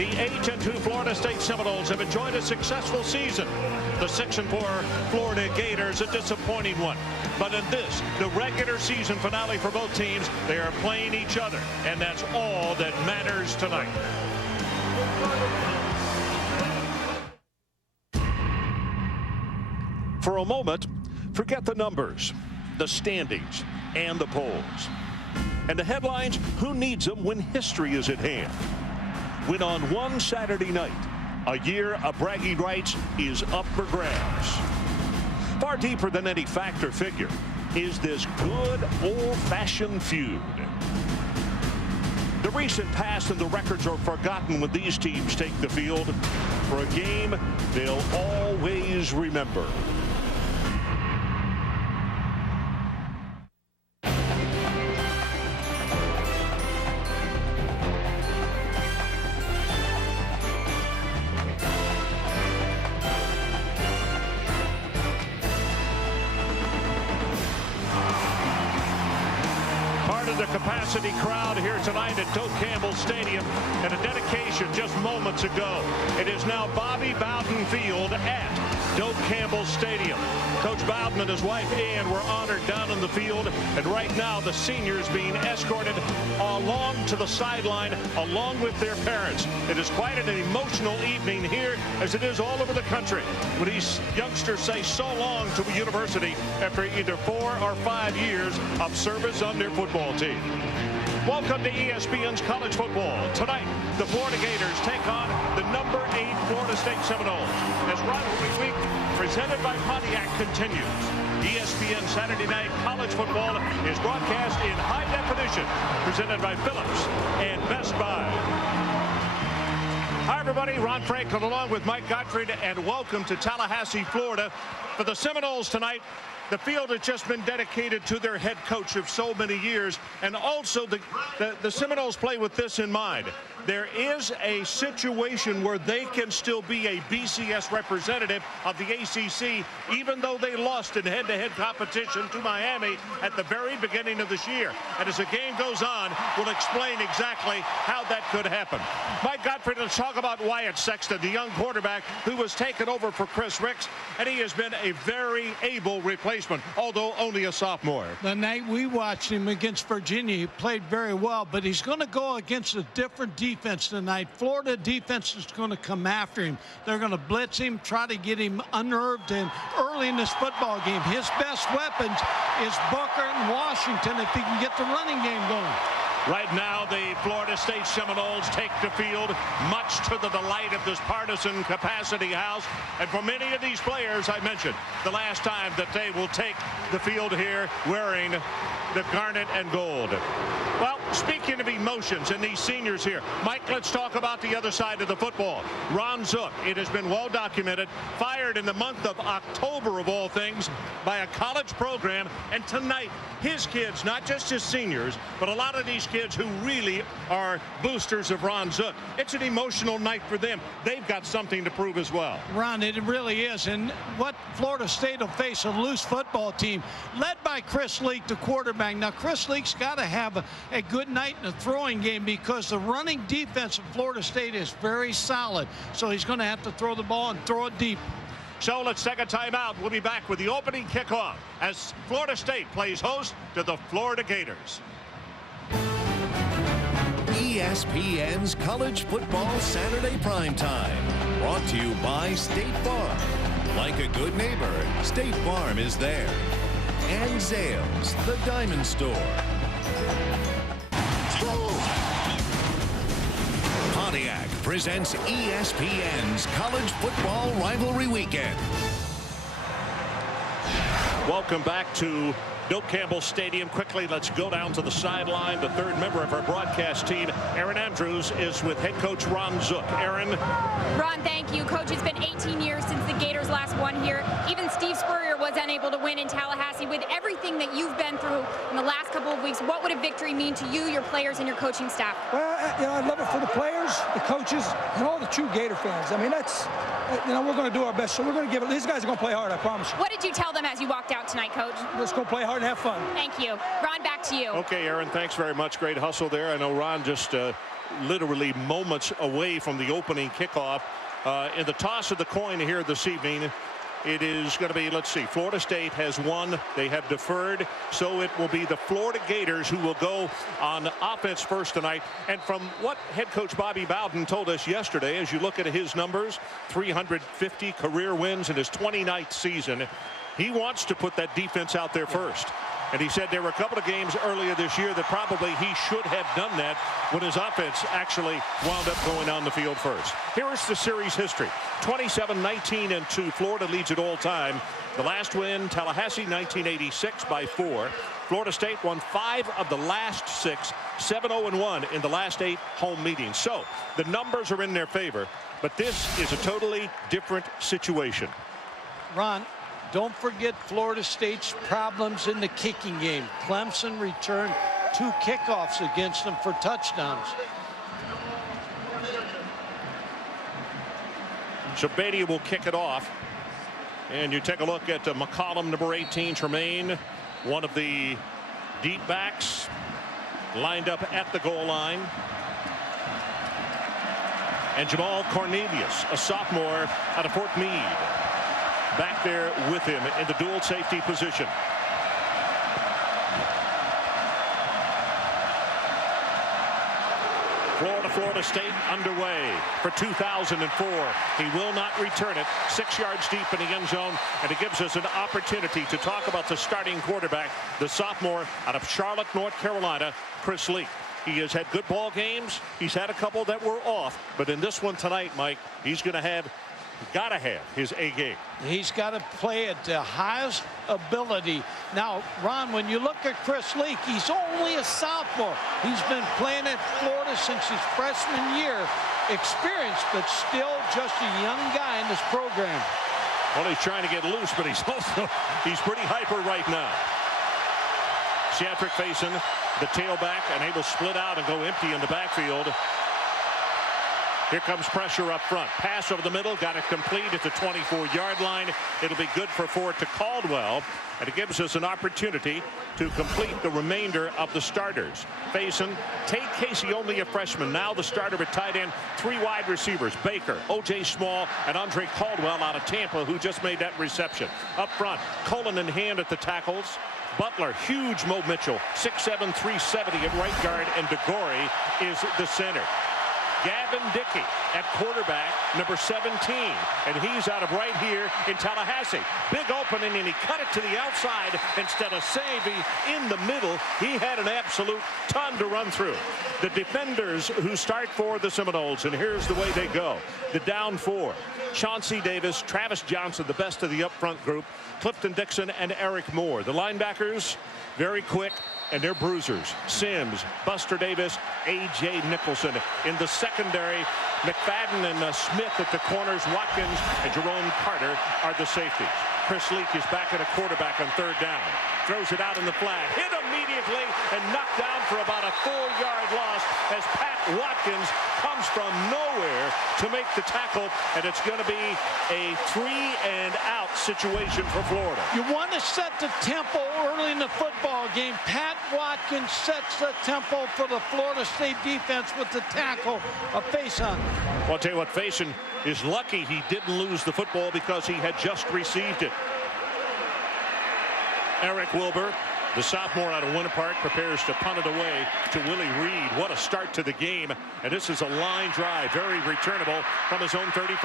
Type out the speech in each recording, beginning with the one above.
The 8-2 Florida State Seminoles have enjoyed a successful season. The 6-4 Florida Gators, a disappointing one. But in this, the regular season finale for both teams, they are playing each other, and that's all that matters tonight. For a moment, forget the numbers, the standings, and the polls. And the headlines, who needs them when history is at hand? When on one Saturday night, a year of bragging rights is up for grabs. Far deeper than any fact or figure is this good old-fashioned feud. The recent past and the records are forgotten when these teams take the field for a game they'll always remember. The capacity crowd here tonight at Doak Campbell Stadium, and a dedication just moments ago. It is now Bobby Bowden Field at Doak Campbell Stadium. Coach Bowden and his wife Ann were honored down in the field, and right now the seniors being escorted along to the sideline along with their parents. It is quite an emotional evening here, as it is all over the country, when these youngsters say so long to a university after either 4 or 5 years of service on their football team. Welcome to ESPN's College Football. Tonight, the Florida Gators take on the number 8 Florida State Seminoles as rivalry week presented by Pontiac continues. ESPN Saturday Night College Football is broadcast in high definition, presented by Phillips and Best Buy. Hi, everybody. Ron Franklin along with Mike Gottfried, and welcome to Tallahassee, Florida. For the Seminoles tonight, the field has just been dedicated to their head coach of so many years, and also the Seminoles play with this in mind. There is a situation where they can still be a BCS representative of the ACC, even though they lost in head-to-head competition to Miami at the very beginning of this year. And as the game goes on, we'll explain exactly how that could happen. Mike Gottfried, let's talk about Wyatt Sexton, the young quarterback who was taken over for Chris Ricks, and he has been a very able replacement, although only a sophomore. The night we watched him against Virginia, he played very well, but he's going to go against a different defense tonight. Florida defense is going to come after him. They're going to blitz him, try to get him unnerved, and early in this football game, his best weapons is Booker and Washington if he can get the running game going. Right now, the Florida State Seminoles take the field, much to the delight of this partisan capacity house. And for many of these players, I mentioned the last time that they will take the field here wearing the garnet and gold. Well, speaking of emotions and these seniors here, Mike, let's talk about the other side of the football. Ron Zook, it has been well documented, fired in the month of October of all things by a college program. And tonight, his kids, not just his seniors, but a lot of these kids who really are boosters of Ron Zook. It's an emotional night for them. They've got something to prove as well. Ron, it really is. And what Florida State will face, a loose football team led by Chris Leak, the quarterback. Now, Chris Leak's got to have a good night in the throwing game because the running defense of Florida State is very solid. So he's going to have to throw the ball and throw it deep. So let's take a timeout. We'll be back with the opening kickoff as Florida State plays host to the Florida Gators. ESPN's College Football Saturday Primetime, brought to you by State Farm. Like a good neighbor, State Farm is there. And Zales, the Diamond Store. Pontiac presents ESPN's College Football Rivalry Weekend. Welcome back to Doak Campbell Stadium. Quickly, let's go down to the sideline. The third member of our broadcast team, Aaron Andrews, is with head coach Ron Zook. Aaron. Ron, thank you. Coach, it's been 18 years since the Gators last won here. Even Steve Spurrier was unable to win in Tallahassee. With everything that you've been through in the last couple of weeks, what would a victory mean to you, your players, and your coaching staff? Well, I love it for the players, the coaches, and all the true Gator fans. I mean, that's we're going to do our best. So we're going to give it. These guys are going to play hard, I promise you. What did you tell them as you walked out tonight, Coach? Let's go play hard and have fun. Thank you. Ron, back to you. Okay, Aaron, thanks very much. Great hustle there. I know Ron just literally moments away from the opening kickoff. In the toss of the coin here this evening, it is going to be, let's see, Florida State has won. They have deferred, so it will be the Florida Gators who will go on offense first tonight. And from what head coach Bobby Bowden told us yesterday, as you look at his numbers, 350 career wins in his 29th season, he wants to put that defense out there first. And he said there were a couple of games earlier this year that probably he should have done that when his offense actually wound up going on the field first. Here is the series history. 27-19-2. Florida leads it all time. The last win, Tallahassee, 1986 by 4. Florida State won 5 of the last 6, 7-0-1 in the last 8 home meetings. So the numbers are in their favor, but this is a totally different situation. Ron, don't forget Florida State's problems in the kicking game. Clemson returned 2 kickoffs against them for touchdowns. So Beatty will kick it off. And you take a look at McCollum, number 18, Tremaine, one of the deep backs, lined up at the goal line. And Jamal Cornelius, a sophomore out of Fort Meade, back there with him in the dual safety position. Florida State underway for 2004. He will not return it. 6 yards deep in the end zone, and it gives us an opportunity to talk about the starting quarterback, the sophomore out of Charlotte, North Carolina, Chris Leak. He has had good ball games. He's had a couple that were off, but in this one tonight, Mike, he's going to have, gotta have his A game. He's got to play at the highest ability. Now, Ron, when you look at Chris Leak, he's only a sophomore. He's been playing at Florida since his freshman year. Experienced, but still just a young guy in this program. Well, he's trying to get loose, but he's pretty hyper right now. Shatrick facing the tailback, and able to split out and go empty in the backfield. Here comes pressure up front. Pass over the middle, got it complete at the 24-yard line. It'll be good for 4 to Caldwell, and it gives us an opportunity to complete the remainder of the starters. Facing Tate Casey, only a freshman. Now the starter at tight end, 3 wide receivers, Baker, O.J. Small, and Andre Caldwell out of Tampa, who just made that reception. Up front, Cullen in hand at the tackles. Butler, huge Mo Mitchell, 6'7", 370 at right guard, and DeGore is the center. Gavin Dickey at quarterback, number 17, and he's out of right here in Tallahassee. Big opening, and he cut it to the outside instead of saving in the middle. He had an absolute ton to run through. The defenders who start for the Seminoles, and here's the way they go. The down 4, Chauncey Davis, Travis Johnson, the best of the up front group, Clifton Dixon and Eric Moore. The linebackers, very quick, and they're bruisers. Sims, Buster Davis, A.J. Nicholson. In the secondary, McFadden and Smith at the corners. Watkins and Jerome Carter are the safeties. Chris Leak is back at a quarterback on 3rd down. Throws it out in the flat. Hit immediately and knocked down for about a 4-yard loss as Pat Watkins comes from nowhere to make the tackle, and it's going to be a 3-and-out situation for Florida. You want to set the tempo early in the football game. Pat Watkins sets the tempo for the Florida State defense with the tackle, a face-on. Well, I'll tell you what, Faison is lucky he didn't lose the football because he had just received it. Eric Wilbur, the sophomore out of Winter Park, prepares to punt it away to Willie Reed. What a start to the game. And this is a line drive, very returnable from his own 35,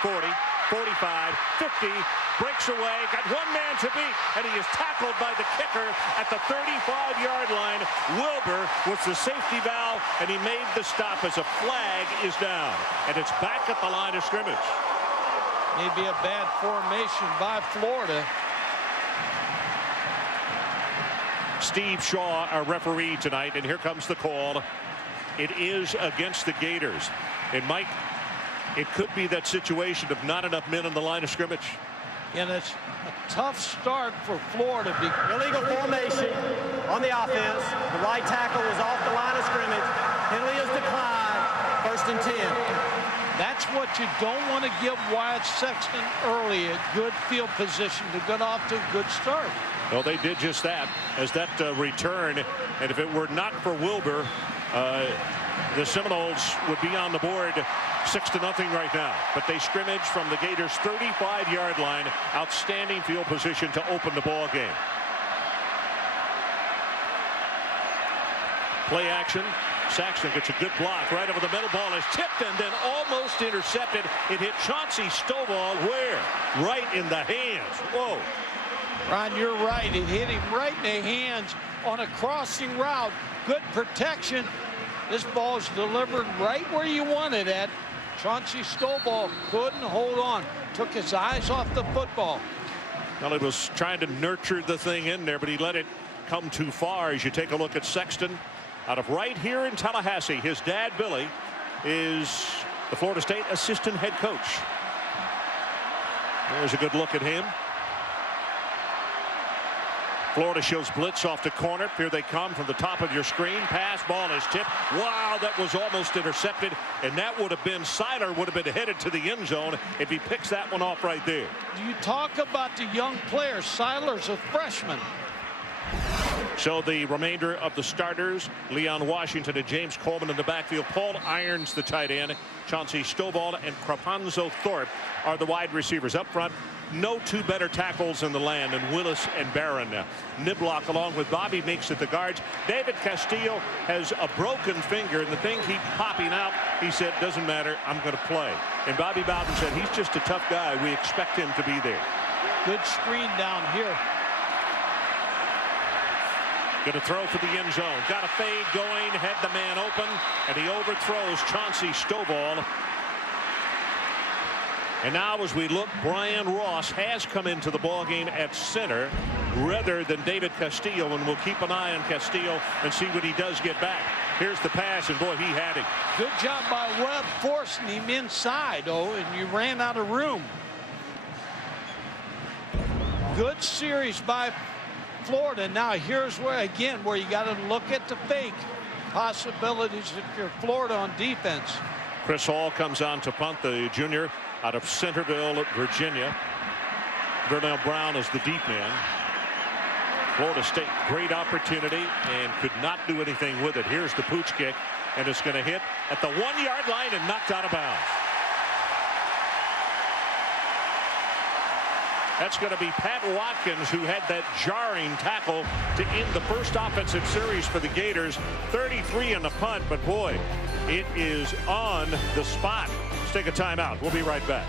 40, 45, 50, breaks away, got one man to beat, and he is tackled by the kicker at the 35-yard line. Wilbur was the safety valve, and he made the stop as a flag is down. And it's back at the line of scrimmage. Maybe a bad formation by Florida. Steve Shaw, our referee tonight, and here comes the call. It is against the Gators. And Mike, it could be that situation of not enough men on the line of scrimmage. And it's a tough start for Florida. Illegal formation on the offense. The right tackle is off the line of scrimmage. Penalty is declined. 1st and 10. That's what you don't want to give Wyatt Sexton early, a good field position to get off to a good start. Well, they did just that as that return. And if it were not for Wilbur, the Seminoles would be on the board 6-0 right now. But they scrimmage from the Gators' 35-yard line. Outstanding field position to open the ball game. Play action. Saxton gets a good block right over the middle. Ball is tipped and then almost intercepted. It hit Chauncey Stovall where? Right in the hands. Whoa. Ron, you're right. It hit him right in the hands on a crossing route. Good protection. This ball is delivered right where you want it at. Chauncey Stovall couldn't hold on. Took his eyes off the football. Well, he was trying to nurture the thing in there, but he let it come too far. As you take a look at Sexton out of right here in Tallahassee. His dad, Billy, is the Florida State assistant head coach. There's a good look at him. Florida shows blitz off the corner. Here they come from the top of your screen. Pass, ball is tipped. Wow, that was almost intercepted. And that would have been, Seiler would have been headed to the end zone if he picks that one off right there. You talk about the young players. Seiler's a freshman. So the remainder of the starters, Leon Washington and James Coleman in the backfield. Paul Irons, the tight end. Chauncey Stovall and Crapunzo Thorpe are the wide receivers. Up front, no two better tackles in the land than Willis and Barron. Niblock along with Bobby Meeks at the guards. David Castillo has a broken finger, and the thing keeps popping out. He said, doesn't matter, I'm going to play. And Bobby Bowden said, he's just a tough guy. We expect him to be there. Good screen down here. Going to throw for the end zone. Got a fade going. Had the man open. And he overthrows Chauncey Stovall. And now as we look, Brian Ross has come into the ballgame at center rather than David Castillo. And we'll keep an eye on Castillo and see what he does get back. Here's the pass, and boy, he had it. Good job by Webb forcing him inside, and you ran out of room. Good series by Florida. Now here's where again where you got to look at the fake possibilities if you're Florida on defense. Chris Hall comes on to punt, the junior out of Centerville, Virginia. Vernell Brown is the deep man. Florida State, great opportunity and could not do anything with it. Here's the pooch kick, and it's going to hit at the 1-yard line and knocked out of bounds. That's going to be Pat Watkins, who had that jarring tackle to end the first offensive series for the Gators. 33 in the punt, but boy, it is on the spot. Let's take a timeout. We'll be right back.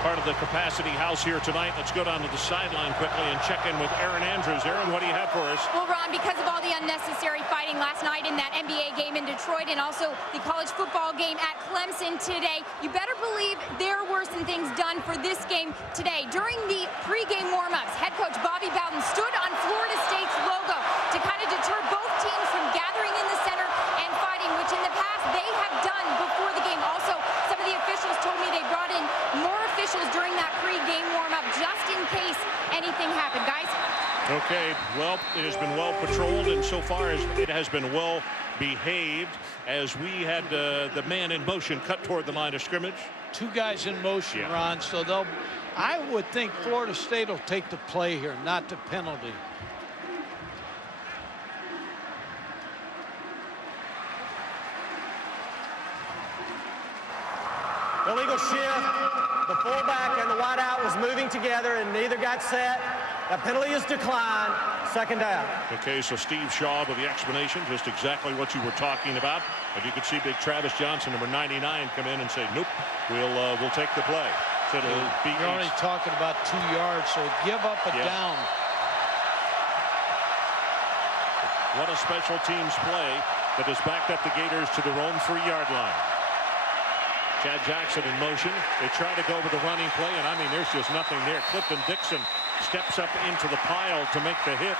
Part of the capacity house here tonight. Let's go down to the sideline quickly and check in with Aaron Andrews. Aaron, what do you have for us? Well, Ron, because of all the unnecessary fighting last night in that NBA game in Detroit and also the college football game at Clemson today, you better believe there were some things done for this game today. During the pregame warm-ups, head coach Bobby Bowden stood on Florida State's logo to kind of deter both teams from gathering in the center and fighting, which in the past they have done before the game. Also, some of the officials told me they brought in more officials during that pre-game warm-up just in case anything happened, guys. Okay, well, it has been well patrolled, and so far as it has been well behaved as we had the man in motion cut toward the line of scrimmage. Two guys in motion, yeah. Ron, so I would think Florida State will take the play here, not the penalty. Illegal shift. The fullback and the wideout was moving together and neither got set. That penalty is declined. Second down. Okay, so Steve Shaw with the explanation, just exactly what you were talking about. And you could see big Travis Johnson, number 99, come in and say, nope, we'll take the play. So you're only talking about 2 yards, so give up a down. What a special teams play that has backed up the Gators to their own 3-yard line. Chad Jackson in motion. They try to go with the running play, and I mean, there's just nothing there. Clifton Dixon steps up into the pile to make the hit.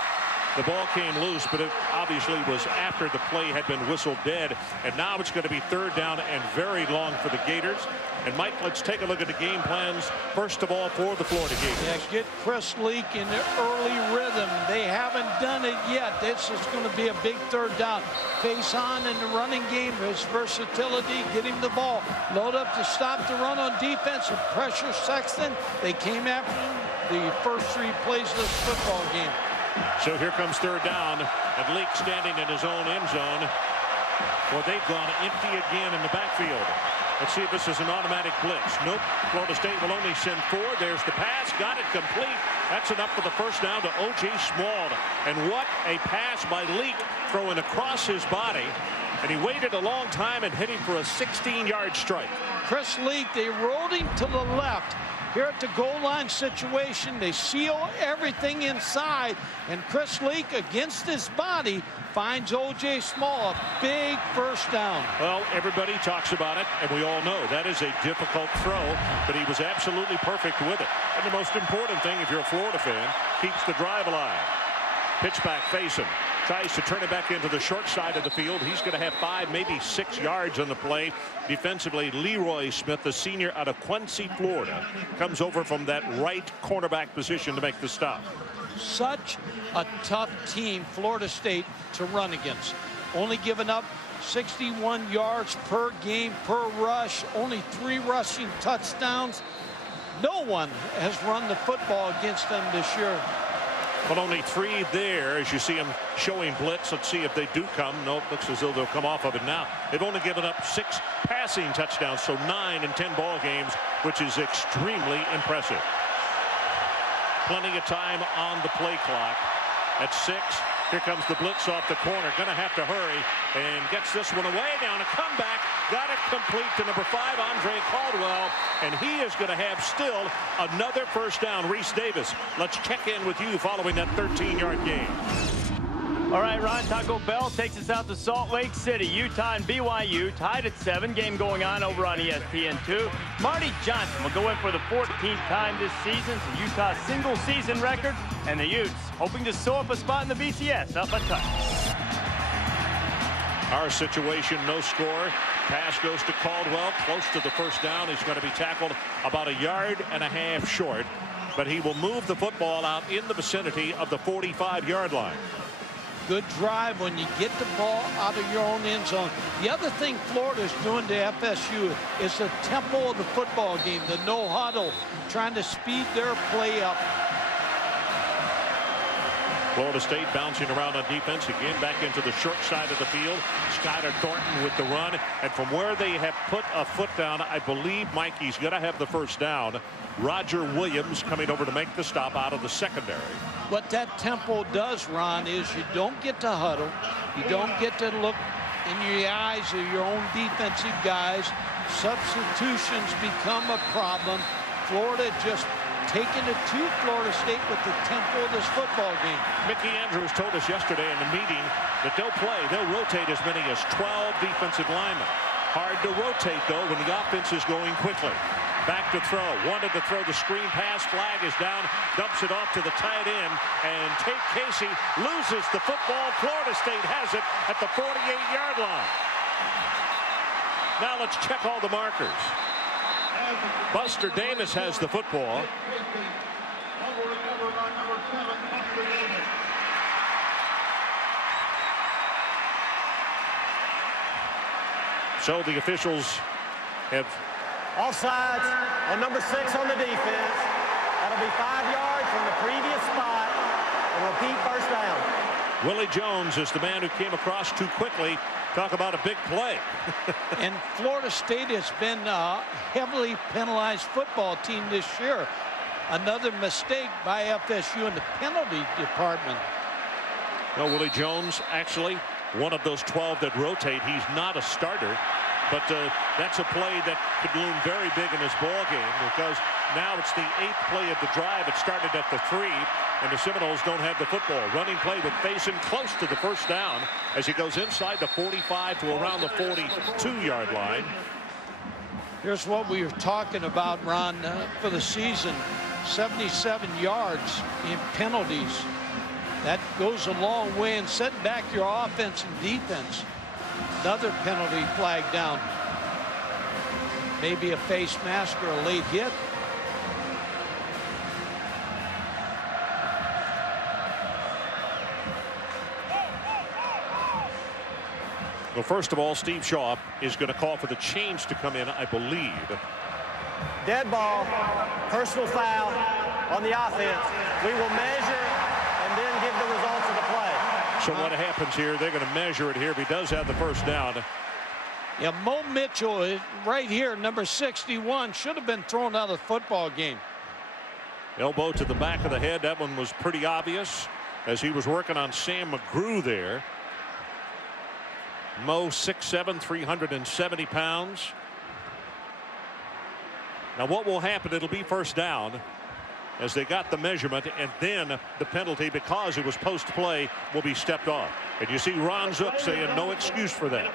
The ball came loose, but it obviously was after the play had been whistled dead. And now it's going to be 3rd down and very long for the Gators. And Mike, let's take a look at the game plans, first of all, for the Florida Gators. Yeah, get Chris Leak in the early rhythm. They haven't done it yet. This is going to be a big 3rd down. Face on in the running game, his versatility, get him the ball. Load up to stop the run on defense and pressure Sexton. They came after him the first 3 plays of this football game. So here comes 3rd down, and Leak standing in his own end zone. Well, they've gone empty again in the backfield. Let's see if this is an automatic blitz. Nope. Florida State will only send 4. There's the pass. Got it complete. That's enough for the first down to O.J. Small. And what a pass by Leak, throwing across his body. And he waited a long time and hit him for a 16-yard strike. Chris Leak, they rolled him to the left. Here at the goal line situation, they seal everything inside, and Chris Leak, against his body, finds O.J. Small, a big first down. Well, everybody talks about it, and we all know that is a difficult throw, but he was absolutely perfect with it. And the most important thing, if you're a Florida fan, keeps the drive alive. Pitch back facing. Tries to turn it back into the short side of the field. He's going to have 5, maybe 6 yards on the play. Defensively, Leroy Smith, the senior out of Quincy, Florida, comes over from that right cornerback position to make the stop. Such a tough team, Florida State, to run against. Only giving up 61 yards per game per rush. Only 3 rushing touchdowns. No one has run the football against them this year. But only 3 there as you see them showing blitz. Let's see if they do come. Nope, looks as though they'll come off of it now. They've only given up 6 passing touchdowns, so 9 in 10 ball games, which is extremely impressive. Plenty of time on the play clock. At 6, here comes the blitz off the corner. Gonna have to hurry, and gets this one away. Down a comeback. Got it complete to number 5, Andre Caldwell, and he is going to have still another first down. Reese Davis, let's check in with you following that 13-yard gain. All right, Ron, Taco Bell takes us out to Salt Lake City. Utah and BYU tied at 7. Game going on over on ESPN2. Marty Johnson will go in for the 14th time this season. It's Utah's single-season record, and the Utes hoping to sew up a spot in the BCS up a touch. Our situation, no score. Pass goes to Caldwell, close to the first down. He's going to be tackled about 1.5 yards short, but he will move the football out in the vicinity of the 45-yard line. Good drive when you get the ball out of your own end zone. The other thing Florida's doing to FSU is the tempo of the football game, the no huddle, trying to speed their play up. Florida State bouncing around on defense again, back into the short side of the field. Skylar Thornton with the run, and from where they have put a foot down, I believe Mikey's going to have the first down. Roger Williams coming over to make the stop out of the secondary. What that tempo does, Ron, is you don't get to huddle. You don't get to look in the eyes of your own defensive guys. Substitutions become a problem. Florida just taking it to Florida State with the tempo of this football game. Mickey Andrews told us yesterday in the meeting that they'll rotate as many as 12 defensive linemen. Hard to rotate, though, when the offense is going quickly. Back to throw. Wanted to throw the screen pass. Flag is down. Dumps it off to the tight end. And Tate Casey loses the football. Florida State has it at the 48-yard line. Now let's check all the markers. Buster Davis has the football. So the officials have offsides on number 6 on the defense. That'll be 5 yards from the previous spot. And repeat first down. Willie Jones is the man who came across too quickly. Talk about a big play. And Florida State has been a heavily penalized football team this year. Another mistake by FSU in the penalty department. No, Willie Jones, actually, one of those 12 that rotate. He's not a starter, but that's a play that could loom very big in his ball game, because now it's the 8th play of the drive. It started at the 3, and the Seminoles don't have the football. Running play with Faison close to the first down as he goes inside the 45 to around the 42-yard line. Here's what we were talking about, Ron, for the season. 77 yards in penalties. That goes a long way in setting back your offense and defense. Another penalty flag down. Maybe a face mask or a late hit. Well, first of all, Steve Shaw is going to call for the change to come in, I believe. Dead ball, personal foul on the offense. We will measure and then give the results of the play. So what happens here, they're going to measure it here if he does have the first down. Yeah, Mo Mitchell right here, number 61, should have been thrown out of the football game. Elbow to the back of the head. That one was pretty obvious as he was working on Sam McGrew there. Mo 6'7", 370 pounds. Now what will happen, it'll be first down as they got the measurement, and then the penalty, because it was post play, will be stepped off. And you see Ron Zook saying no excuse for that.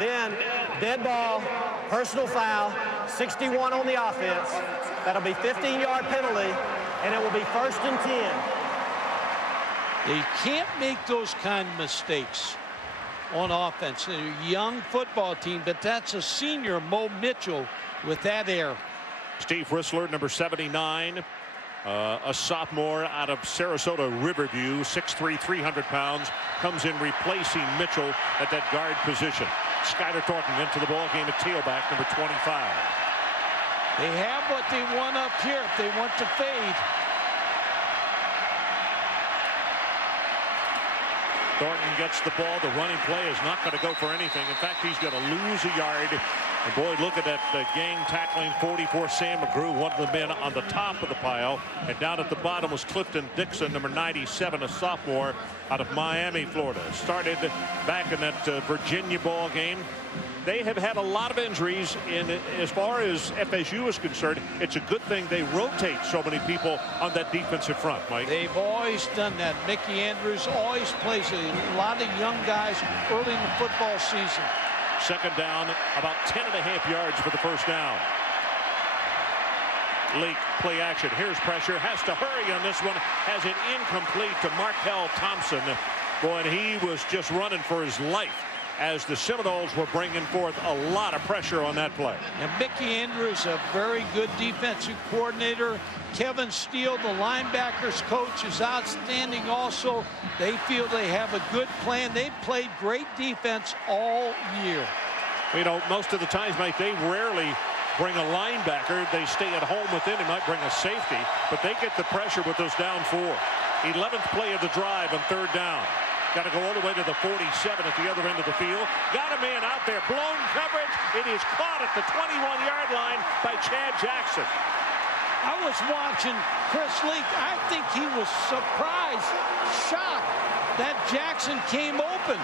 Then dead ball, personal foul, 61 on the offense. That'll be 15-yard penalty, and it will be 1st and 10. You can't make those kind of mistakes on offense. They're a young football team, but that's a senior, Mo Mitchell, with that air. Steve Rissler, number 79, a sophomore out of Sarasota Riverview, 6'3", 300 pounds, comes in replacing Mitchell at that guard position. Skyler Thornton into the ball game at tailback, number 25. They have what they want up here if they want to fade. Thornton gets the ball. The running play is not going to go for anything. In fact, he's going to lose a yard. And boy, look at that gang tackling 44 Sam McGrew, one of the men on the top of the pile. And down at the bottom was Clifton Dixon, number 97, a sophomore out of Miami, Florida. Started back in that Virginia ball game. They have had a lot of injuries, and as far as FSU is concerned, it's a good thing they rotate so many people on that defensive front, Mike. They've always done that. Mickey Andrews always plays a lot of young guys early in the football season. Second down, about 10.5 yards for the first down. Leak, play action. Here's pressure. Has to hurry on this one. Has it incomplete to Markel Thompson. Boy, and he was just running for his life as the Seminoles were bringing forth a lot of pressure on that play. And Mickey Andrews, a very good defensive coordinator. Kevin Steele, the linebackers coach, is outstanding also. They feel they have a good plan. They've played great defense all year. You know, most of the times, Mike, they rarely bring a linebacker. They stay at home within. They might bring a safety, but they get the pressure with those down 4. 11th play of the drive on third down. Got to go all the way to the 47 at the other end of the field. Got a man out there. Blown coverage. It is caught at the 21-yard line by Chad Jackson. I was watching Chris Leak. I think he was surprised, shocked that Jackson came open.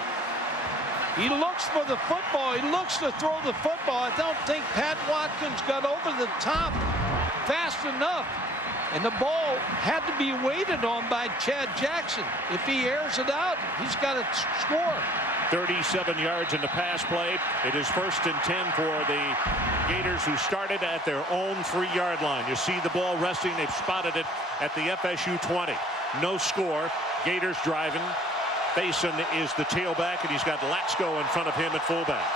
He looks for the football. He looks to throw the football. I don't think Pat Watkins got over the top fast enough. And the ball had to be waited on by Chad Jackson. If he airs it out, he's got to score. 37 yards in the pass play. It is 1st and 10 for the Gators, who started at their own 3-yard line. You see the ball resting. They've spotted it at the FSU 20. No score. Gators driving. Faison is the tailback, and he's got Laxko in front of him at fullback.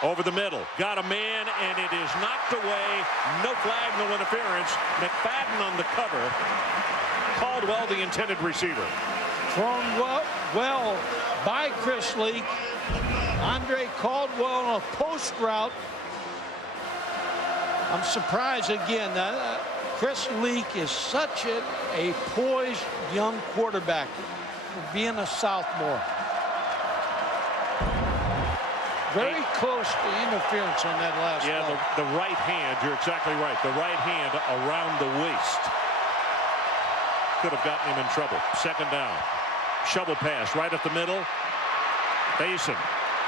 Over the middle, got a man, and it is knocked away. No flag, no interference. McFadden on the cover. Caldwell, the intended receiver. Thrown well by Chris Leak. Andre Caldwell on a post route. I'm surprised again. Chris Leak is such a poised young quarterback for being a sophomore. Very close to interference on that last Yeah, ball. the right hand, you're exactly right. The right hand around the waist could have gotten him in trouble. Second down. Shovel pass right up the middle. Faison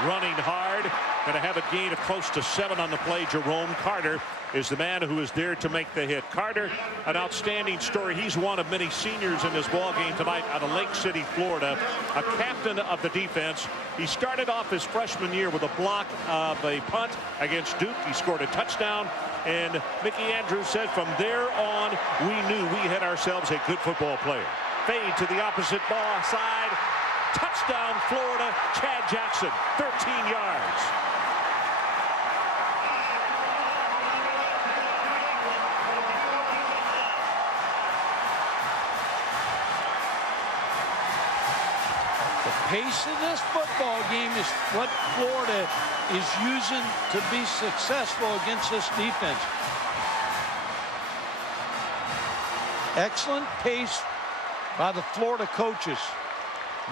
running hard. Going to have a gain of close to 7 on the play. Jerome Carter is the man who is there to make the hit. Carter, an outstanding story. He's one of many seniors in this ball game tonight out of Lake City, Florida. A captain of the defense. He started off his freshman year with a block of a punt against Duke. He scored a touchdown. And Mickey Andrews said from there on, we knew we had ourselves a good football player. Fade to the opposite ball side. Touchdown, Florida. Chad Jackson, 13 yards. The pace of this football game is what Florida is using to be successful against this defense. Excellent pace by the Florida coaches.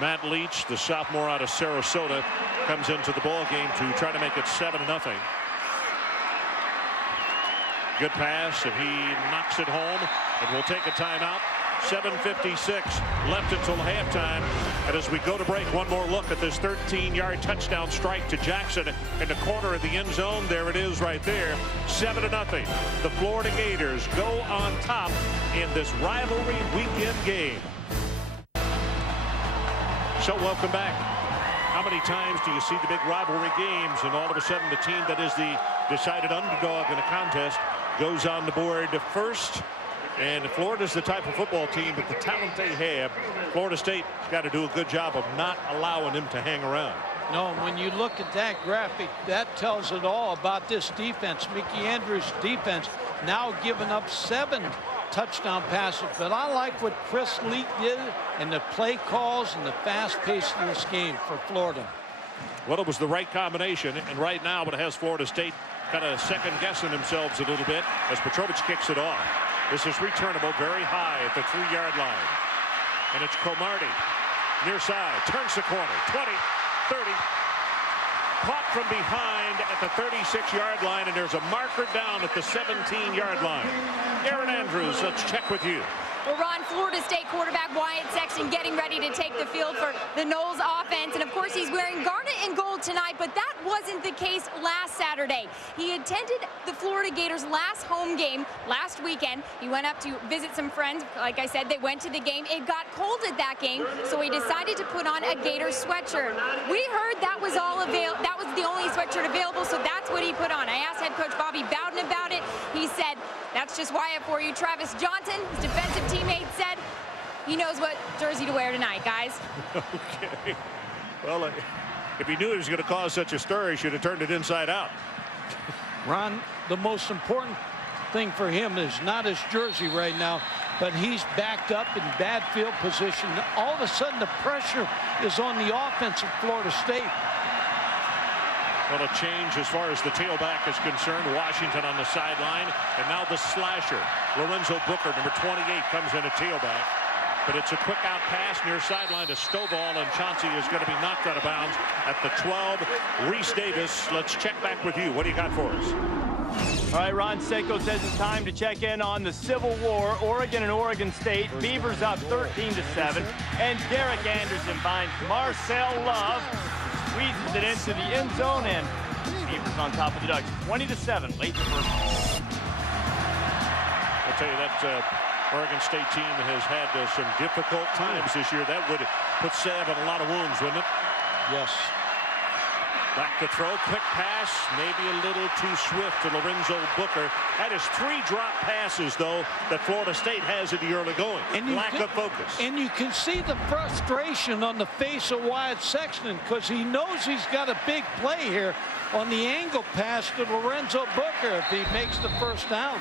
Matt Leach, the sophomore out of Sarasota, comes into the ball game to try to make it 7-0. Good pass, and he knocks it home, and we'll take a timeout. 7:56 left until halftime. And as we go to break, one more look at this 13-yard touchdown strike to Jackson in the corner of the end zone. There it is right there. 7-0. The Florida Gators go on top in this rivalry weekend game. So welcome back. How many times do you see the big rivalry games and all of a sudden the team that is the decided underdog in a contest goes on the board first? And Florida's the type of football team with the talent they have. Florida State's got to do a good job of not allowing them to hang around. No, when you look at that graphic, that tells it all about this defense. Mickey Andrews' defense now giving up 7 touchdown passes. But I like what Chris Leak did and the play calls and the fast pace of this game for Florida. Well, it was the right combination. And right now it has Florida State kind of second-guessing themselves a little bit as Petrovich kicks it off. This is returnable very high at the 3-yard line. And it's Cromartie. Near side. Turns the corner. 20, 30. Caught from behind at the 36-yard line. And there's a marker down at the 17-yard line. Aaron Andrews, let's check with you. Well, Ron, Florida State quarterback Wyatt Sexton getting ready to take the field for the Noles offense. And, of course, he's wearing garnet and gold tonight, but that wasn't the case last Saturday. He attended the Florida Gators' last home game last weekend. He went up to visit some friends. Like I said, they went to the game. It got cold at that game, so he decided to put on a Gators sweatshirt. We heard that was that was the only sweatshirt available, so that's what he put on. I asked head coach Bobby Bowden about it. He said, that's just Wyatt for you. Travis Johnson, his defensive teammate, said he knows what jersey to wear tonight, guys. Okay. Well, if he knew it was going to cause such a stir, he should have turned it inside out. Ron, the most important thing for him is not his jersey right now, but he's backed up in bad field position. All of a sudden, the pressure is on the offense of Florida State. Well, a change as far as the tailback is concerned. Washington on the sideline, and now the slasher. Lorenzo Booker, number 28, comes in at tailback. But it's a quick out pass near sideline to Stovall, and Chauncey is going to be knocked out of bounds at the 12. Reese Davis, let's check back with you. What do you got for us? All right, Ron Seiko says it's time to check in on the Civil War. Oregon and Oregon State. Beavers up 13-7. And Derek Anderson finds Marcel Love. Squeezes it into the end zone, and Beavers on top of the Ducks. 20-7, late in the first. I'll tell you that Oregon State team has had some difficult times this year. That would put Sav on a lot of wounds, wouldn't it? Yes. Back to throw, quick pass, maybe a little too swift to Lorenzo Booker. That is 3 drop passes, though, that Florida State has in the early going. Lack of focus. And you can see the frustration on the face of Wyatt Sexton because he knows he's got a big play here on the angle pass to Lorenzo Booker if he makes the first down.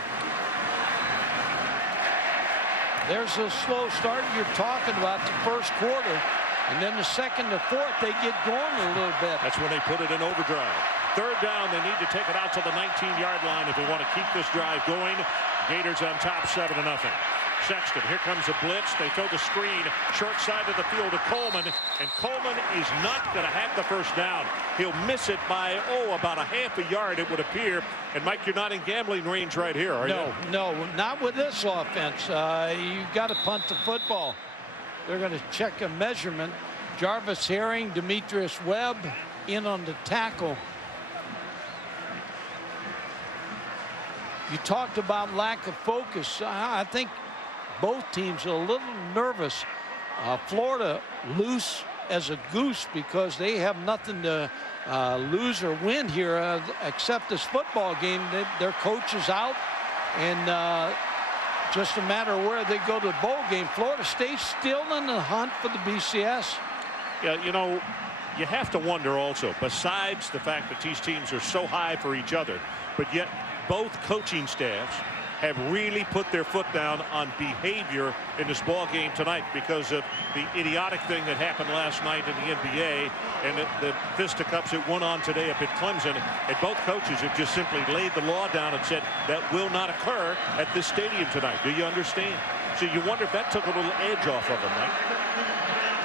There's a slow start you're talking about the first quarter. And then the second to fourth, they get going a little bit. That's when they put it in overdrive. Third down, they need to take it out to the 19-yard line if they want to keep this drive going. Gators on top, 7-0. Sexton, here comes a blitz. They throw the screen short side of the field to Coleman, and Coleman is not going to have the first down. He'll miss it by, about a half a yard, it would appear. And, Mike, you're not in gambling range right here, are you? No, not with this offense. You've got to punt the football. They're going to check a measurement. Jarvis Herring, Demetrius Webb in on the tackle. You talked about lack of focus. I think both teams are a little nervous. Florida loose, as a goose because they have nothing to lose or win here except this football game. Their coach is out, and just a matter of where they go to the bowl game. Florida State's still in the hunt for the BCS. Yeah, you know, you have to wonder also, besides the fact that these teams are so high for each other, but yet both coaching staffs have really put their foot down on behavior in this ball game tonight because of the idiotic thing that happened last night in the NBA and the fisticuffs that went on today up at Clemson. And both coaches have just simply laid the law down and said that will not occur at this stadium tonight. Do you understand? So you wonder if that took a little edge off of them, right?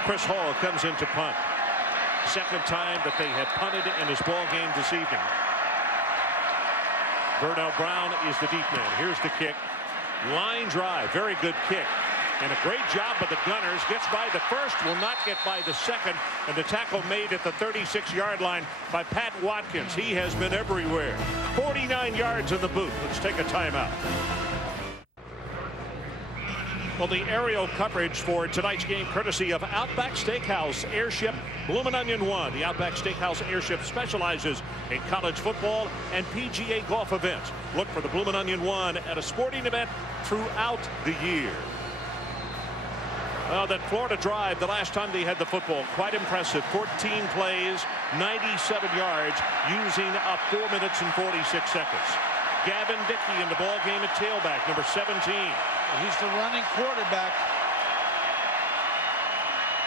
Chris Hall comes in to punt. Second time that they have punted in this ball game this evening. Vernell Brown is the deep man. Here's the kick. Line drive. Very good kick. And a great job by the Gunners. Gets by the first. Will not get by the second. And the tackle made at the 36-yard line by Pat Watkins. He has been everywhere. 49 yards in the boot. Let's take a timeout. Well, the aerial coverage for tonight's game courtesy of Outback Steakhouse Airship Bloomin' Onion 1. The Outback Steakhouse Airship specializes in college football and PGA golf events. Look for the Bloomin' Onion 1 at a sporting event throughout the year. Well, that Florida drive, the last time they had the football, quite impressive. 14 plays, 97 yards, using up 4 minutes and 46 seconds. Gavin Dickey in the ball game at tailback, number 17. He's the running quarterback.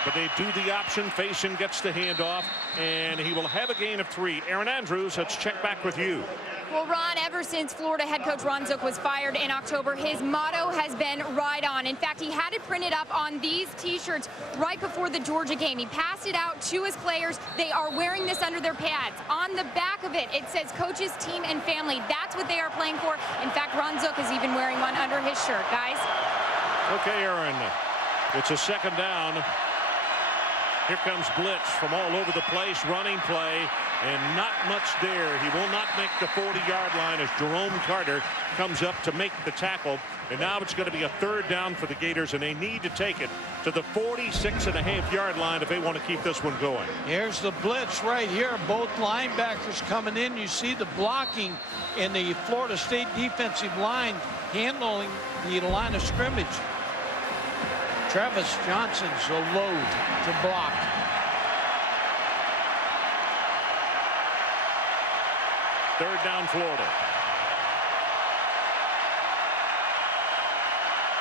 But they do the option. Faison gets the handoff, and he will have a gain of 3. Aaron Andrews, let's check back with you. Well, Ron, ever since Florida head coach Ron Zook was fired in October, his motto has been "Ride On." In fact, he had it printed up on these T-shirts right before the Georgia game. He passed it out to his players. They are wearing this under their pads. On the back of it, it says coaches, team, and family. That's what they are playing for. In fact, Ron Zook is even wearing one under his shirt, guys. Okay, Aaron. It's a second down. Here comes blitz from all over the place, running play, and not much there. He will not make the 40-yard line as Jerome Carter comes up to make the tackle. And now it's going to be a third down for the Gators, and they need to take it to the 46.5-yard line if they want to keep this one going. Here's the blitz right here. Both linebackers coming in. You see the blocking in the Florida State defensive line handling the line of scrimmage. Travis Johnson's a load to block. Third down, Florida.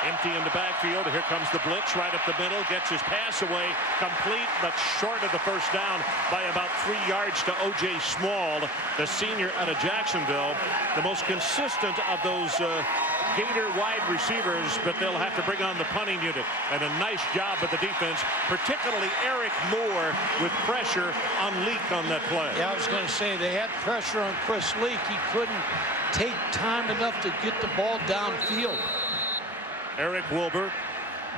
Empty in the backfield. Here comes the blitz right up the middle. Gets his pass away. Complete, but short of the first down by about 3 yards to O.J. Small, the senior out of Jacksonville. The most consistent of those Gator wide receivers, but they'll have to bring on the punting unit. And a nice job of the defense, particularly Eric Moore with pressure on Leak on that play. Yeah, I was going to say they had pressure on Chris Leak. He couldn't take time enough to get the ball downfield. Eric Wilbur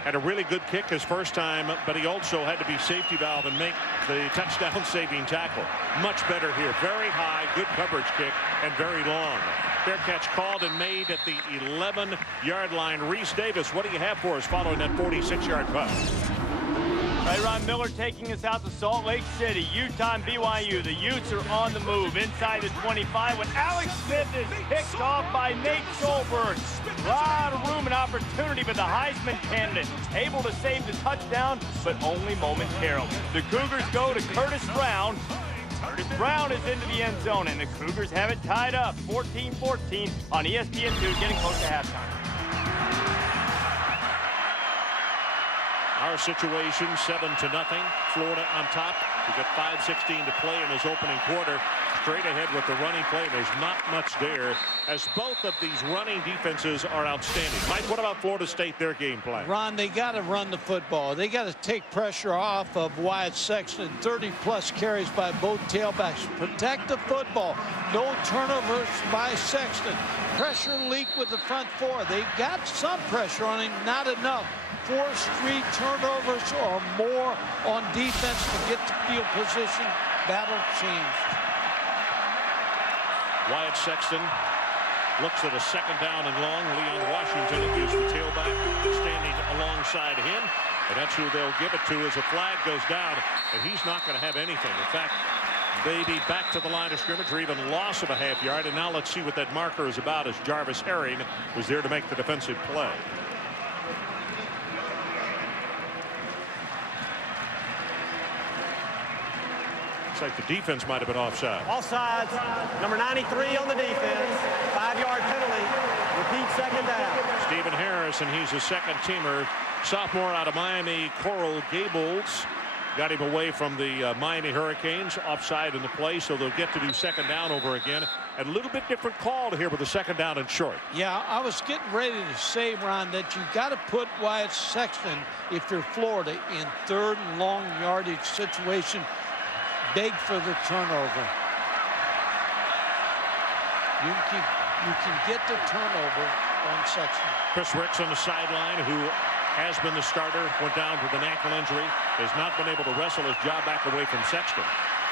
had a really good kick his first time, but he also had to be safety valve and make the touchdown saving tackle. Much better here. Very high, good coverage kick, and very long. Fair catch called and made at the 11-yard line. Reese Davis, what do you have for us following that 46-yard putt? Right, Ron Miller taking us out to Salt Lake City. Utah and BYU. The Utes are on the move inside the 25 when Alex Smith is picked off by Nate Solberg. A lot of room and opportunity, but the Heisman candidate able to save the touchdown, but only momentarily. The Cougars go to Curtis Brown. Curtis Brown is into the end zone, and the Cougars have it tied up 14-14 on ESPN2, getting close to halftime. Our situation 7-0. Florida on top. We've got 5:16 to play in this opening quarter. Straight ahead with the running play. There's not much there as both of these running defenses are outstanding. Mike, what about Florida State, their game plan? Ron, they got to run the football. They got to take pressure off of Wyatt Sexton. 30-plus carries by both tailbacks. Protect the football. No turnovers by Sexton. Pressure Leak with the front four. They got some pressure on him, not enough. Force 3 turnovers or more on defense to get to field position. Battle changed. Wyatt Sexton looks at a second down and long. Leon Washington is the tailback standing alongside him. And that's who they'll give it to as a flag goes down. And he's not going to have anything. In fact, maybe back to the line of scrimmage or even loss of a half yard. And now let's see what that marker is about, as Jarvis Herring was there to make the defensive play. Looks like the defense might have been offside. Offsides. Number 93 on the defense. 5-yard penalty. Repeat second down. Stephen Harris, and he's a second teamer. Sophomore out of Miami, Coral Gables. Got him away from the Miami Hurricanes. Offside in the play, so they'll get to do second down over again. And a little bit different call here with the second down and short. Yeah, I was getting ready to say, Ron, that you got to put Wyatt Sexton, if you're Florida, in third and long yardage situation. Beg for the turnover. You can get the turnover on Sexton. Chris Ricks on the sideline, who has been the starter, went down with an ankle injury, has not been able to wrestle his job back away from Sexton.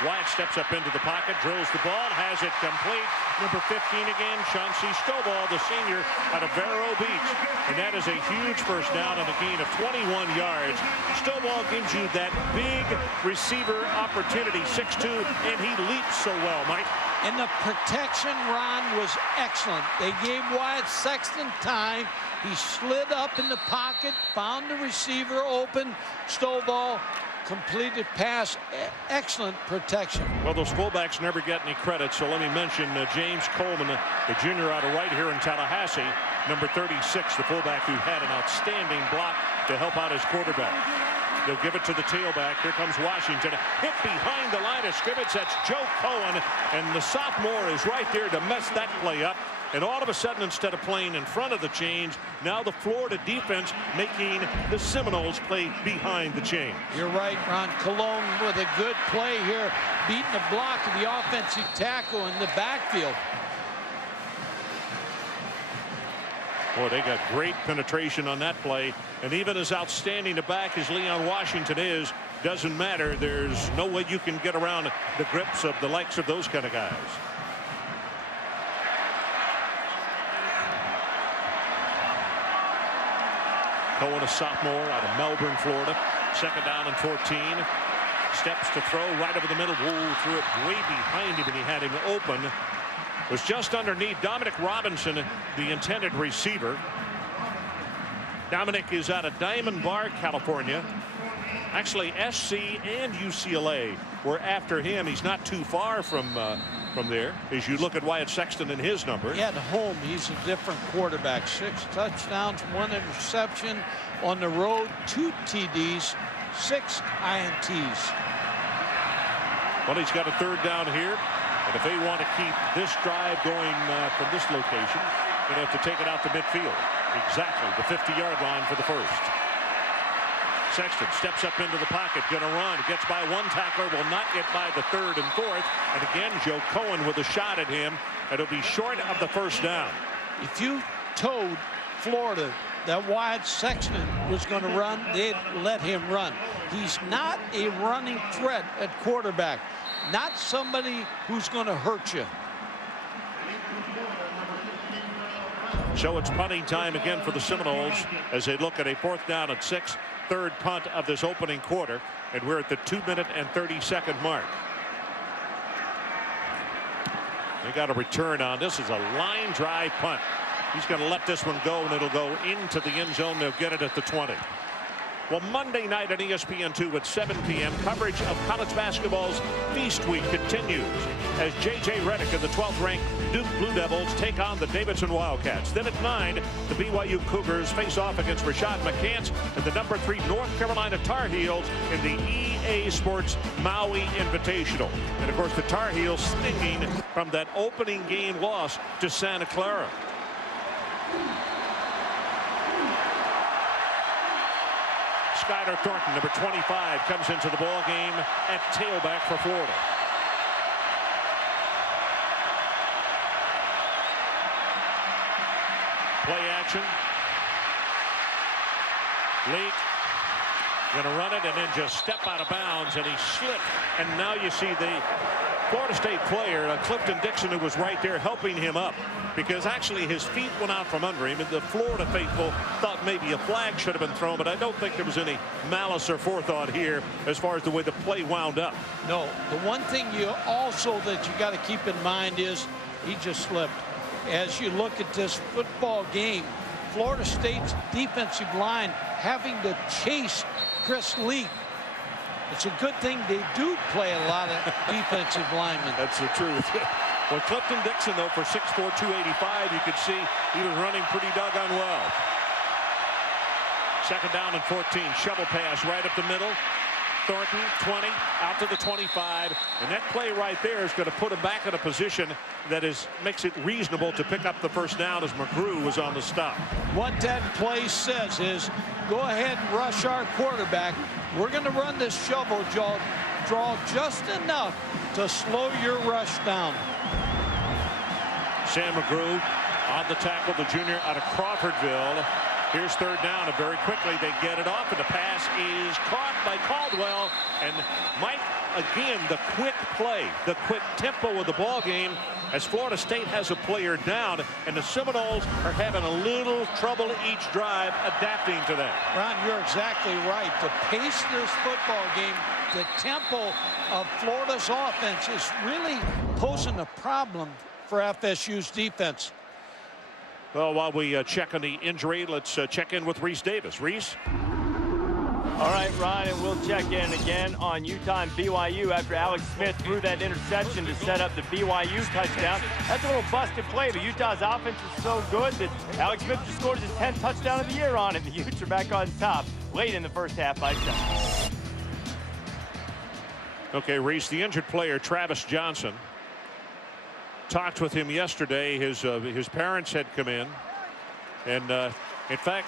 Wyatt steps up into the pocket, drills the ball, has it complete. Number 15 again, Chauncey Stovall, the senior out of Vero Beach. And that is a huge first down on a gain of 21 yards. Stovall gives you that big receiver opportunity, 6'2", and he leaps so well, Mike. And the protection, Ron, was excellent. They gave Wyatt Sexton time. He slid up in the pocket, found the receiver open. Stovall completed pass. Excellent protection. Well, those fullbacks never get any credit, so let me mention James Coleman, the junior out of right here in Tallahassee, number 36, the fullback who had an outstanding block to help out his quarterback. They'll give it to the tailback. Here comes Washington. Hit behind the line of scrimmage. That's Joe Cohen, and the sophomore is right there to mess that play up. And all of a sudden, instead of playing in front of the chains, now the Florida defense making the Seminoles play behind the chains. You're right, Ron. Cologne with a good play here, beating the block of the offensive tackle in the backfield. Boy, they got great penetration on that play. And even as outstanding a back as Leon Washington is, doesn't matter. There's no way you can get around the grips of the likes of those kind of guys. Cohen, a sophomore out of Melbourne, Florida. Second down and 14. Steps to throw right over the middle. Whoa, threw it way behind him, and he had him open. Was just underneath Dominic Robinson, the intended receiver. Dominic is out of Diamond Bar, California. Actually, SC and UCLA were after him. He's not too far from there. As you look at Wyatt Sexton and his numbers. At home, he's a different quarterback. 6 touchdowns, 1 interception. On the road, 2 TDs, 6 INTs. Well, he's got a third down here. And if they want to keep this drive going from this location, they're going to have to take it out to midfield. Exactly, the 50-yard line for the first. Sexton steps up into the pocket, going to run, gets by one tackler, will not get by the third and fourth. And again, Joe Cohen with a shot at him. It'll be short of the first down. If you told Florida that Wyatt Sexton was going to run, they'd let him run. He's not a running threat at quarterback. Not somebody who's going to hurt you. So it's punting time again for the Seminoles as they look at a 4th down and 6, third punt of this opening quarter, and we're at the 2-minute and 30-second mark. They got a return on this. Is a line drive punt. He's going to let this one go, and it'll go into the end zone. They'll get it at the 20. Well, Monday night on ESPN2 at 7 p.m. coverage of college basketball's Feast Week continues as J.J. Redick and the 12th-ranked Duke Blue Devils take on the Davidson Wildcats. Then at 9, the BYU Cougars face off against Rashad McCants and the number 3 North Carolina Tar Heels in the EA Sports Maui Invitational. And, of course, the Tar Heels stinging from that opening game loss to Santa Clara. Skylar Thornton, number 25, comes into the ball game at tailback for Florida. Play action. Leak. Going to run it and then just step out of bounds, and he slipped. And now you see the Florida State player, Clifton Dixon, who was right there helping him up, because actually his feet went out from under him, and the Florida faithful thought maybe a flag should have been thrown, but I don't think there was any malice or forethought here as far as the way the play wound up. No, the one thing you also that you got to keep in mind is he just slipped. As you look at this football game, Florida State's defensive line having to chase Chris Lee. It's a good thing they do play a lot of defensive linemen. That's the truth. Well, Clifton Dixon, though, for 6'4", 285, you could see he was running pretty doggone well. 2nd down and 14. Shovel pass right up the middle. Thornton, 20, out to the 25. And that play right there is going to put him back in a position that makes it reasonable to pick up the first down as McGrew was on the stop. What that play says is, go ahead and rush our quarterback. We're going to run this shovel draw just enough to slow your rush down. Sam McGrew on the tackle, the junior out of Crawfordville. Here's 3rd down, and very quickly they get it off, and the pass is caught by Caldwell. And Mike, again, the quick play, the quick tempo of the ball game, as Florida State has a player down, and the Seminoles are having a little trouble each drive adapting to that. Ron, you're exactly right. To pace this football game, the tempo of Florida's offense is really posing a problem for FSU's defense. Well, while we check on the injury, let's check in with Reese Davis. Reese? All right, Ron, and we'll check in again on Utah and BYU after Alex Smith threw that interception to set up the BYU touchdown. That's a little busted play, but Utah's offense is so good that Alex Smith just scored his 10th touchdown of the year on it. The Utes are back on top late in the first half by 7. Okay, Reese, the injured player, Travis Johnson. Talked with him yesterday. His parents had come in, and in fact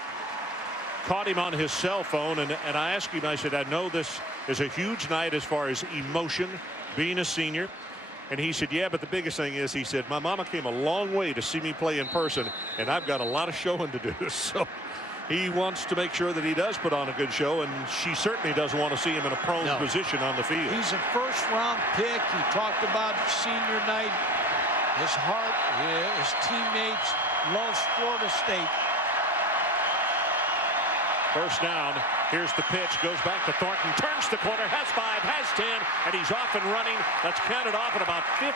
caught him on his cell phone, and I asked him, I said, I know this is a huge night as far as emotion, being a senior. And he said, yeah, but the biggest thing is, he said, my mama came a long way to see me play in person, and I've got a lot of showing to do. So he wants to make sure that he does put on a good show, and she certainly doesn't want to see him in a prone position on the field. He's a first-round pick. He talked about senior night. His heart, his teammates, loves Florida State. First down. Here's the pitch. Goes back to Thornton. Turns the corner. Has 5. Has 10. And he's off and running. That's counted off at about 15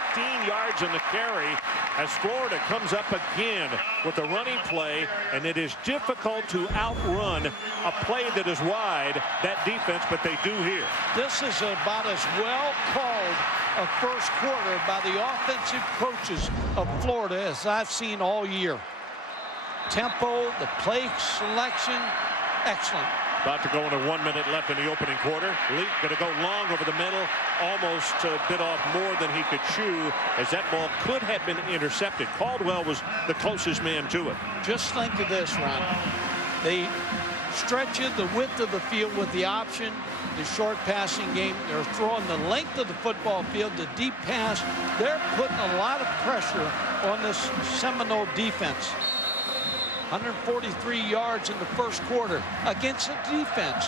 yards in the carry as Florida comes up again with a running play. And it is difficult to outrun a play that is wide, that defense, but they do here. This is about as well called a first quarter by the offensive coaches of Florida as I've seen all year. Tempo, the play selection, excellent. About to go into 1 minute left in the opening quarter. Lee going to go long over the middle. Almost bit off more than he could chew, as that ball could have been intercepted. Caldwell was the closest man to it. Just think of this, Ron. They stretch it the width of the field with the option, the short passing game. They're throwing the length of the football field, the deep pass. They're putting a lot of pressure on this Seminole defense. 143 yards in the first quarter against a defense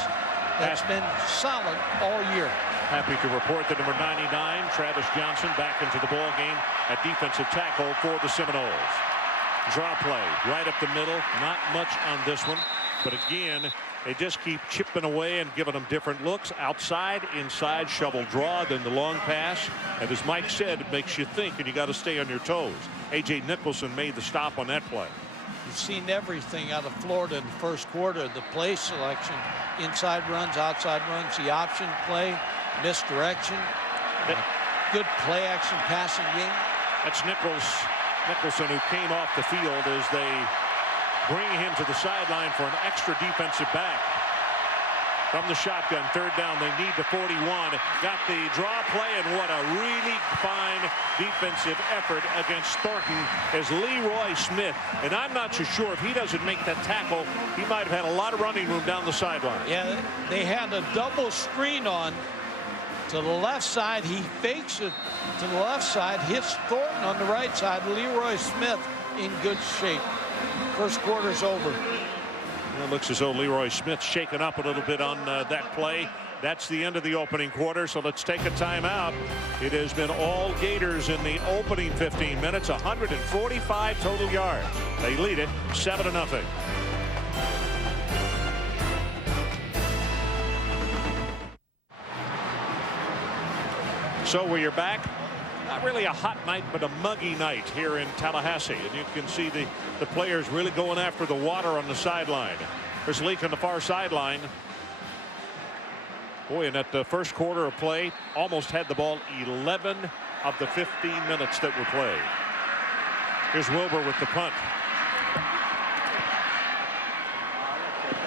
that's been solid all year. Happy to report that number 99, Travis Johnson, back into the ball game at defensive tackle for the Seminoles. Draw play right up the middle. Not much on this one, but again, they just keep chipping away and giving them different looks. Outside, inside, shovel draw, then the long pass. And as Mike said, it makes you think, and you got to stay on your toes. A.J. Nicholson made the stop on that play. You've seen everything out of Florida in the first quarter. The play selection, inside runs, outside runs, the option play, misdirection, good play action passing game. That's Nicholson, who came off the field as they bring him to the sideline for an extra defensive back. From the shotgun, 3rd down, they need the 41. Got the draw play, and what a really fine defensive effort against Thornton as Leroy Smith. And I'm not so sure if he doesn't make that tackle, he might have had a lot of running room down the sideline. Yeah, they had a double screen on to the left side. He fakes it to the left side, hits Thornton on the right side. Leroy Smith in good shape. First quarter's over. Well, it looks as though Leroy Smith shaken up a little bit on that play. That's the end of the opening quarter, so let's take a timeout. It has been all Gators in the opening 15 minutes, 145 total yards. They lead it 7-0. So we are back. Not really a hot night, but a muggy night here in Tallahassee. And you can see the players really going after the water on the sideline. There's a leak on the far sideline. Boy, in that first quarter of play, almost had the ball 11 of the 15 minutes that were played. Here's Wilbur with the punt.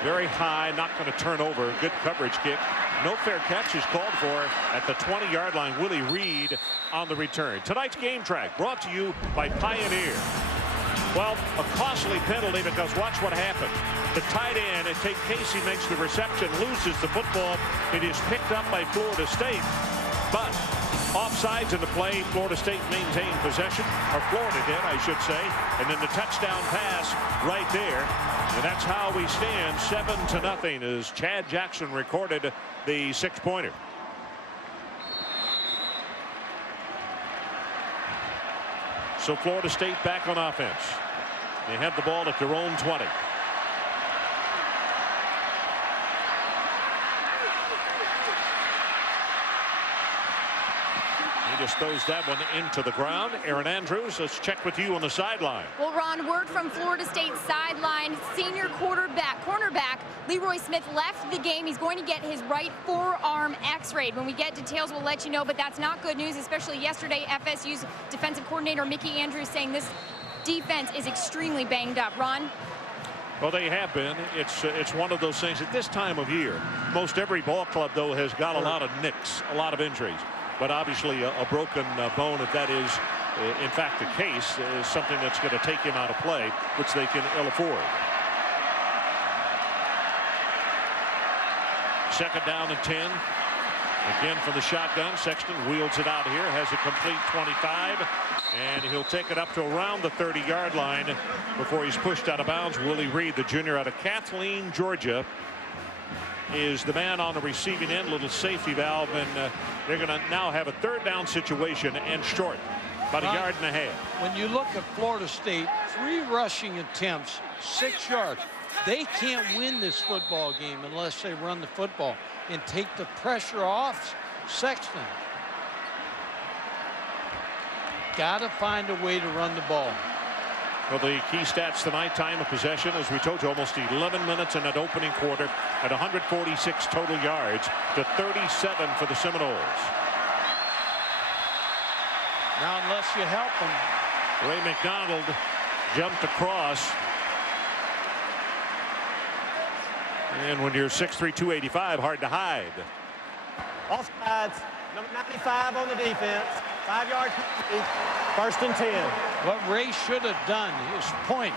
Very high, not going to turn over. Good coverage kick. No fair catch is called for at the 20-yard line. Willie Reed on the return. Tonight's game track brought to you by Pioneer. Well, a costly penalty because watch what happened. The tight end, and Tate Casey makes the reception, loses the football. It is picked up by Florida State. But offsides in the play, Florida State maintained possession, or Florida did, I should say. And then the touchdown pass right there. And that's how we stand 7-0 as Chad Jackson recorded the 6-pointer. So Florida State back on offense. They have the ball at their own 20. He just throws that one into the ground. Aaron Andrews, let's check with you on the sideline. Well, Ron, word from Florida State's sideline. Senior cornerback Leroy Smith left the game. He's going to get his right forearm x-rayed. When we get details, we'll let you know, but that's not good news, especially yesterday. FSU's defensive coordinator Mickey Andrews saying this defense is extremely banged up. Ron? Well, they have been. It's one of those things at this time of year. Most every ball club, though, has got a lot of nicks, a lot of injuries. But obviously a broken bone, if that is in fact the case, is something that's going to take him out of play, which they can ill afford. Second down and 10. Again from the shotgun. Sexton wheels it out here, has a complete 25, and he'll take it up to around the 30-yard line before he's pushed out of bounds. Willie Reed, the junior out of Kathleen, Georgia, is the man on the receiving end, little safety valve, and they're going to now have a third down situation and short, about a yard and a half. When you look at Florida State, 3 rushing attempts, 6 yards. They can't win this football game unless they run the football and take the pressure off Sexton. Got to find a way to run the ball. Well, the key stats tonight, time of possession, as we told you, almost 11 minutes in that opening quarter at 146 total yards to 37 for the Seminoles. Now, unless you help them. Ray McDonald jumped across. And when you're 6'3", 285, hard to hide. Offsides, number 95 on the defense. 5-yard penalty, 1st and 10. What Ray should have done is point.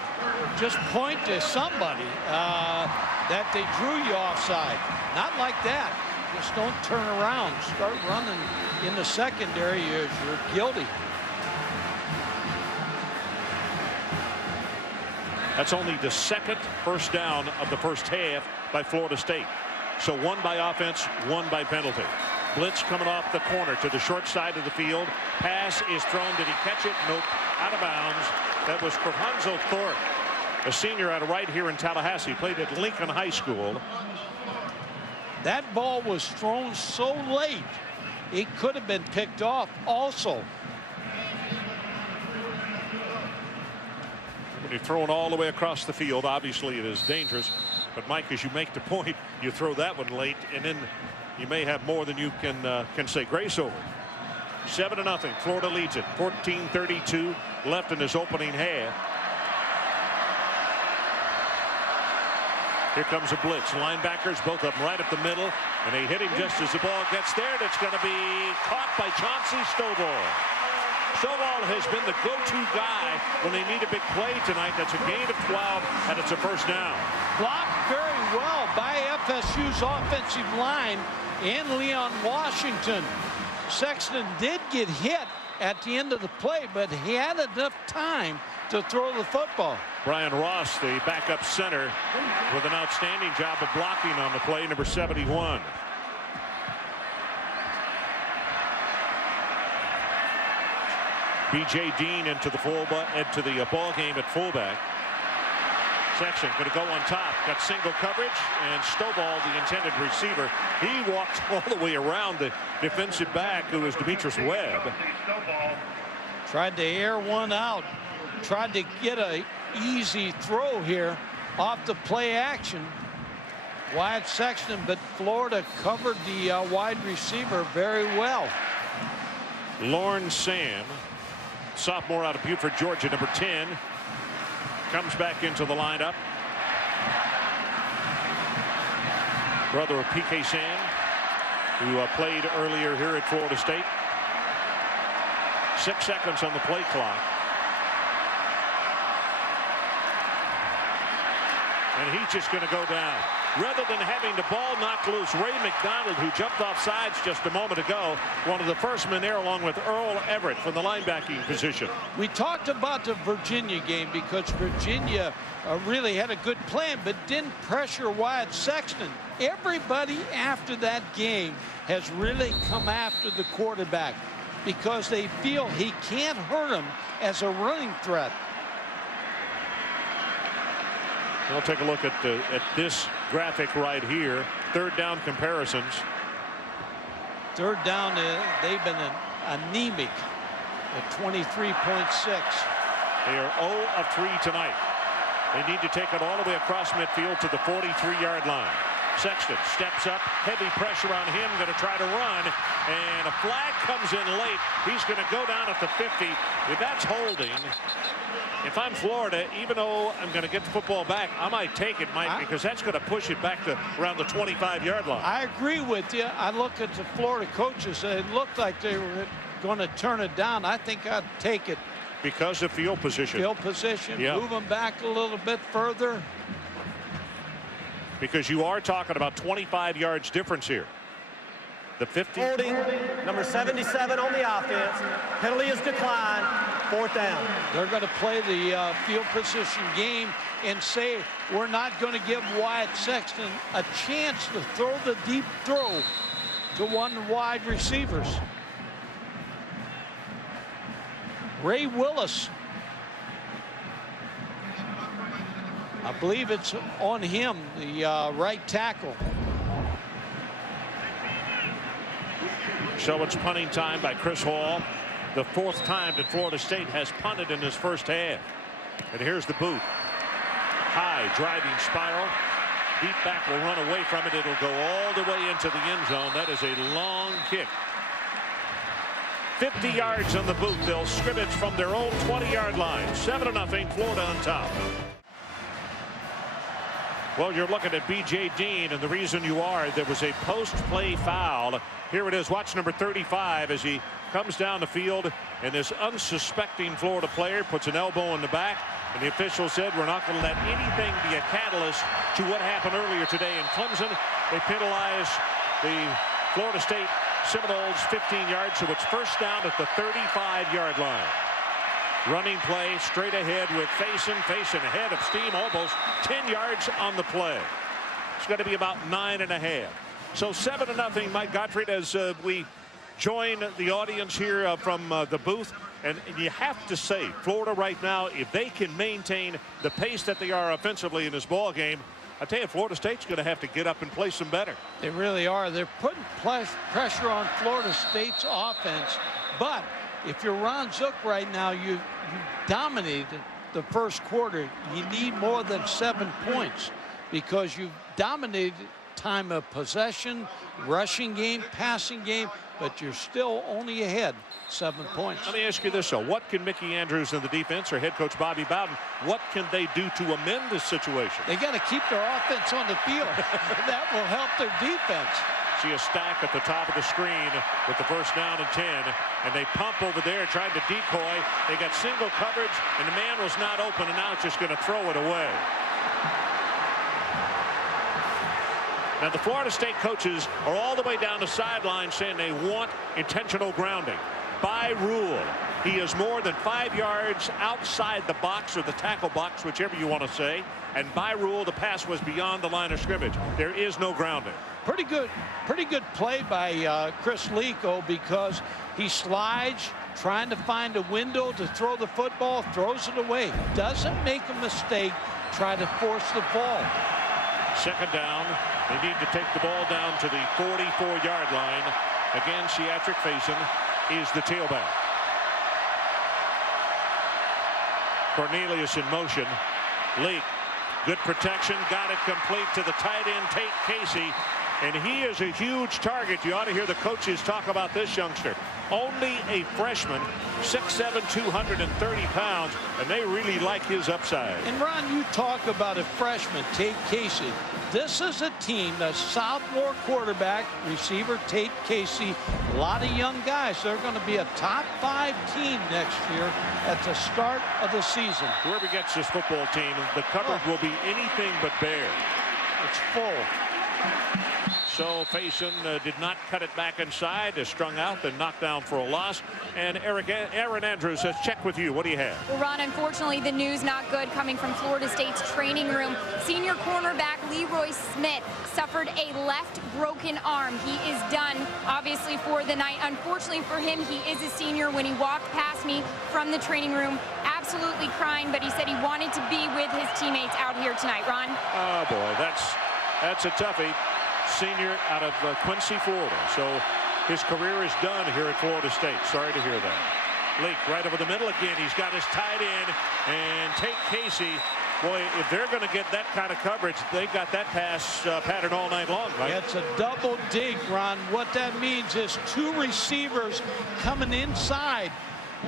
Just point to somebody that they drew you offside. Not like that. Just don't turn around. Start running in the secondary. You're guilty. That's only the second first down of the first half by Florida State. So 1 by offense, 1 by penalty. Blitz coming off the corner to the short side of the field. Pass is thrown. Did he catch it? Nope. Out of bounds. That was Corhanzo Thorpe, a senior out of right here in Tallahassee. Played at Lincoln High School. That ball was thrown so late, it could have been picked off also. When you're thrown all the way across the field, obviously it is dangerous. But Mike, as you make the point, you throw that one late, and then you may have more than you can say grace over. 7-0. Florida leads it. 14:32 left in this opening half. Here comes a blitz. Linebackers, both of them right up the middle, and they hit him just as the ball gets there. That's going to be caught by Chauncey Stovall. Stovall has been the go-to guy when they need a big play tonight. That's a gain of 12, and it's a first down. Blocked very well by FSU's offensive line and Leon Washington. Sexton did get hit at the end of the play, but he had enough time to throw the football. Brian Ross, the backup center, with an outstanding job of blocking on the play, number 71. B.J. Dean into the ball game at fullback. Sexton going to go on top. Got single coverage, and Stovall, the intended receiver, he walked all the way around the defensive back, who is Demetrius Webb. Tried to air one out. Tried to get a easy throw here off the play action. Wyatt Sexton, but Florida covered the wide receiver very well. Lorne Sam, sophomore out of Buford, Georgia, number 10, comes back into the lineup. Brother of P.K. Sam, who played earlier here at Florida State. 6 seconds on the play clock. And he's just going to go down. Rather than having the ball knocked loose, Ray McDonald, who jumped off sides just a moment ago, one of the first men there, along with Earl Everett from the linebacking position. We talked about the Virginia game because Virginia really had a good plan, but didn't pressure Wyatt Sexton. Everybody after that game has really come after the quarterback because they feel he can't hurt him as a running threat. We'll take a look at this graphic right here. Third down comparisons. Third down, they've been anemic at 23.6. They are 0 of 3 tonight. They need to take it all the way across midfield to the 43-yard line. Sexton steps up, heavy pressure on him, going to try to run, and a flag comes in late. He's going to go down at the 50. If that's holding, if I'm Florida, even though I'm going to get the football back, I might take it, Mike, because that's going to push it back to around the 25-yard line. I agree with you. I look at the Florida coaches. It looked like they were going to turn it down. I think I'd take it. Because of field position. Field position, yep. Move them back a little bit further. Because you are talking about 25 yards difference here. The 50. Holding, number 77 on the offense. Penalty is declined. 4th down. They're going to play the field position game and say we're not going to give Wyatt Sexton a chance to throw the deep throw to one of the wide receivers. Ray Willis, I believe it's on him, the right tackle. So it's punting time by Chris Hall. The 4th time that Florida State has punted in this first half. And here's the boot. High driving spiral. Deep back will run away from it. It'll go all the way into the end zone. That is a long kick. 50 yards on the boot. They'll scrimmage from their own 20-yard line. 7-0, Florida on top. Well, you're looking at B.J. Dean, and the reason you are, there was a post-play foul. Here it is. Watch number 35 as he comes down the field, and this unsuspecting Florida player puts an elbow in the back, and the official said we're not going to let anything be a catalyst to what happened earlier today in Clemson. They penalize the Florida State Seminoles 15 yards, so it's first down at the 35-yard line. Running play straight ahead with facing ahead of steam, almost 10 yards on the play. It's going to be about 9.5. So 7-0, Mike Gottfried, as we join the audience here from the booth. And you have to say, Florida right now, if they can maintain the pace that they are offensively in this ball game, I tell you, Florida State's going to have to get up and play some better. They really are. They're putting pressure on Florida State's offense. But if you're Ron Zook right now, you dominated the first quarter. You need more than 7 points because you've dominated time of possession, rushing game, passing game, but you're still only ahead 7 points. Let me ask you this, though. What can Mickey Andrews and the defense, or head coach Bobby Bowden, what can they do to amend this situation? They got to keep their offense on the field. That will help their defense. See a stack at the top of the screen with the first down and 10, and they pump over there trying to decoy. They got single coverage, and the man was not open, and now it's just going to throw it away. Now, the Florida State coaches are all the way down the sideline saying they want intentional grounding. By rule, he is more than 5 yards outside the box or the tackle box, whichever you want to say. And by rule, the pass was beyond the line of scrimmage. There is no grounding. Pretty good play by Chris Lico because he slides, trying to find a window to throw the football, throws it away. Doesn't make a mistake, try to force the ball. Second down. They need to take the ball down to the 44-yard line. Again, Sheatrick Faison is the tailback. Cornelius in motion. Leak. Good protection. Got it complete to the tight end, Tate Casey. And he is a huge target. You ought to hear the coaches talk about this youngster. Only a freshman, 6'7", 230 pounds, and they really like his upside. And Ron, you talk about a freshman, Tate Casey. This is a team, the sophomore quarterback, receiver Tate Casey, a lot of young guys. They're going to be a top 5 team next year at the start of the season. Whoever gets this football team, the cupboard will be anything but bare. It's full. So Faison did not cut it back inside, is strung out, then knocked down for a loss. And Aaron Andrews says, check with you. What do you have? Well, Ron, unfortunately, the news not good coming from Florida State's training room. Senior cornerback Leroy Smith suffered a left broken arm. He is done, obviously, for the night. Unfortunately for him, he is a senior. When he walked past me from the training room, absolutely crying, but he said he wanted to be with his teammates out here tonight. Ron? Oh, boy, that's a toughie. Senior out of Quincy, Florida. So his career is done here at Florida State. Sorry to hear that. Leak right over the middle again. He's got his tight end, and Tate Casey. Boy, if they're going to get that kind of coverage, they've got that pass pattern all night long, right? It's a double dig, Ron. What that means is 2 receivers coming inside.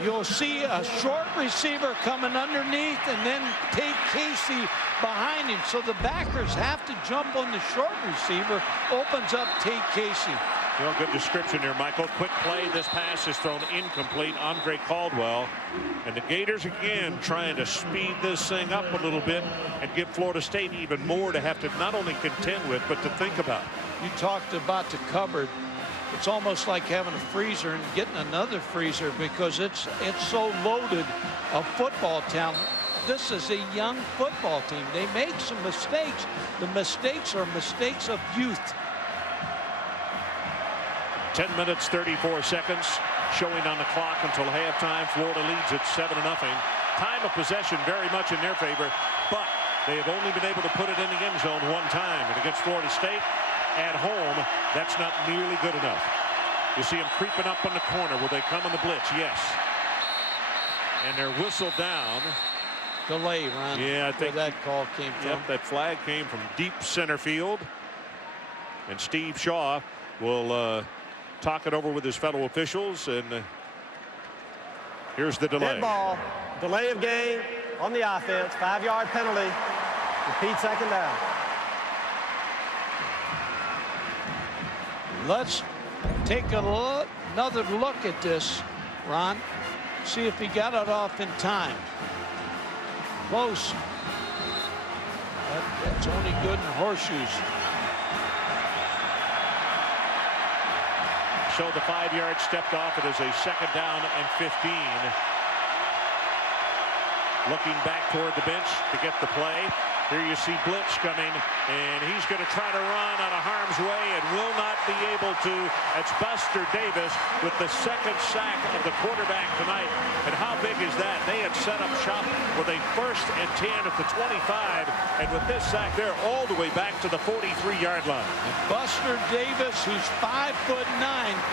You'll see a short receiver coming underneath, and then Tate Casey behind him. So the backers have to jump on the short receiver. Opens up Tate Casey. Well, good description here, Michael. Quick play. This pass is thrown incomplete. Andre Caldwell. And the Gators again trying to speed this thing up a little bit and give Florida State even more to have to not only contend with, but to think about. You talked about the cupboard. It's almost like having a freezer and getting another freezer because it's so loaded of football talent. This is a young football team. They make some mistakes. The mistakes are mistakes of youth. 10 minutes, 34 seconds showing on the clock until halftime. Florida leads at 7-0. Time of possession very much in their favor, but they have only been able to put it in the end zone one time. And against Florida State, at home, that's not nearly good enough. You see them creeping up on the corner. Will they come on the blitz? Yes. And they're whistled down. Delay, Ron. Yeah, I think where that call came from. Yep, that flag came from deep center field. And Steve Shaw will talk it over with his fellow officials. And here's the delay. Dead ball. Delay of game on the offense. 5-yard penalty. Repeat second down. Let's take another look at this, Ron. See if he got it off in time. Close. That's only good in horseshoes. So the 5-yard stepped off. It is a second down and 15. Looking back toward the bench to get the play. Here you see blitz coming, and he's going to try to run out of harm's way and will not be able to. That's Buster Davis with the second sack of the quarterback tonight. And how big is that? They had set up shop with a 1st and 10 at the 25, and with this sack, they're all the way back to the 43-yard line. And Buster Davis, who's 5'9",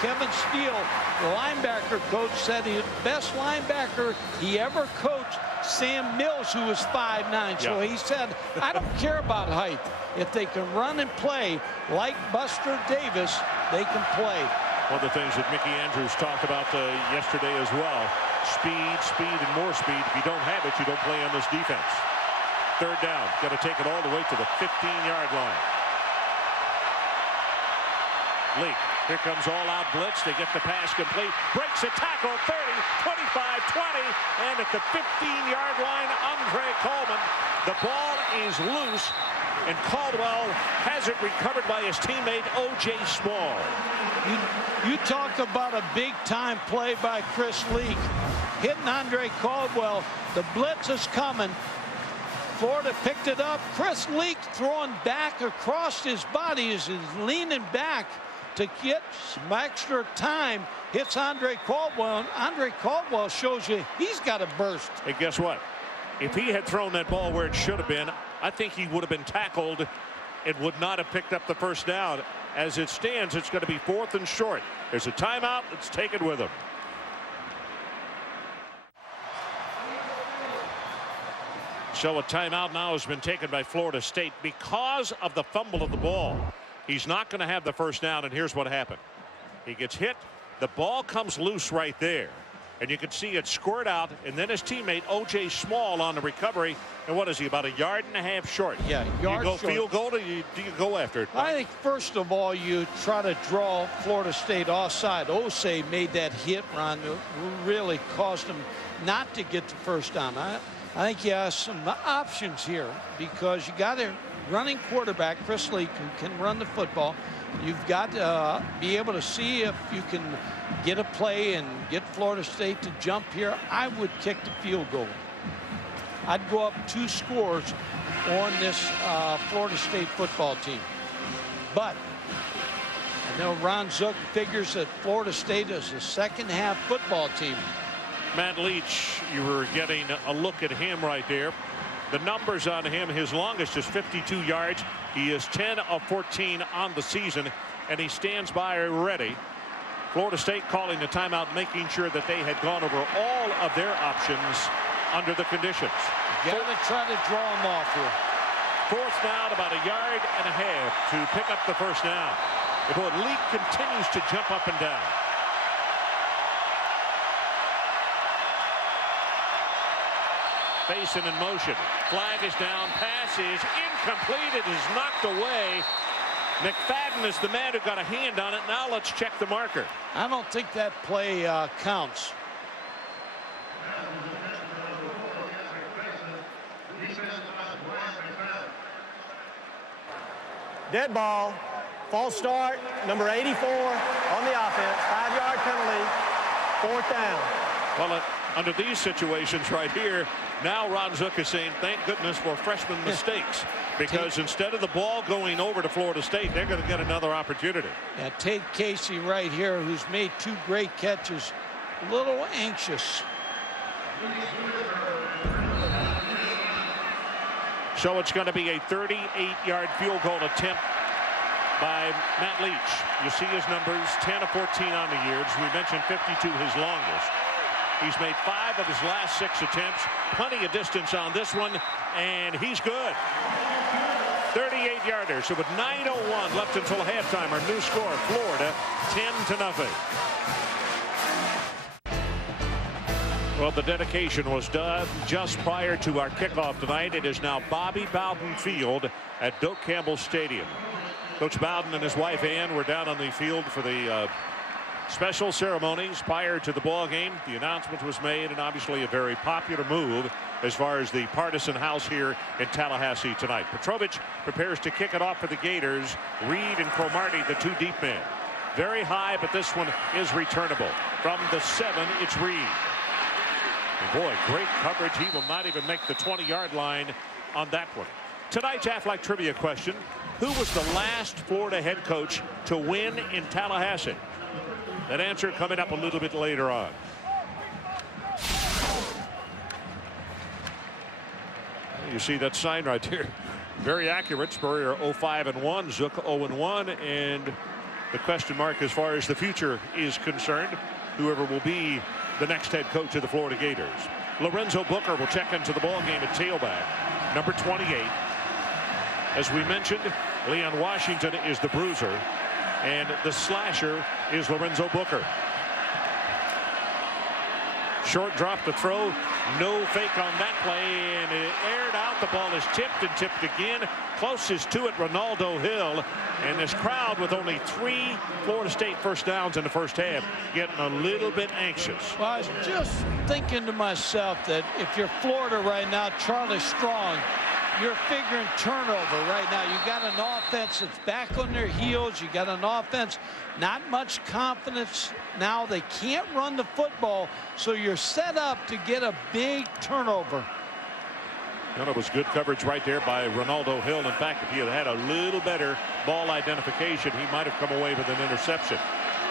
Kevin Steele, the linebacker coach, said the best linebacker he ever coached, Sam Mills, who was 5'9". So he said, I don't care about height. If they can run and play like Buster Davis, they can play. One of the things that Mickey Andrews talked about yesterday as well. Speed, speed, and more speed. If you don't have it, you don't play on this defense. Third down. Got to take it all the way to the 15-yard line. Leak. Here comes all-out blitz. They get the pass complete. Breaks a tackle. 30, 25, 20. And at the 15-yard line, Andre Coleman. The ball is loose. And Caldwell has it recovered by his teammate, O.J. Small. You talk about a big-time play by Chris Leak. Hitting Andre Caldwell. The blitz is coming. Florida picked it up. Chris Leak throwing back across his body as he's leaning back to get some extra time, hits Andre Caldwell, and Andre Caldwell shows you he's got a burst. And guess what? If he had thrown that ball where it should have been, I think he would have been tackled and would not have picked up the first down. As it stands, it's going to be 4th and short. There's a timeout. Let's take it with him. So a timeout now has been taken by Florida State because of the fumble of the ball. He's not going to have the first down, and here's what happened. He gets hit. The ball comes loose right there. And you can see it squirt out, and then his teammate O.J. Small on the recovery. And what is he, about 1.5 yards short? Yeah, yard you go short. Field goal, or do you go after it? I think, first of all, you try to draw Florida State offside. Osei made that hit, Ron, that really caused him not to get the first down. I think you have some options here because you got a running quarterback, Chris Leak, who can run the football. You've got to be able to see if you can get a play and get Florida State to jump here. I would kick the field goal. I'd go up 2 scores on this Florida State football team. But I know Ron Zook figures that Florida State is a second-half football team. Matt Leach, you were getting a look at him right there. The numbers on him, his longest is 52 yards. He is 10 of 14 on the season, and he stands by ready. Florida State calling the timeout, making sure that they had gone over all of their options under the conditions. You got to try to draw them off here. 4th down, about 1.5 yards to pick up the first down. The Leak continues to jump up and down. Faison in motion. Flag is down. Pass is incomplete. It is knocked away. McFadden is the man who got a hand on it. Now let's check the marker. I don't think that play counts. Dead ball. False start. Number 84 on the offense. 5-yard penalty. 4th down. Well, under these situations right here, now Ron Zook is saying, thank goodness for freshman mistakes, because instead of the ball going over to Florida State, they're going to get another opportunity. Yeah, Tate Casey right here, who's made 2 great catches, a little anxious. So it's going to be a 38-yard field goal attempt by Matt Leach. You see his numbers, 10 of 14 on the years. We mentioned 52, his longest. He's made 5 of his last 6 attempts. Plenty of distance on this one, and he's good. 38-yarder. So with 9:01 left until halftime, our new score, Florida 10-0. Well, the dedication was done just prior to our kickoff tonight. It is now Bobby Bowden Field at Doak Campbell Stadium. Coach Bowden and his wife Ann were down on the field for the special ceremonies prior to the ball game. The announcement was made, and obviously a very popular move as far as the partisan house here in Tallahassee tonight. Petrovich prepares to kick it off for the Gators. Reed and Cromartie, the 2 deep men. Very high, but this one is returnable. From the 7, it's Reed. And boy, great coverage. He will not even make the 20-yard line on that one. Tonight's Aflac trivia question: who was the last Florida head coach to win in Tallahassee? That answer coming up a little bit later on. You see that sign right here. Very accurate. Spurrier 0-5-1, Zook 0-1, and the question mark as far as the future is concerned, whoever will be the next head coach of the Florida Gators. Lorenzo Booker will check into the ball game at tailback, number 28. As we mentioned, Leon Washington is the bruiser, and the slasher is Lorenzo Booker. Short drop to throw, no fake on that play, and it aired out. The ball is tipped and tipped again. Closest to it, Ronaldo Hill, and this crowd with only 3 Florida State first downs in the first half getting a little bit anxious. Well, I was just thinking to myself that if you're Florida right now, Charlie Strong, you're figuring turnover right now. You got an offense that's back on their heels. You got an offense, not much confidence. Now they can't run the football, so you're set up to get a big turnover. Well, it was good coverage right there by Ronaldo Hill. In fact, if he had had a little better ball identification, he might have come away with an interception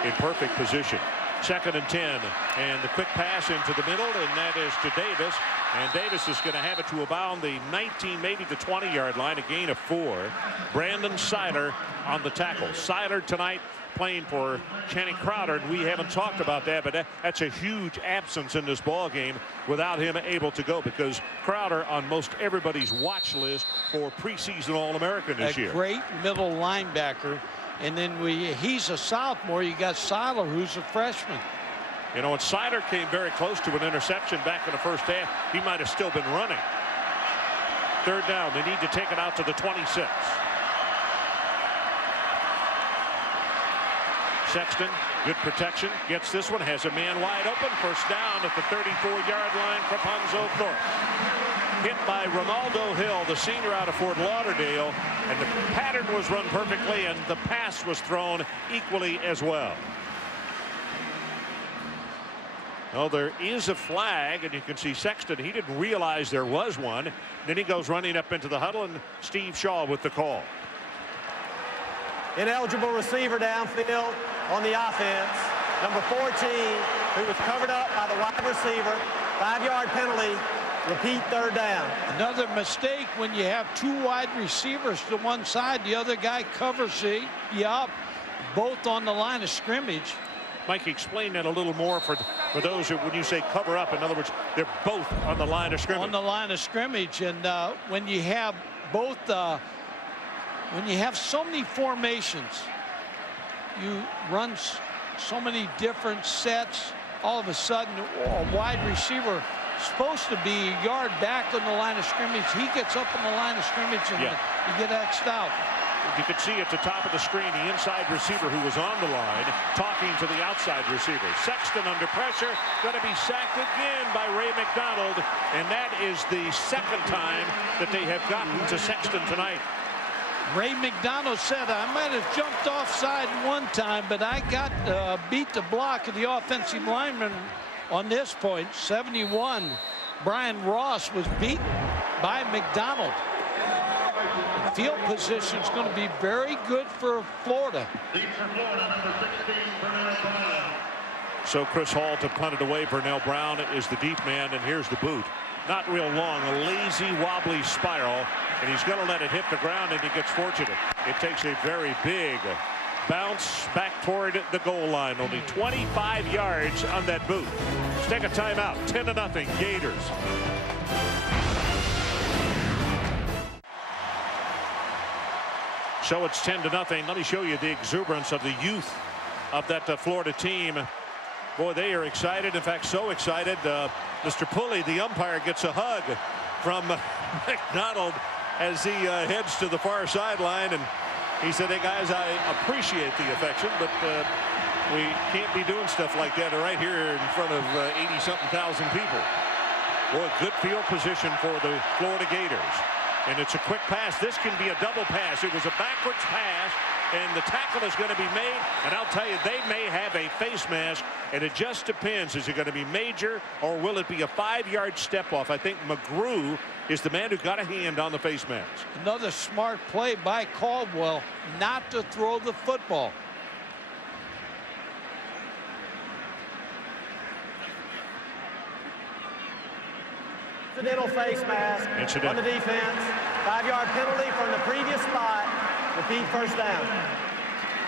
in perfect position. 2nd and 10, and the quick pass into the middle, and that is to Davis. And Davis is going to have it to about the 19, maybe the 20-yard line, a gain of 4. Brandon Seiler on the tackle. Seiler tonight playing for Channing Crowder, and we haven't talked about that, but that's a huge absence in this ball game without him able to go, because Crowder on most everybody's watch list for preseason All-American this year. A great middle linebacker. And then he's a sophomore. You got Seiler, who's a freshman. You know, when Seiler came very close to an interception back in the first half, he might have still been running. 3rd down. They need to take it out to the 26. Sexton, good protection, gets this one, has a man wide open. 1st down at the 34-yard line for Rapunzel North. Hit by Ronaldo Hill, the senior out of Fort Lauderdale, and the pattern was run perfectly, and the pass was thrown equally as well. Oh, there is a flag, and you can see Sexton, he didn't realize there was one. Then he goes running up into the huddle, and Steve Shaw with the call. Ineligible receiver downfield on the offense. Number 14, who was covered up by the wide receiver. 5-yard penalty. Repeat 3rd down. Another mistake when you have 2 wide receivers to one side. The other guy covers you up, both on the line of scrimmage. Mike, explain that a little more for those who, when you say cover up, in other words, they're both on the line of scrimmage. On the line of scrimmage, and when you have both, when you have so many formations, you run so many different sets. All of a sudden, a wide receiver supposed to be a yard back on the line of scrimmage. He gets up on the line of scrimmage, and you get X'd out. You can see at the top of the screen the inside receiver who was on the line talking to the outside receiver. Sexton under pressure, going to be sacked again by Ray McDonald, and that is the 2nd time that they have gotten to Sexton tonight. Ray McDonald said, I might have jumped offside one time, but I got beat the block of the offensive lineman on this point. 71, Brian Ross was beaten by McDonald. The field position is going to be very good for Florida. So Chris Hall to punt it away. Vernell Brown is the deep man, and here's the boot. Not real long, a lazy, wobbly spiral, and he's going to let it hit the ground, and he gets fortunate. It takes a very big bounce back toward the goal line. Only 25 yards on that boot. Let's take a timeout. 10-0 Gators. So it's 10-0. Let me show you the exuberance of the youth of that Florida team. Boy, they are excited. In fact, so excited. Mr. Pulley, the umpire, gets a hug from McDonald as he heads to the far sideline. And he said, hey, guys, I appreciate the affection, but we can't be doing stuff like that right here in front of 80-something thousand people. Boy, good field position for the Florida Gators. And it's a quick pass. This can be a double pass. It was a backwards pass, and the tackle is going to be made. And I'll tell you, they may have a face mask, and it just depends. Is it going to be major, or will it be a 5-yard step off? I think McGrew is the man who got a hand on the face mask. Another smart play by Caldwell not to throw the football. Incidental face mask on the defense. 5-yard penalty from the previous spot. Repeat 1st down.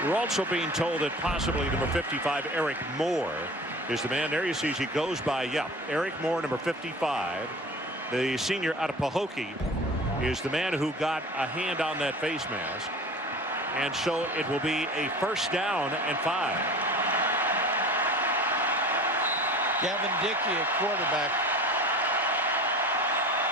We're also being told that possibly number 55, Eric Moore, is the man. There you see he goes by, Eric Moore, number 55. The senior out of Pahokee is the man who got a hand on that face mask. And so it will be a 1st down and 5. Gavin Dickey at quarterback.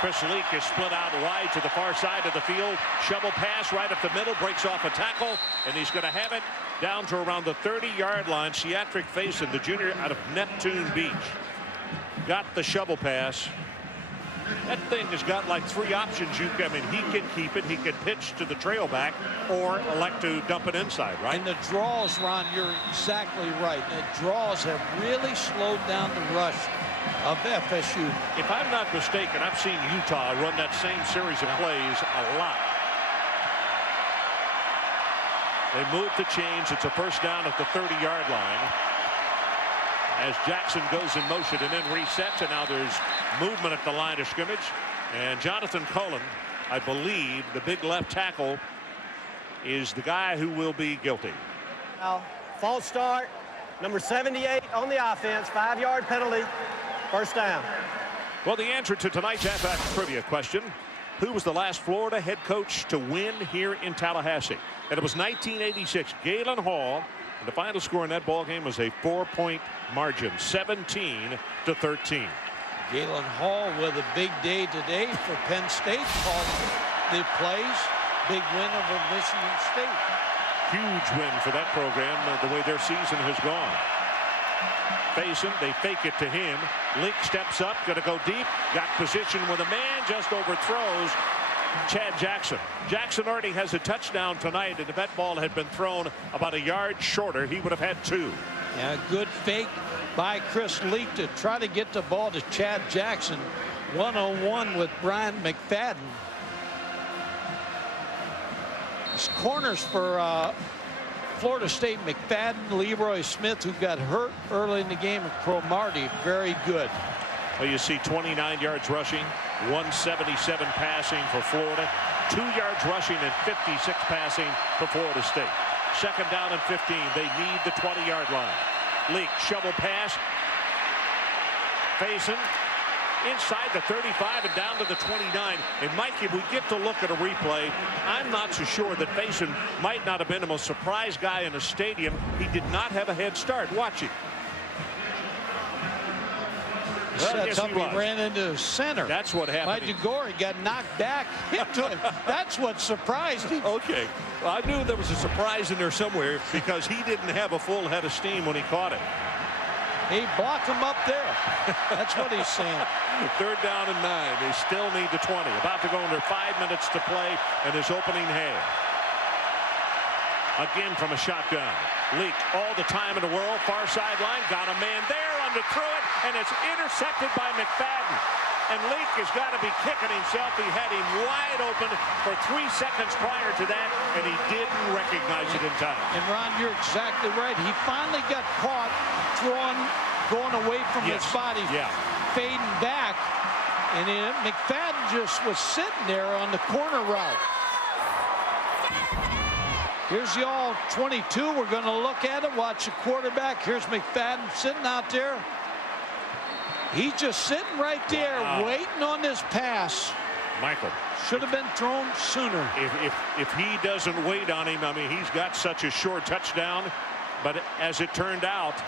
Chris Leak is split out wide to the far side of the field. Shovel pass right up the middle, breaks off a tackle, and he's going to have it down to around the 30-yard line. Seatric Faison, the junior out of Neptune Beach, got the shovel pass. That thing has got like 3 options. He can keep it, he can pitch to the trailback, or elect to dump it inside, right? And the draws, Ron, you're exactly right. The draws have really slowed down the rush of FSU. If I'm not mistaken, I've seen Utah run that same series of plays a lot. They move the chains. It's a first down at the 30-yard line as Jackson goes in motion and then resets, and now there's movement at the line of scrimmage. And Jonathan Cullen, I believe, the big left tackle, is the guy who will be guilty. Now, false start, number 78 on the offense, 5-yard penalty, first down. Well, the answer to tonight's half-back trivia question: who was the last Florida head coach to win here in Tallahassee? And it was 1986. Galen Hall. And the final score in that ball game was a 4-point margin, 17-13. Galen Hall with a big day today for Penn State. Calling the plays. Big win over Michigan State. Huge win for that program, the way their season has gone. Faison, they fake it to him. Link steps up, going to go deep. Got position with a man, just overthrows Chad Jackson. Jackson already has a touchdown tonight, and if that ball had been thrown about a yard shorter, he would have had 2. Yeah, good fake by Chris Leak to try to get the ball to Chad Jackson. 1-on-1 with Brian McFadden. His corners for Florida State: McFadden, Leroy Smith, who got hurt early in the game, and Cromartie. Very good. Well, you see 29 yards rushing, 177 passing for Florida, 2 yards rushing and 56 passing for Florida State. Second down and 15. They need the 20-yard line. Leak, shovel pass. Faison inside the 35 and down to the 29. And Mike, if we get to look at a replay, I'm not so sure that Faison might not have been the most surprised guy in the stadium. He did not have a head start. Watch it. Well, Sets up, he ran into the center. That's what happened. Mike DeGore got knocked back into him. That's what surprised him. Okay. Well, I knew there was a surprise in there somewhere because he didn't have a full head of steam when he caught it. He blocked him up there. That's what he's saying. Third down and 9. They still need the 20. About to go under 5 minutes to play in his opening half. Again from a shotgun. Leak, all the time in the world. Far sideline. Got a man there. Underthrew it. And it's intercepted by McFadden. And Leak has got to be kicking himself. He had him wide open for 3 seconds prior to that, and he didn't recognize it in time. And Ron, you're exactly right. He finally got caught going away from his body, fading back, and McFadden just was sitting there on the corner route. Here's the all 22. We're going to look at it. Watch the quarterback. Here's McFadden sitting out there. He's just sitting right there, waiting on this pass. Michael, should have been thrown sooner. If he doesn't wait on him, I mean, he's got such a short touchdown. But as it turned out,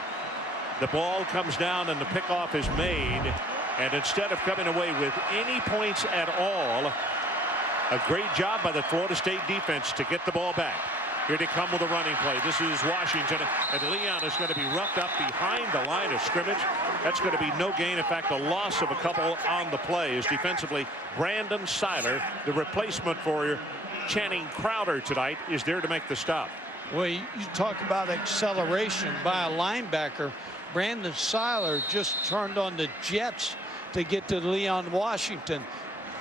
the ball comes down and the pickoff is made. And instead of coming away with any points at all, a great job by the Florida State defense to get the ball back. Here they come with a running play. This is Washington, and Leon is going to be roughed up behind the line of scrimmage. That's going to be no gain. In fact, a loss of a couple on the play is defensively. Brandon Seiler, the replacement for Channing Crowder tonight, is there to make the stop. Well, you talk about acceleration by a linebacker. Brandon Seiler just turned on the jets to get to Leon Washington.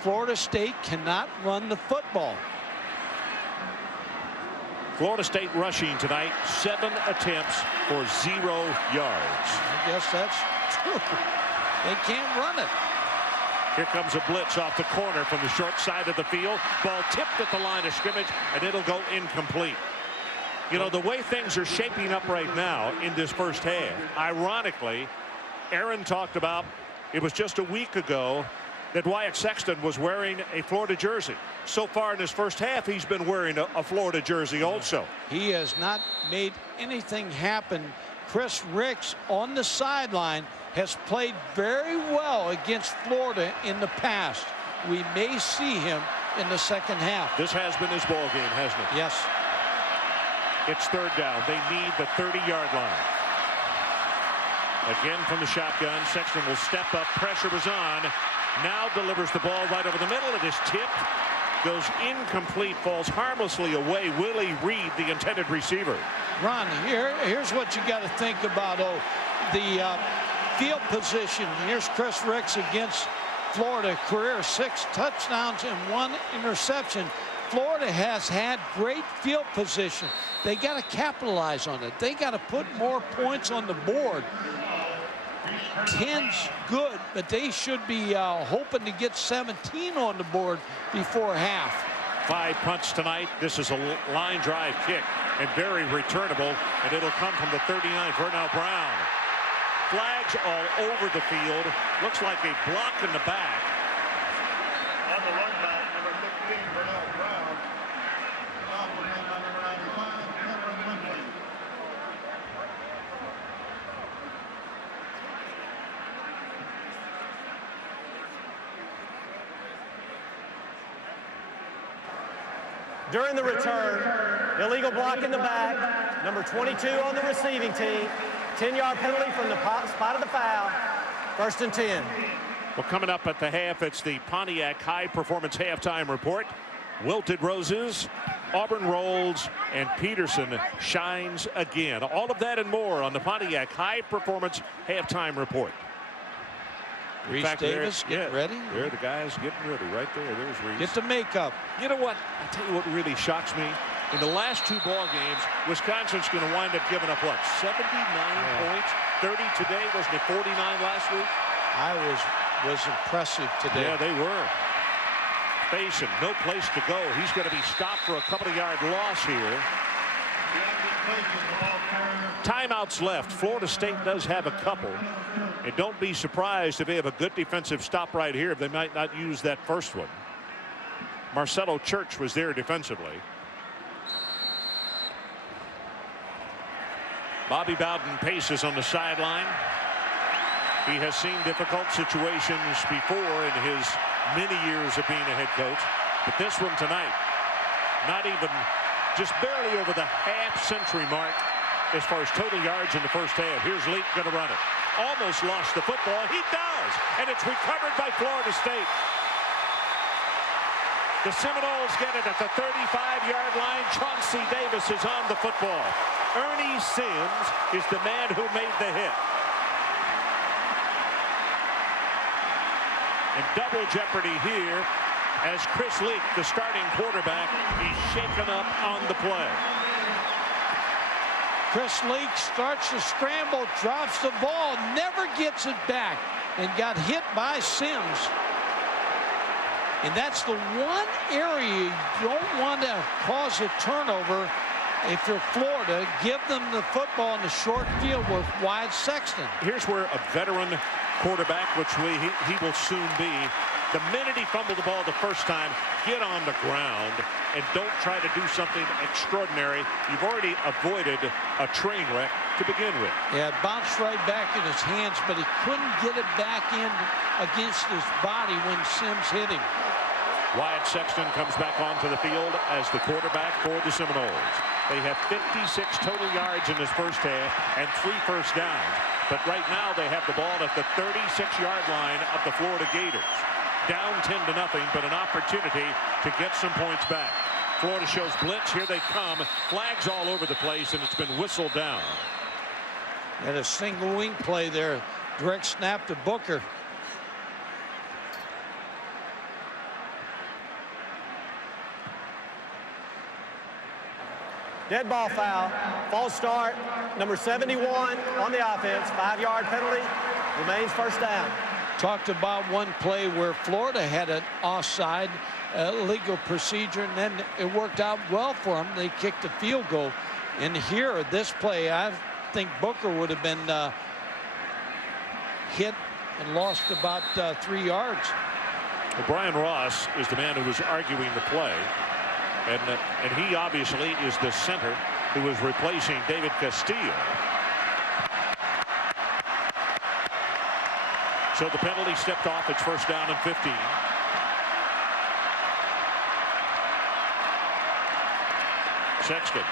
Florida State cannot run the football. Florida State rushing tonight, 7 attempts for 0 yards. I guess that's true. They can't run it. Here comes a blitz off the corner from the short side of the field. Ball tipped at the line of scrimmage, and it'll go incomplete. You know, the way things are shaping up right now in this first half, ironically, Aaron talked about, it was just a week ago that Wyatt Sexton was wearing a Florida jersey. So far in his first half, he's been wearing a Florida jersey also. He has not made anything happen. Chris Ricks on the sideline has played very well against Florida in the past. We may see him in the second half. This has been his ball game, hasn't it? Yes. It's third down. They need the 30-yard line. Again from the shotgun. Sexton will step up. Pressure was on. Now delivers the ball right over the middle. It is tipped. Goes incomplete. Falls harmlessly away. Willie Reed, the intended receiver. Ron, here's what you got to think about. The field position. Here's Chris Ricks against Florida. Career 6 touchdowns and 1 interception. Florida has had great field position. They got to capitalize on it. They got to put more points on the board. 10's good, but they should be hoping to get 17 on the board before half. 5 punts tonight. This is a line drive kick and very returnable, and it'll come from the 39, Vernell Brown. Flags all over the field. Looks like a block in the back. On the run back, number 15, Vernell Brown. During the return, illegal block in the back, number 22 on the receiving team, 10-yard penalty from the spot of the foul, 1st and 10. Well, coming up at the half, it's the Pontiac High Performance Halftime Report. Wilted Roses, Auburn rolls, and Peterson shines again. All of that and more on the Pontiac High Performance Halftime Report. Reese Davis getting ready. There, the guys getting ready right there. There's Reese. Get the makeup. You know what? I'll tell you what really shocks me. In the last 2 ball games, Wisconsin's going to wind up giving up what? 79 points. 30 today. Wasn't it 49 last week? Was impressive today. Yeah, they were. Facing no place to go. He's going to be stopped for a couple-of-yard loss here. Timeouts left. Florida State does have a couple. And don't be surprised if they have a good defensive stop right here. They might not use that first one. Marcelo Church was there defensively. Bobby Bowden paces on the sideline. He has seen difficult situations before in his many years of being a head coach. But this one tonight, not even, just barely over the half-century mark as far as total yards in the first half. Here's Leak going to run it. Almost lost the football. He does. And it's recovered by Florida State. The Seminoles get it at the 35-yard line. Chauncey Davis is on the football. Ernie Sims is the man who made the hit. And double jeopardy here as Chris Leak, the starting quarterback, is shaken up on the play. Chris Leak starts to scramble, drops the ball, never gets it back, and got hit by Sims. And that's the one area you don't want to cause a turnover. If you're Florida, give them the football in the short field with Wyatt Sexton. Here's where a veteran quarterback, which he will soon be, the minute he fumbled the ball the first time, get on the ground and don't try to do something extraordinary. You've already avoided a train wreck to begin with. Yeah, it bounced right back in his hands, but he couldn't get it back in against his body when Sims hit him. Wyatt Sexton comes back onto the field as the quarterback for the Seminoles. They have 56 total yards in this first half and 3 first downs. But right now they have the ball at the 36-yard line of the Florida Gators. Down 10-0, but an opportunity to get some points back. Florida shows blitz. Here they come. Flags all over the place, and it's been whistled down. And a single wing play there. Direct snap to Booker. Dead ball foul. False start. Number 71 on the offense. 5-yard penalty. Remains first down. Talked about one play where Florida had an offside legal procedure, and then it worked out well for them. They kicked a field goal. And here, this play, I think Booker would have been hit and lost about 3 yards. Well, Brian Ross is the man who was arguing the play. And he obviously is the center who is replacing David Castillo. So the penalty stepped off. It's first down and 15. Sexton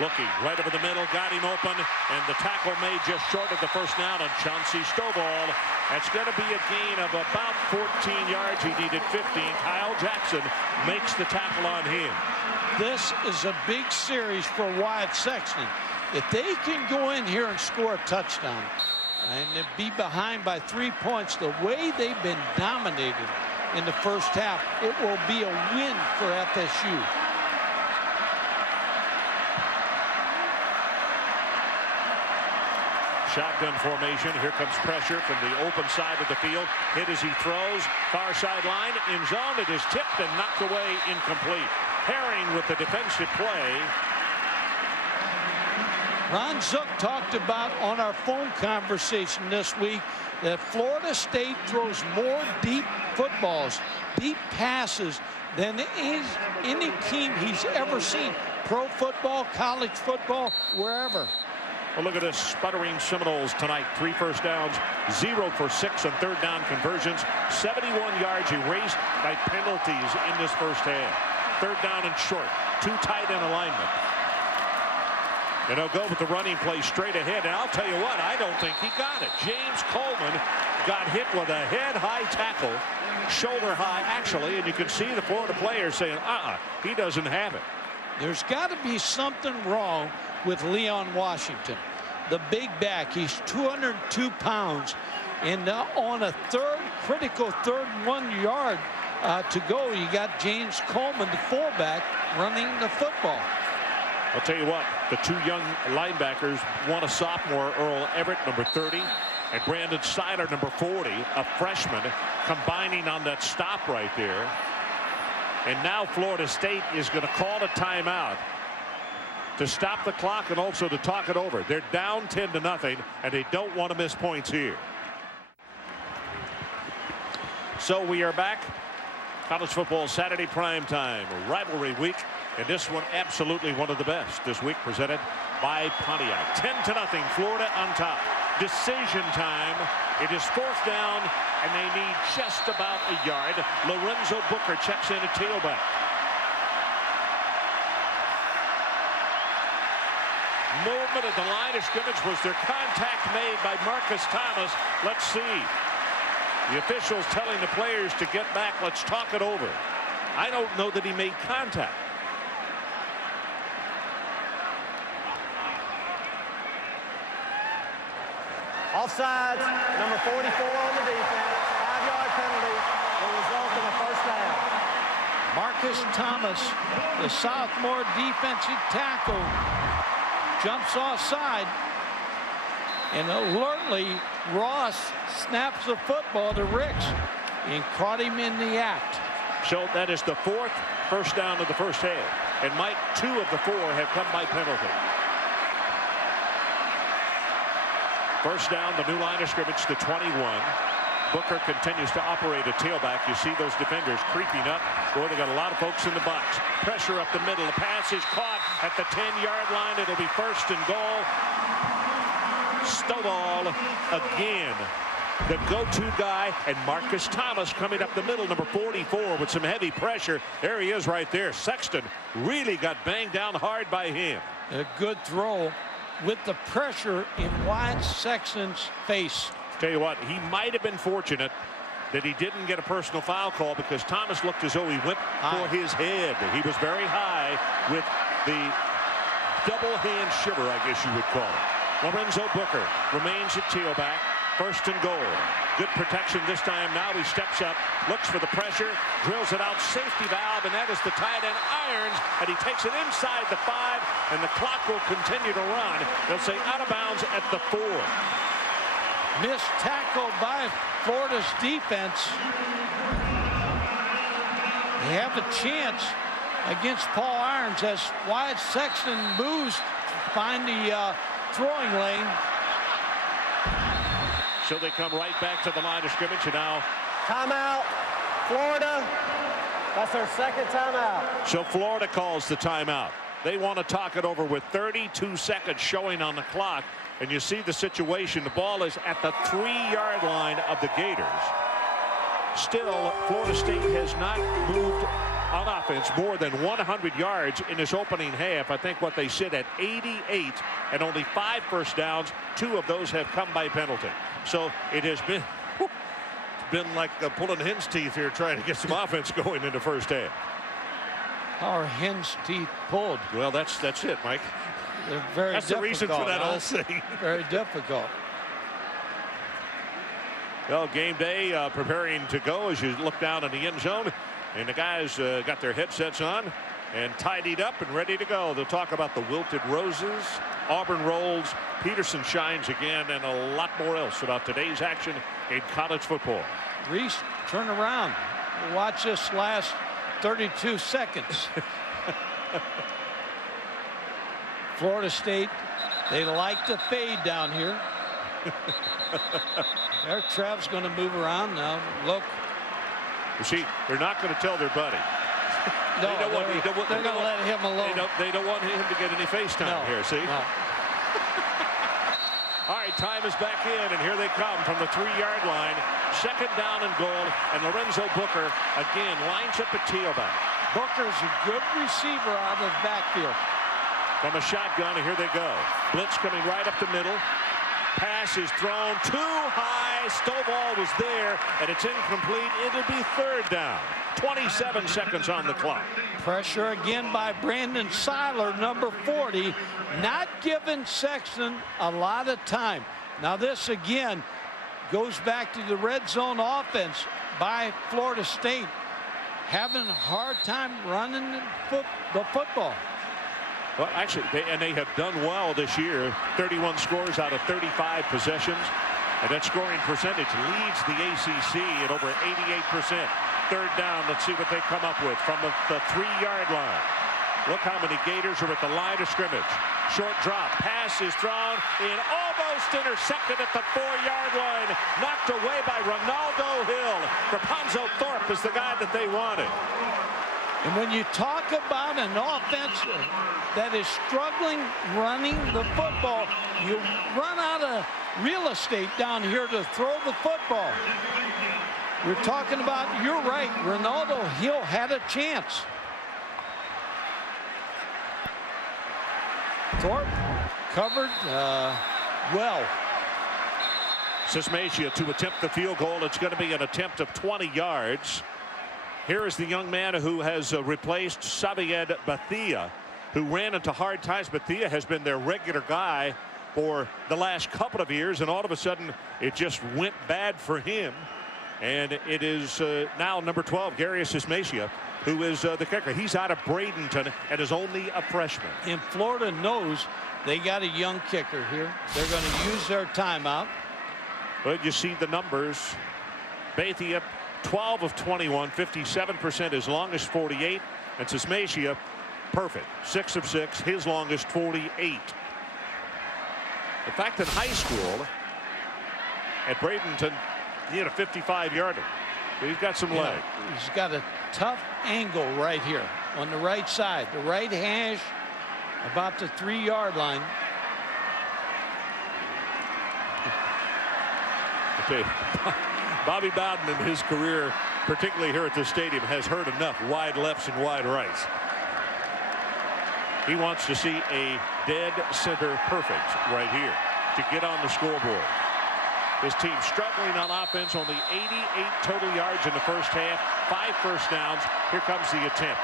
looking right over the middle, got him open, and the tackle made just short of the first down on Chauncey Stovall. That's going to be a gain of about 14 yards. He needed 15. Kyle Jackson makes the tackle on him. This is a big series for Wyatt Sexton. If they can go in here and score a touchdown, And to be behind by 3 points, the way they've been dominated in the first half, it will be a win for FSU. Shotgun formation. Here comes pressure from the open side of the field. Hit as he throws. Far sideline. In zone. It is tipped and knocked away, incomplete. Herring with the defensive play. Ron Zook talked about on our phone conversation this week that Florida State throws more deep footballs, deep passes than any team he's ever seen. Pro football, college football, wherever. Well, look at this sputtering Seminoles tonight. 3 first downs, 0 for 6 on third down conversions. 71 yards erased by penalties in this first half. Third down and short. 2 tight end alignment. And he'll go with the running play straight ahead. And I'll tell you what, I don't think he got it. James Coleman got hit with a head-high tackle, shoulder high, actually. And you can see the Florida players saying, he doesn't have it. There's got to be something wrong with Leon Washington, the big back. He's 202 pounds. And on a critical third 1 yard to go, you got James Coleman, the fullback, running the football. I'll tell you what, the 2 young linebackers, one a sophomore, Earl Everett, number 30, and Brandon Sider, number 40, a freshman, combining on that stop right there. And now Florida State is going to call a timeout to stop the clock and also to talk it over. They're down 10-0, and they don't want to miss points here. So we are back. College football Saturday prime time, rivalry week. And this one absolutely one of the best this week, presented by Pontiac. 10-0, Florida on top. Decision time. It is 4th down, and they need just about a yard. Lorenzo Booker checks in at tailback. Movement at the line of scrimmage. Was there contact made by Marcus Thomas? Let's see. The officials telling the players to get back. Let's talk it over. I don't know that he made contact. Offsides, number 44 on the defense. 5-yard penalty will result in a first down. Marcus Thomas, the sophomore defensive tackle, jumps offside. And alertly, Ross snaps the football to Ricks and caught him in the act. So that is the 4th first down of the first half. And Mike, 2 of the 4 have come by penalty. First down, the new line of scrimmage to 21. Booker continues to operate at tailback. You see those defenders creeping up. Boy, they got a lot of folks in the box. Pressure up the middle. The pass is caught at the 10-yard line. It'll be 1st and goal. Stovall again, the go-to guy, and Marcus Thomas coming up the middle, number 44, with some heavy pressure. There he is right there. Sexton really got banged down hard by him. A good throw with the pressure in Wyatt Sexton's face. Tell you what, he might have been fortunate that he didn't get a personal foul call, because Thomas looked as though he went for his head. He was very high with the double hand shiver, I guess you would call it. Lorenzo Booker remains at tailback. 1st and goal. Good protection this time. Now he steps up, looks for the pressure, drills it out, safety valve, and that is the tight end Irons, and he takes it inside the 5, and the clock will continue to run. They'll say out of bounds at the 4. Missed tackle by Florida's defense. They have a chance against Paul Irons as Wyatt Sexton moves to find the throwing lane. So they come right back to the line of scrimmage, and now Timeout, Florida. That's their 2nd timeout. So Florida calls the timeout. They want to talk it over with 32 seconds showing on the clock. And you see the situation. The ball is at the 3-yard line of the Gators. Still, Florida State has not moved on offense more than 100 yards in this opening half. I think what they sit at 88, and only 5 first downs. 2 of those have come by penalty. So it has been like pulling hen's teeth here, trying to get some offense going in the first half. How are hen's teeth pulled? Well, that's it, Mike. They're very That's difficult. the reason for that whole thing. Very difficult. Well, game day preparing to go as you look down in the end zone. And the guys got their headsets on and tidied up and ready to go. They'll talk about the wilted roses, Auburn rolls, Peterson shines again, and a lot more else about today's action in college football. Reese, turn around. Watch this last 32 seconds. Florida State, they like to fade down here. There, Trev's going to move around now. Look. You see, they're not going to tell their buddy. No, they're going to let him alone. They don't want him to get any FaceTime here, see? No. All right, time is back in, and here they come from the 3-yard line. Second down and goal, and Lorenzo Booker again lines up at tailback. Booker's a good receiver out of the backfield. From a shotgun, and here they go. Blitz coming right up the middle. Pass is thrown too high. Stovall was there, and it's incomplete. It'll be third down. 27 seconds on the clock. Pressure again by Brandon Seiler, number 40, not giving Sexton a lot of time. Now this again goes back to the red zone offense by Florida State, having a hard time running the football. Well, actually, they have done well this year. 31 scores out of 35 possessions. And that scoring percentage leads the ACC at over 88%. Third down, let's see what they come up with from the 3-yard line. Look how many Gators are at the line of scrimmage. Short drop, pass is thrown in, almost intercepted at the 4-yard line. Knocked away by Ronaldo Hill. Rapunzel Thorpe is the guy that they wanted. And when you talk about an offense that is struggling running the football, you run out of real estate down here to throw the football. You're talking about, you're right, Ronaldo Hill had a chance. Thorpe covered well. Sismacia to attempt the field goal. It's going to be an attempt of 20 yards. Here is the young man who has replaced Xavier Bethia, who ran into hard times. Bethia has been their regular guy for the last couple of years, and all of a sudden it just went bad for him. And it is now number 12, Garius Sismacia, who is the kicker. He's out of Bradenton and is only a freshman. And Florida knows they got a young kicker here. They're going to use their timeout. But you see the numbers. Bethia, 12 of 21, 57%, his longest 48. And Sismacia, perfect, 6 of 6, his longest 48. In fact, in high school at Bradenton, he had a 55-yarder. He's got some leg. He's got a tough angle right here on the right side, the right hash, about the 3-yard line. Okay. Bobby Bowden in his career, particularly here at this stadium, has heard enough wide lefts and wide rights. He wants to see a dead center perfect right here to get on the scoreboard. His team struggling on offense, only 88 total yards in the first half, 5 first downs. Here comes the attempt.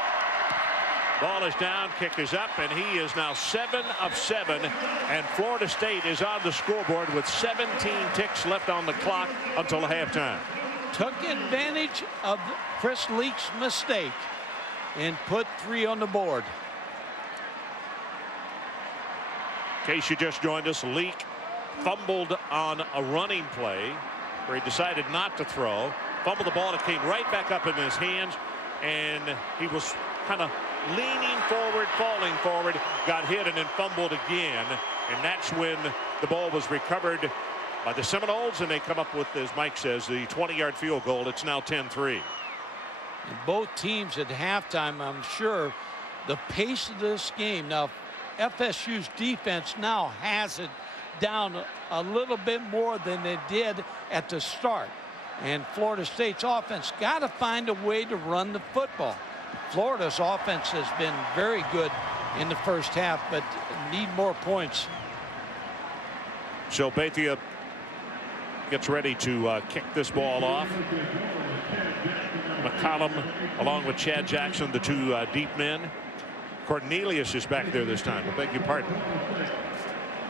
Ball is down, kick is up, and he is now 7 of 7. And Florida State is on the scoreboard with 17 ticks left on the clock until halftime. Took advantage of Chris Leak's mistake and put 3 on the board. In case you just joined us, Leak fumbled on a running play where he decided not to throw. Fumbled the ball, it came right back up in his hands, and he was kind of leaning forward, falling forward, got hit, and then fumbled again. And that's when the ball was recovered by the Seminoles, and they come up with, as Mike says, the 20-yard field goal. It's now 10-3. And both teams at halftime, I'm sure, the pace of this game. Now, FSU's defense now has it down a little bit more than they did at the start. And Florida State's offense got to find a way to run the football. Florida's offense has been very good in the first half, but need more points. So Bethia gets ready to kick this ball off. McCollum along with Chad Jackson, the 2 deep men. Cornelius is back there this time. I beg your pardon.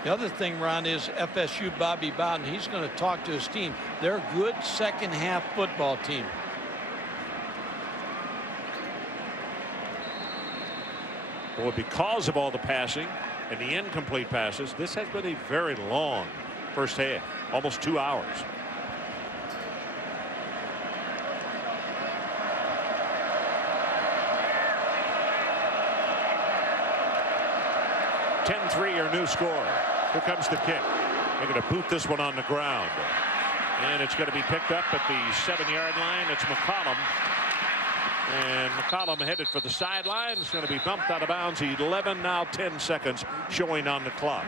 The other thing, Ron, is FSU Bobby Bowden. He's going to talk to his team. They're a good second-half football team. Well, because of all the passing and the incomplete passes, this has been a very long first half, almost 2 hours. Our new score. Here comes the kick. They're going to boot this one on the ground. And it's going to be picked up at the 7-yard line. It's McCollum. And McCollum headed for the sideline. It's going to be bumped out of bounds. 11, now 10 seconds showing on the clock.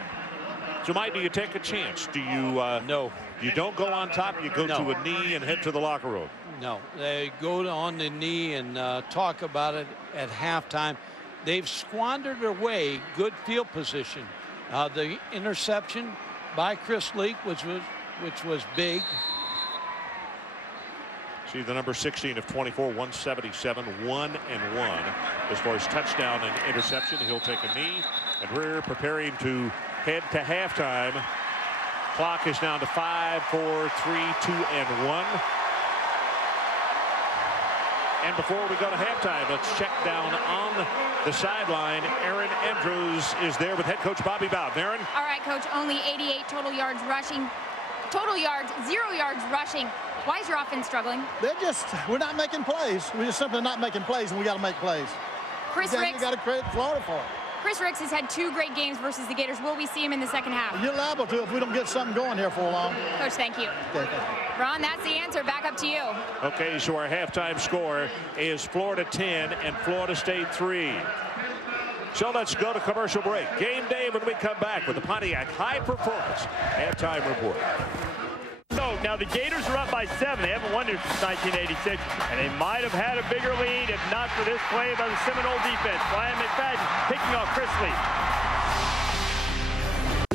So, Mike, do you take a chance? Do you? No. You don't go on top. You go to a knee and head to the locker room. No. They go on the knee and talk about it at halftime. They've squandered away good field position. The interception by Chris Leak, which was big. See the number 16 of 24, 177, 1-1 as far as touchdown and interception. He'll take a knee, and we're preparing to head to halftime. Clock is down to 5, 4, 3, 2, and 1. And before we go to halftime, let's check down on the sideline. Aaron Andrews is there with head coach Bobby Bowden. Aaron? All right, coach, only 88 total yards rushing. Total yards, 0 yards rushing. Why is your offense struggling? We're not making plays. We're just simply not making plays, and we got to make plays. Chris Ricks. You got to credit Florida for it. Chris Ricks has had 2 great games versus the Gators. Will we see him in the second half? You're liable to if we don't get something going here for long. Coach, thank you. Okay. Ron, that's the answer. Back up to you. Okay, so our halftime score is Florida 10 and Florida State 3. So let's go to commercial break. Game day when we come back with the Pontiac High Performance halftime report. So now the Gators are up by 7. They haven't won here since 1986, and they might have had a bigger lead if not for this play by the Seminole defense. Ryan McFadden picking off Chris Lee.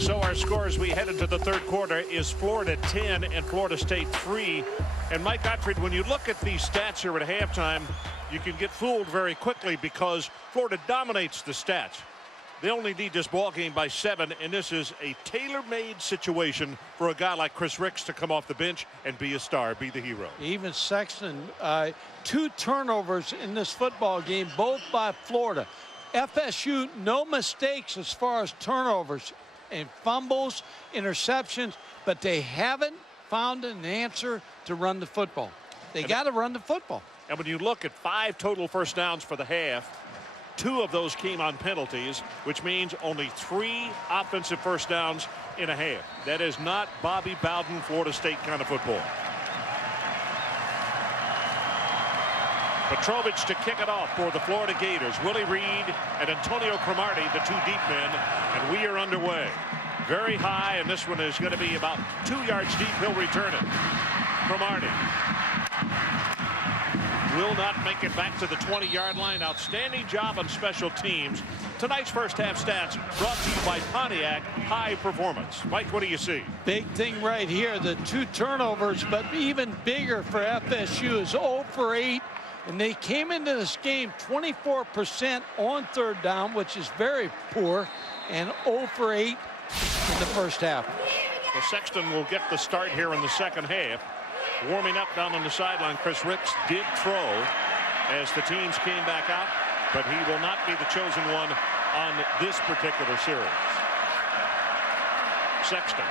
So our score as we head into the third quarter is Florida 10 and Florida State 3. And Mike Gottfried, when you look at these stats here at halftime, you can get fooled very quickly because Florida dominates the stats. They only need this ball game by 7, and this is a tailor-made situation for a guy like Chris Ricks to come off the bench and be a star, be the hero. Even Sexton, 2 turnovers in this football game, both by Florida. FSU, no mistakes as far as turnovers and fumbles, interceptions, but they haven't found an answer to run the football. They got to run the football. And when you look at 5 total first downs for the half, 2 of those came on penalties, which means only 3 offensive first downs in a half. That is not Bobby Bowden, Florida State kind of football. Petrovich to kick it off for the Florida Gators. Willie Reed and Antonio Cromartie, the 2 deep men, and we are underway. Very high, and this one is going to be about 2 yards deep. He'll return it. Cromartie will not make it back to the 20-yard line. Outstanding job on special teams. Tonight's first half stats brought to you by Pontiac High Performance. Mike, what do you see? Big thing right here, the 2 turnovers, but even bigger for FSU is 0 for 8. And they came into this game 24% on third down, which is very poor, and 0 for 8 in the first half. Well, Sexton will get the start here in the second half. Warming up down on the sideline, Chris Ricks did throw as the teams came back out, but he will not be the chosen one on this particular series. Sexton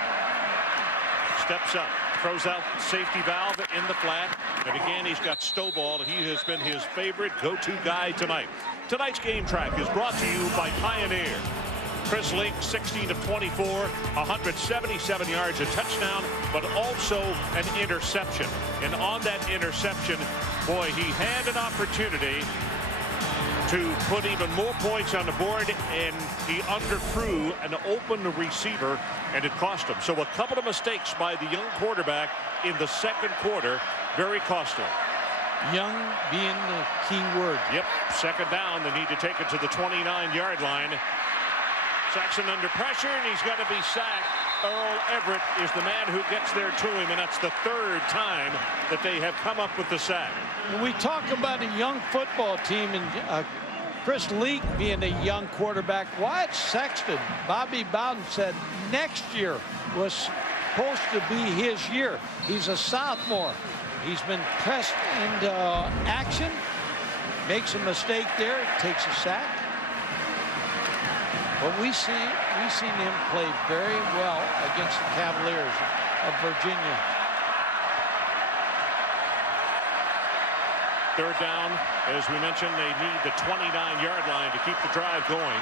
steps up, throws out safety valve in the flat, and again he's got Stovall. He has been his favorite go-to guy tonight. Tonight's game track is brought to you by Pioneer. Chris Link, 16 of 24, 177 yards, a touchdown, but also an interception. And on that interception, boy, he had an opportunity to put even more points on the board, and he underthrew an open receiver, and it cost him. So a couple of mistakes by the young quarterback in the second quarter, very costly. Young being the key word. Yep, second down, they need to take it to the 29-yard line. Saxon under pressure, and he's got to be sacked. Earl Everett is the man who gets there to him, and that's the 3rd time that they have come up with the sack. When we talk about a young football team and Chris Leak being a young quarterback. Wyatt Sexton, Bobby Bowden said next year was supposed to be his year. He's a sophomore. He's been pressed into action, makes a mistake there, takes a sack. But we've seen him play very well against the Cavaliers of Virginia. Third down, as we mentioned, they need the 29-yard line to keep the drive going.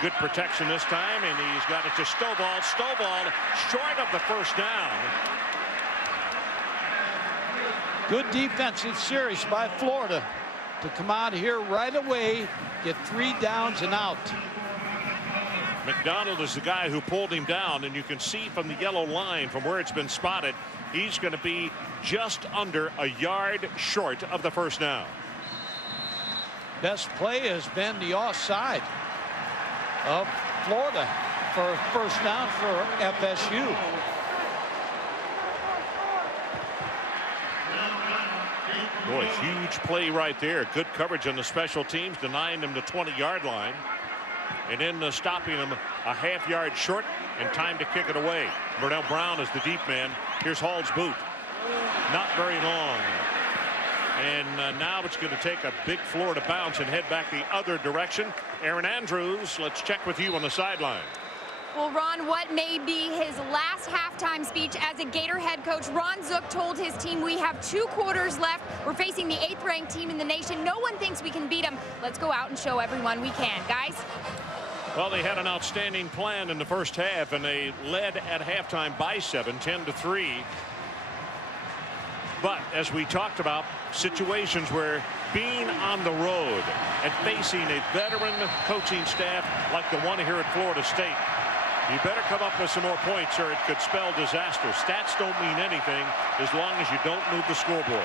Good protection this time, and he's got it to Stovall. Stovall short of the first down. Good defensive series by Florida to come out here right away, get 3 downs and out. McDonald is the guy who pulled him down, and you can see from the yellow line from where it's been spotted, he's going to be just under a yard short of the first down. Best play has been the offside of Florida for first down for FSU. Boy, huge play right there. Good coverage on the special teams, denying them the 20-yard line. And then stopping them a half-yard short and time to kick it away. Burnell Brown is the deep man. Here's Hall's boot. Not very long. And now it's going to take a big Florida bounce and head back the other direction. Aaron Andrews, let's check with you on the sideline. Well, Ron, what may be his last halftime speech as a Gator head coach, Ron Zook told his team, we have 2 quarters left. We're facing the 8th-ranked team in the nation. No one thinks we can beat them. Let's go out and show everyone we can. Guys? Well, they had an outstanding plan in the first half, and they led at halftime by 7, 10-3. But as we talked about, situations where being on the road and facing a veteran coaching staff like the one here at Florida State, you better come up with some more points or it could spell disaster. Stats don't mean anything as long as you don't move the scoreboard.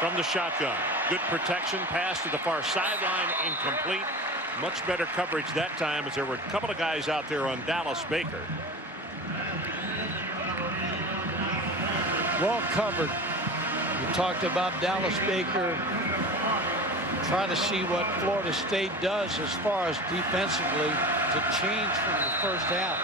From the shotgun, good protection, pass to the far sideline, incomplete. Much better coverage that time as there were a couple of guys out there on Dallas Baker. Well covered. You talked about Dallas Baker. Trying to see what Florida State does as far as defensively to change from the first half.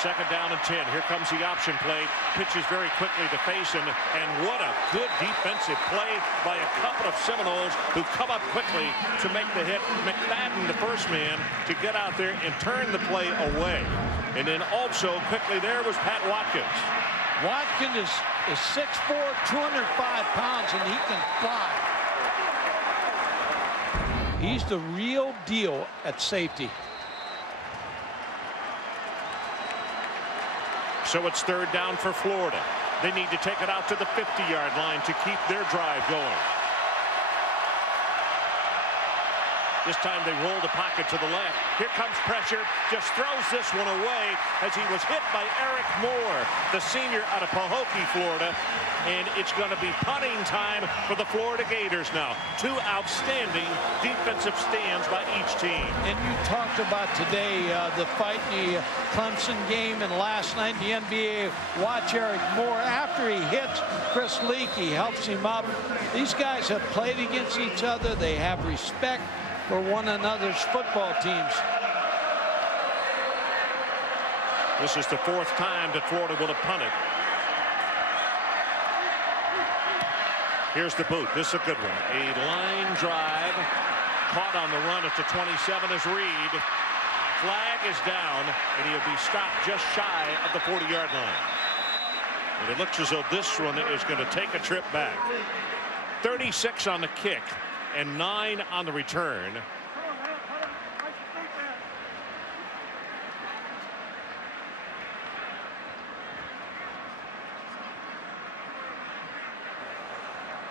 Second down and 10. Here comes the option play. Pitches very quickly to Faison. And what a good defensive play by a couple of Seminoles who come up quickly to make the hit. McFadden, the first man, to get out there and turn the play away. And then also quickly there was Pat Watkins. Watkins is 6'4", 205 pounds, and he can fly. He's the real deal at safety. So it's third down for Florida. They need to take it out to the 50-yard line to keep their drive going. This time they roll the pocket to the left. Here comes pressure. Just throws this one away as he was hit by Eric Moore, the senior out of Pahokee, Florida. And it's going to be punting time for the Florida Gators now. 2 outstanding defensive stands by each team. And you talked about today the fight in the Clemson game and last night in the NBA. Watch Eric Moore. After he hits Chris Leak, he helps him up. These guys have played against each other. They have respect for one another's football teams. This is the 4th time that Florida will have punted. Here's the boot. This is a good one. A line drive. Caught on the run at the 27 as Reed. Flag is down, and he'll be stopped just shy of the 40-yard line. And it looks as though this one is going to take a trip back. 36 on the kick and 9 on the return.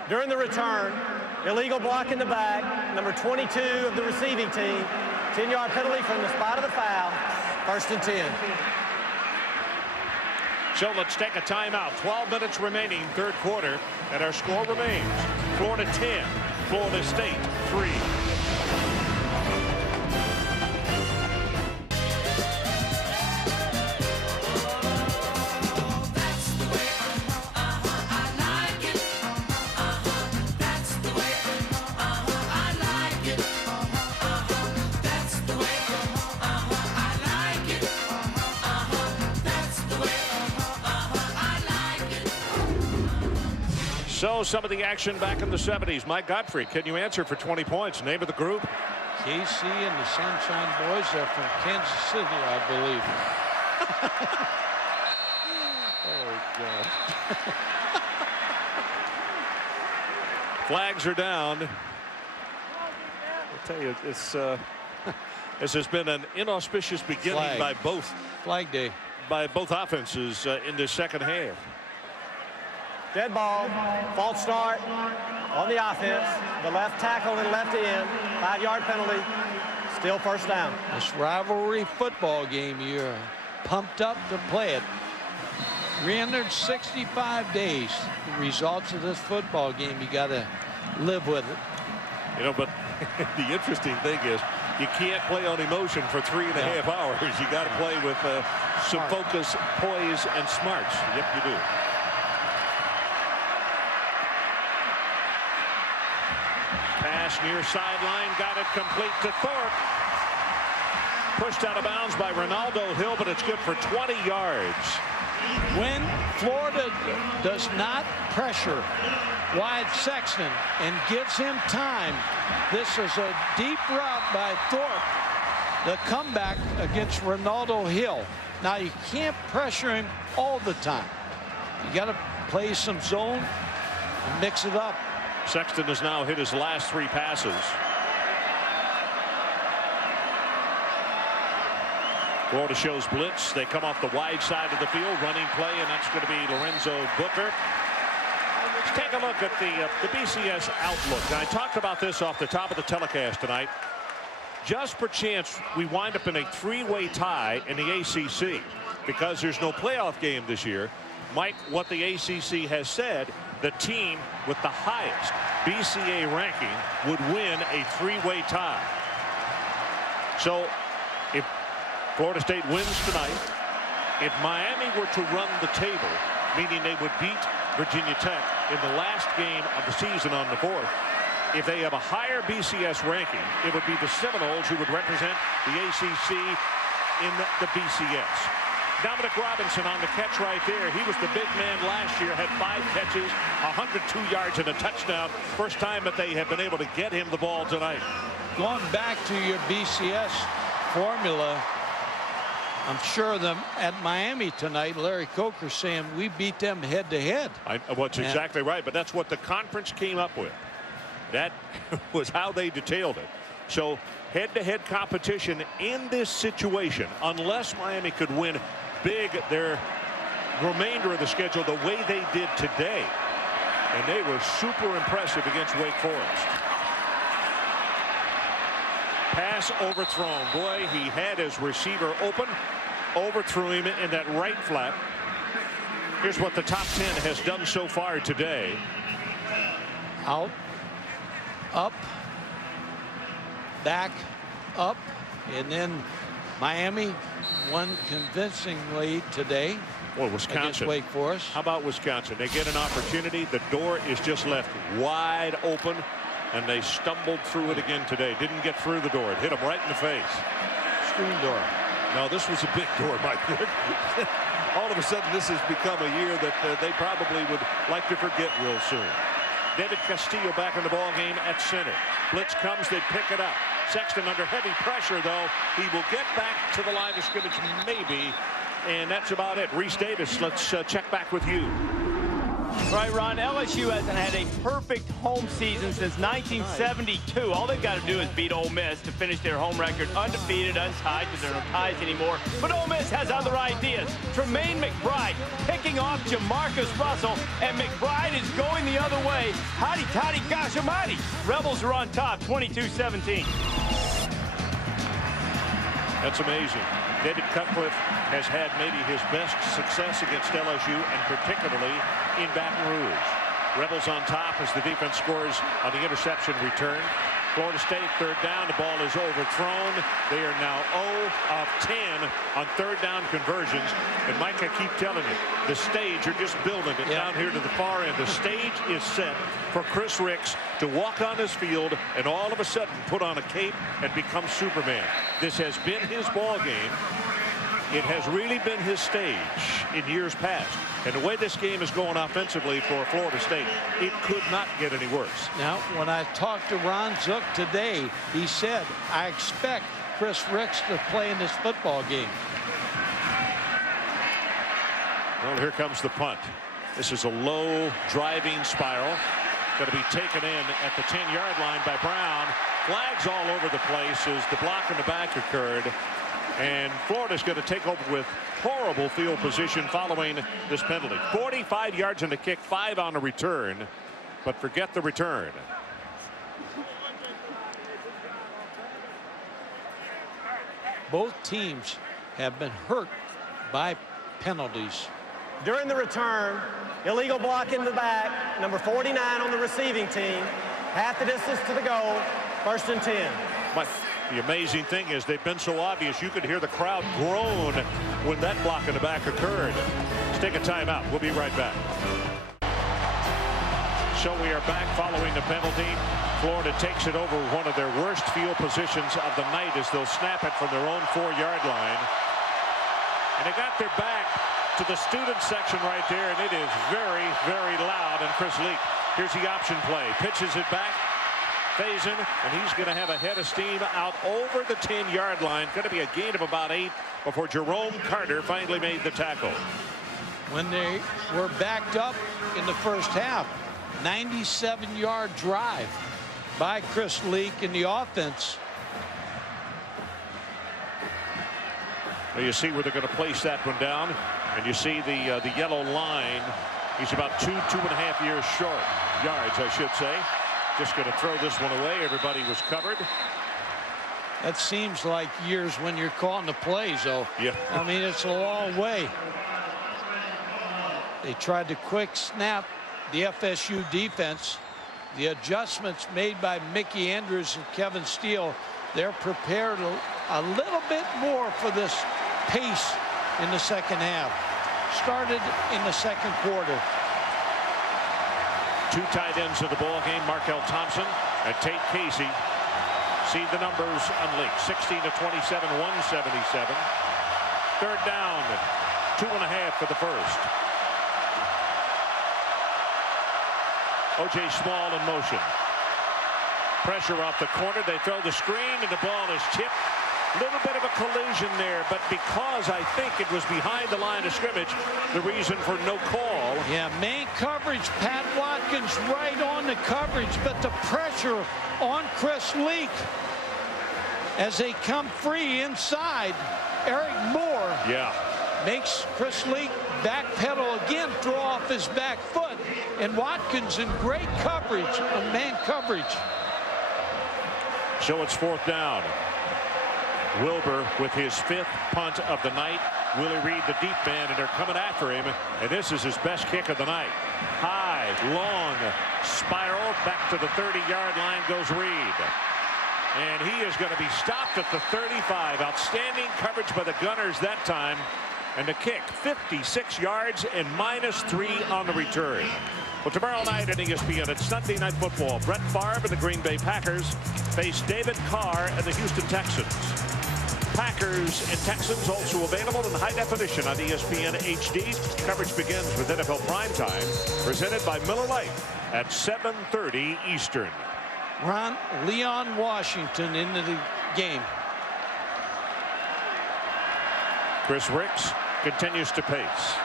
During the return, illegal block in the back, number 22 of the receiving team, 10-yard penalty from the spot of the foul, 1st and 10. So let's take a timeout. 12 minutes remaining, 3rd quarter, and our score remains Florida 10, Florida State 3. So some of the action back in the 70s. Mike Godfrey, can you answer for 20 points? Name of the group? KC and the Sunshine Boys are from Kansas City, I believe. Oh, God. Flags are down. I'll tell you, it's this has been an inauspicious beginning by both. Flag day. By both offenses in the second half. Dead ball, false start on the offense. The left tackle and left end, 5-yard penalty, still first down. This rivalry football game, you're pumped up to play it. 365 days. The results of this football game, you got to live with it. You know, but the interesting thing is you can't play on emotion for 3.5 hours. You got to play with some focus, poise, and smarts. Yep, you do. Pass near sideline, got it complete to Thorpe. Pushed out of bounds by Ronaldo Hill, but it's good for 20 yards. When Florida does not pressure Wyatt Sexton and gives him time, this is a deep route by Thorpe. The comeback against Ronaldo Hill. Now you can't pressure him all the time. You got to play some zone and mix it up. Sexton has now hit his last 3 passes. Florida shows blitz. They come off the wide side of the field, running play, and that's going to be Lorenzo Booker. Let's take a look at the BCS outlook. Now, I talked about this off the top of the telecast tonight. Just per chance we wind up in a 3-way tie in the ACC because there's no playoff game this year. Mike, what the ACC has said, the team with the highest BCA ranking would win a 3-way tie. So if Florida State wins tonight, if Miami were to run the table, meaning they would beat Virginia Tech in the last game of the season on the 4th, if they have a higher BCS ranking, it would be the Seminoles who would represent the ACC in the BCS. Dominic Robinson on the catch right there. He was the big man last year, had 5 catches, 102 yards and a touchdown. First time that they have been able to get him the ball tonight. Going back to your BCS formula, I'm sure them at Miami tonight, Larry Coker saying we beat them head to head. That's exactly right, but that's what the conference came up with. That was how they detailed it. So head-to-head competition in this situation, unless Miami could win big their remainder of the schedule the way they did today, and they were super impressive against Wake Forest. Pass overthrown. Boy, he had his receiver open, overthrew him in that right flat. Here's what the top 10 has done so far today. Out, up, back, up, and then Miami won convincingly today. Well, Wisconsin. Against Wake Forest. How about Wisconsin? They get an opportunity. The door is just left wide open, and they stumbled through it again today. Didn't get through the door. It hit them right in the face. Screen door. No, this was a big door, Mike. All of a sudden, this has become a year that they probably would like to forget real soon. David Castillo back in the ball game at center. Blitz comes, they pick it up. Sexton under heavy pressure, though. He will get back to the line of scrimmage, maybe. And that's about it. Reese Davis, let's check back with you. Right, Ron, LSU hasn't had a perfect home season since 1972. All they've got to do is beat Ole Miss to finish their home record undefeated, untied, because there are no ties anymore. But Ole Miss has other ideas. Tremaine McBride picking off Jamarcus Russell, and McBride is going the other way. Hotty toddy gosh almighty. Rebels are on top, 22-17. That's amazing. David Cutcliffe has had maybe his best success against LSU, and particularly in Baton Rouge. Rebels on top as the defense scores on the interception return. Florida State third down. The ball is overthrown. They are now 0 of 10 on third down conversions. And Mike, I keep telling you, the stage, you're just building it down here to the far end. The stage is set for Chris Ricks to walk on this field and all of a sudden put on a cape and become Superman. This has been his ball game. It has really been his stage in years past. And the way this game is going offensively for Florida State, it could not get any worse. Now, when I talked to Ron Zook today, he said, I expect Chris Ricks to play in this football game. Well, here comes the punt. This is a low driving spiral. Going to be taken in at the 10-yard line by Brown. Flags all over the place as the block in the back occurred. And Florida's going to take over with horrible field position following this penalty. 45 yards in the kick, 5 on the return. But forget the return. Both teams have been hurt by penalties. During the return, illegal block in the back, number 49 on the receiving team. Half the distance to the goal, 1st and 10. But the amazing thing is they've been so obvious you could hear the crowd groan when that block in the back occurred. Let's take a timeout. We'll be right back. So we are back following the penalty. Florida takes it over one of their worst field positions of the night as they'll snap it from their own 4-yard line. And they got their back to the student section right there, and it is very, very loud. And Chris Leak, here's the option play. Pitches it back. Faison, and he's going to have a head of steam out over the 10-yard line. Going to be a gain of about 8 before Jerome Carter finally made the tackle. When they were backed up in the first half, 97-yard drive by Chris Leak in the offense. Well, you see where they're going to place that one down, and you see the yellow line. He's about 2.5 years short. Yards, I should say. Just going to throw this one away. Everybody was covered. That seems like years when you're calling the plays, though. Yeah. I mean, it's a long way. They tried to quick snap the FSU defense. The adjustments made by Mickey Andrews and Kevin Steele, they're prepared a little bit more for this pace in the second half. Started in the second quarter. 2 tight ends of the ball game, Markel Thompson and Tate Casey. See the numbers unleashed. 16 to 27, 177. 3rd down, 2.5 for the first. O.J. Small in motion. Pressure off the corner. They throw the screen, and the ball is tipped. A little bit of a collision there, but because I think it was behind the line of scrimmage, the reason for no call. Yeah, man coverage. Pat Watkins right on the coverage, but the pressure on Chris Leak as they come free inside. Eric Moore makes Chris Leak backpedal again, throw off his back foot, and Watkins in great coverage on man coverage. So it's 4th down. Wilbur with his 5th punt of the night. Willie Reed, the deep man, and they're coming after him. And this is his best kick of the night. High, long, spiral, back to the 30-yard line goes Reed. And he is going to be stopped at the 35. Outstanding coverage by the Gunners that time. And the kick, 56 yards and -3 on the return. Well, tomorrow night at ESPN, it's Sunday Night Football. Brett Favre and the Green Bay Packers face David Carr and the Houston Texans. Packers and Texans also available in high definition on ESPN HD. Coverage begins with NFL Primetime, presented by Miller Lite at 7:30 Eastern. Ron, Leon Washington into the game. Chris Ricks continues to pace.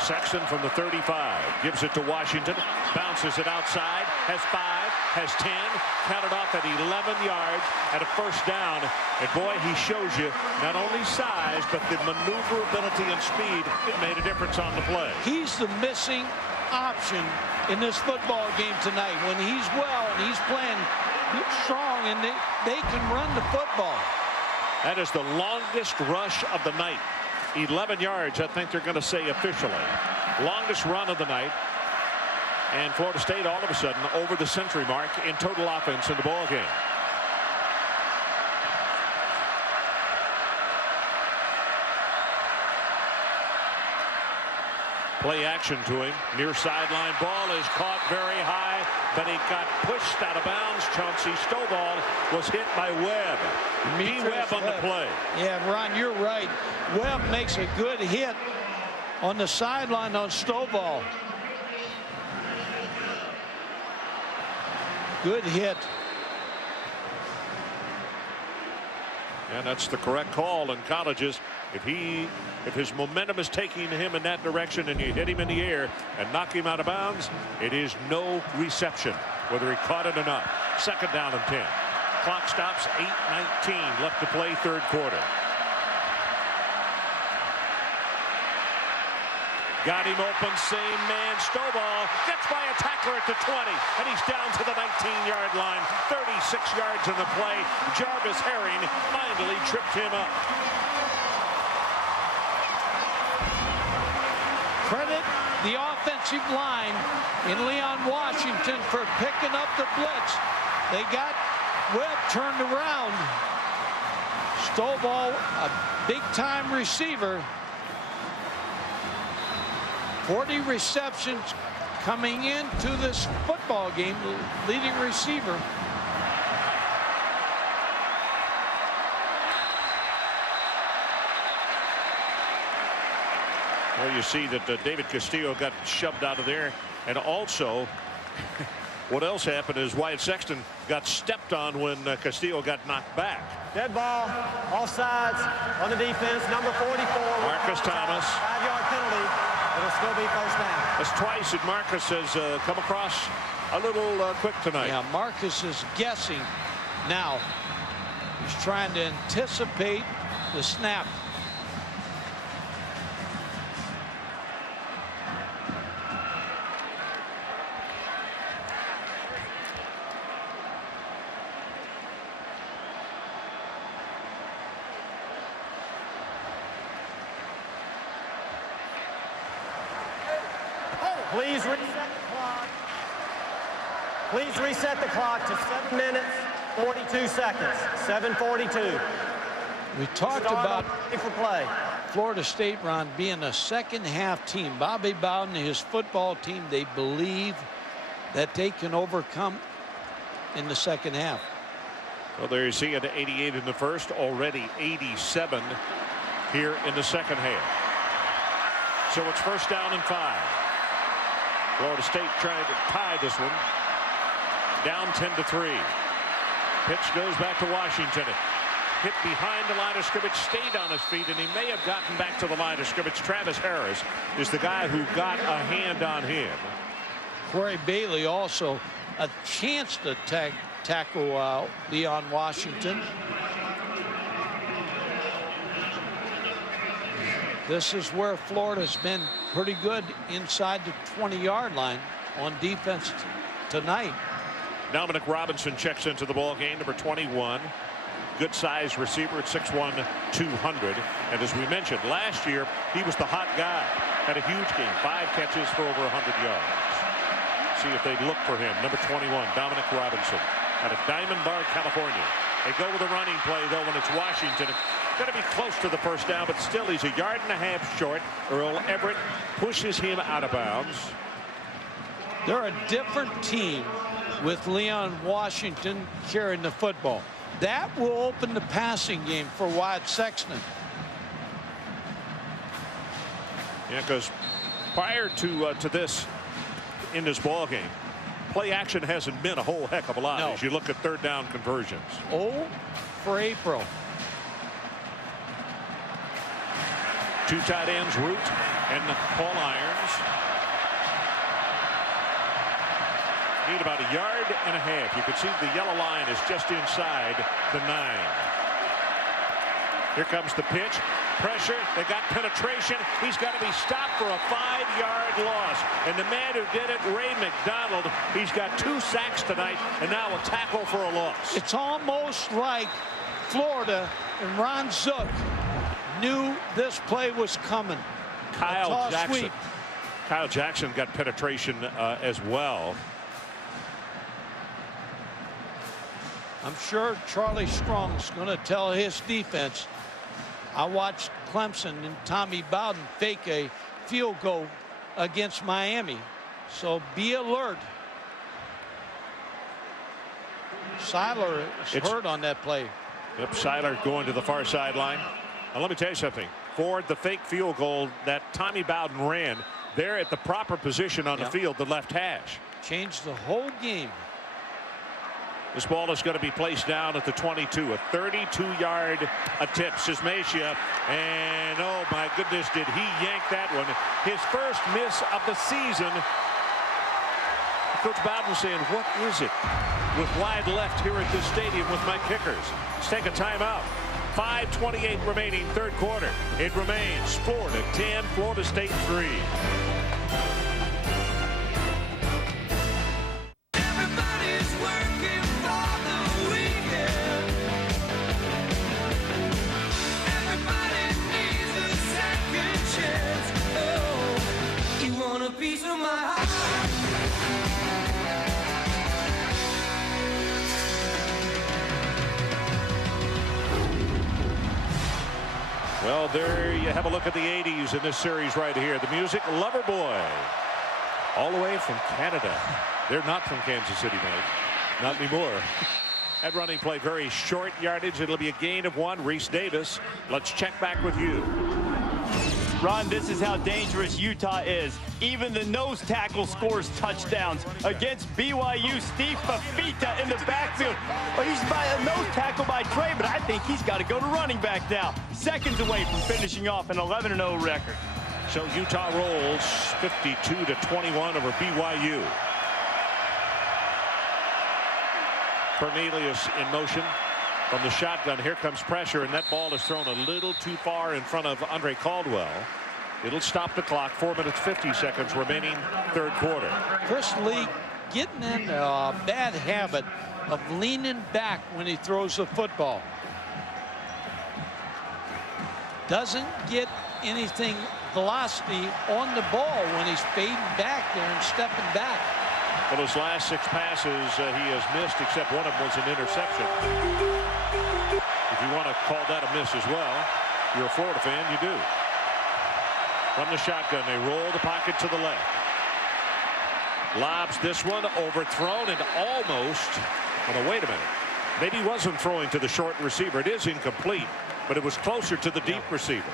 Sexton from the 35 gives it to Washington, bounces it outside, has 5, has 10, counted off at 11 yards at a 1st down. And boy, he shows you not only size, but the maneuverability and speed. It made a difference on the play. He's the missing option in this football game tonight. When he's well and he's playing strong and they can run the football. That is the longest rush of the night. 11 yards, I think they're going to say officially. Longest run of the night. And Florida State all of a sudden over the century mark in total offense in the ball game. Play action to him. Near sideline ball is caught very high, but he got pushed out of bounds. Chauncey Stovall was hit by Webb. B. Webb on the play. Yeah, Ron, you're right. Webb makes a good hit on the sideline on Stovall. Good hit. And that's the correct call in colleges. If his momentum is taking him in that direction and you hit him in the air and knock him out of bounds, it is no reception, whether he caught it or not. Second down and 10. Clock stops, 8:19 left to play, third quarter. Got him open, same man, Stovall gets by a tackler at the 20, and he's down to the 19-yard line. 36 yards in the play. Jarvis Herring finally tripped him up. Credit the offensive line in Leon Washington for picking up the blitz. They got Webb turned around. Stovall, a big-time receiver. 40 receptions coming into this football game, leading receiver. Well, you see that David Castillo got shoved out of there. And also, what else happened is Wyatt Sexton got stepped on when Castillo got knocked back. Dead ball, offsides on the defense, number 44. Marcus Thomas. 5-yard penalty. It'll still be first down. That's twice that Marcus has come across a little quick tonight. Yeah, Marcus is guessing now. He's trying to anticipate the snap. Please reset the clock. Please reset the clock to 7 minutes, 42 seconds. 7:42. We talked Start about for play. Florida State, Ron, being a second-half team. Bobby Bowden, his football team, they believe that they can overcome in the second half. Well, there you see it, 88 in the first, already 87 here in the second half. So it's first down and 5. Florida State trying to tie this one. Down 10-3. Pitch goes back to Washington. Hit behind the line of scrimmage, stayed on his feet, and he may have gotten back to the line of scrimmage. Travis Harris is the guy who got a hand on him. Corey Bailey also a chance to tackle Leon Washington. This is where Florida's been pretty good inside the 20-yard line on defense tonight. Dominic Robinson checks into the ball game, number 21. Good sized receiver at 6'1", 200. And as we mentioned, last year he was the hot guy. Had a huge game, 5 catches for over 100 yards. See if they look for him. Number 21, Dominic Robinson, out of Diamond Bar, California. They go with a running play though when it's Washington. Going to be close to the first down, but still he's a yard and a half short. Earl Everett pushes him out of bounds. They're a different team with Leon Washington carrying the football. That will open the passing game for Wyatt Sexton. Yeah, because prior to this, in this ball game, play action hasn't been a whole heck of a lot as you look at third down conversions. 0 for April. 2 tight ends, Root and Paul Irons. Need about a yard and a half. You can see the yellow line is just inside the 9. Here comes the pitch. Pressure. They got penetration. He's got to be stopped for a 5-yard loss. And the man who did it, Ray McDonald, he's got 2 sacks tonight and now a tackle for a loss. It's almost like Florida and Ron Zook knew this play was coming. Kyle Jackson. Kyle Jackson got penetration as well. I'm sure Charlie Strong's going to tell his defense. I watched Clemson and Tommy Bowden fake a field goal against Miami. So be alert. Seiler is hurt on that play. Yep, Seiler going to the far sideline. Now let me tell you something. Ford, the fake field goal that Tommy Bowden ran, they're at the proper position on the field, the left hash. Changed the whole game. This ball is going to be placed down at the 22. A 32-yard attempt. Sismacia, and oh my goodness, did he yank that one. His first miss of the season. Coach Bowden saying, what is it with wide left here at this stadium with my kickers? Let's take a timeout. 5:28 remaining, third quarter. It remains Florida 10, Florida State 3. Well, there you have a look at the 80s in this series right here. The music, Loverboy, all the way from Canada. They're not from Kansas City, Mike. Not anymore. That running play, very short yardage. It'll be a gain of 1. Reese Davis, let's check back with you. Ron, this is how dangerous Utah is. Even the nose tackle scores touchdowns. Against BYU, Steve Fafita in the backfield. Well, he's by a nose tackle by Trey, but I think he's got to go to running back now. Seconds away from finishing off an 11-0 record. So Utah rolls 52-21 over BYU. Cornelius in motion from the shotgun. Here comes pressure, and that ball is thrown a little too far in front of Andre Caldwell. It'll stop the clock. 4 minutes 50 seconds remaining, third quarter. Chris Lee getting in a bad habit of leaning back when he throws the football. Doesn't get anything velocity on the ball when he's fading back there and stepping back. Well, his last 6 passes he has missed, except one of them was an interception. If you want to call that a miss as well, you're a Florida fan, you do. From the shotgun, they roll the pocket to the left. Lobs this one, overthrown and almost. Oh, no, wait a minute. Maybe he wasn't throwing to the short receiver. It is incomplete, but it was closer to the deep receiver.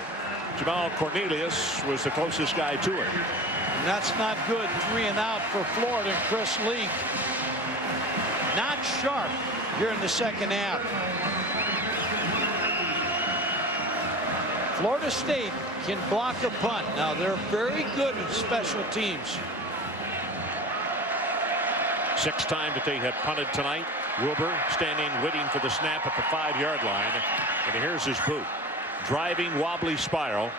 Jamal Cornelius was the closest guy to it. And that's not good. 3 and out for Florida and Chris Lee. Not sharp here in the second half. Florida State can block a punt. Now, they're very good at special teams. 6th time that they have punted tonight. Wilbur standing waiting for the snap at the 5-yard line. And here's his boot. Driving wobbly spiral.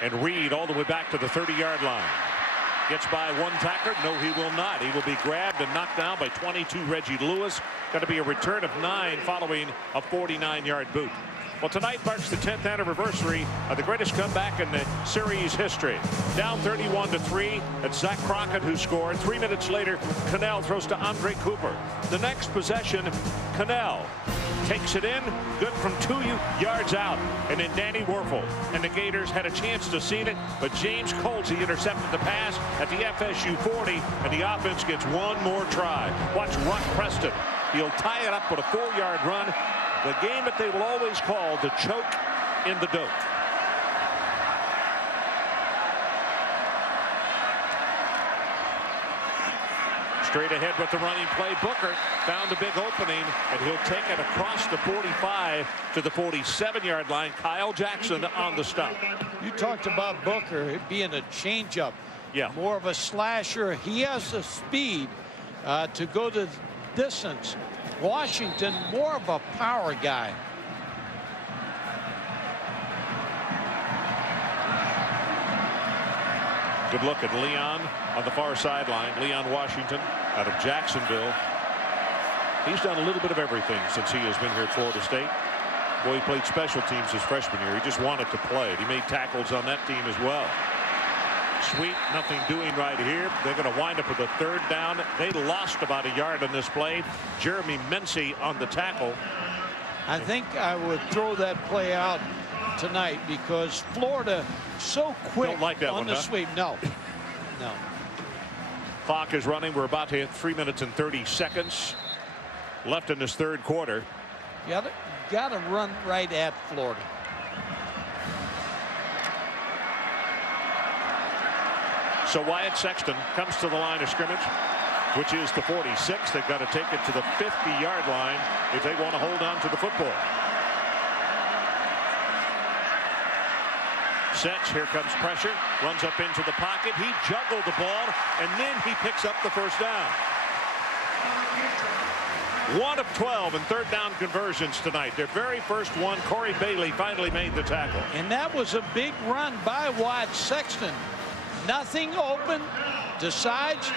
And Reed all the way back to the 30-yard line. Gets by one tackler. No, he will not. He will be grabbed and knocked down by 22 Reggie Lewis. Got to be a return of 9 following a 49-yard boot. Well, tonight marks the 10th anniversary of the greatest comeback in the series history. Down 31-3. It's Zach Crockett who scored. 3 minutes later, Cannell throws to Andre Cooper. The next possession, Cannell takes it in, good from 2 yards out, and then Danny Werfel. And the Gators had a chance to see it, but James Colsey intercepted the pass at the FSU 40, and the offense gets one more try. Watch Ruck Preston. He'll tie it up with a 4-yard run. The game that they will always call the choke in the Doak. Straight ahead with the running play. Booker found a big opening, and he'll take it across the 45 to the 47-yard line. Kyle Jackson on the stop. You talked about Booker being a changeup. Yeah. More of a slasher. He has the speed to go the distance. Washington, more of a power guy. Good look at Leon on the far sideline. Leon Washington out of Jacksonville. He's done a little bit of everything since he has been here at Florida State. Boy, he played special teams his freshman year. He just wanted to play. He made tackles on that team as well. Sweet, nothing doing right here. They're going to wind up with a 3rd down. They lost about a yard on this play. Jeremy Mency on the tackle. I think I would throw that play out tonight because Florida so quick Don't like that on one, the huh? sweep. No, No. Clock is running. We're about to hit 3 minutes and 30 seconds left in this third quarter. Got to run right at Florida. So Wyatt Sexton comes to the line of scrimmage, which is the 46. They've got to take it to the 50-yard line if they want to hold on to the football. Sets, here comes pressure, runs up into the pocket. He juggled the ball, and then he picks up the first down. 1 of 12 in third down conversions tonight. Their very first one. Corey Bailey finally made the tackle. And that was a big run by Wyatt Sexton. Nothing open, decides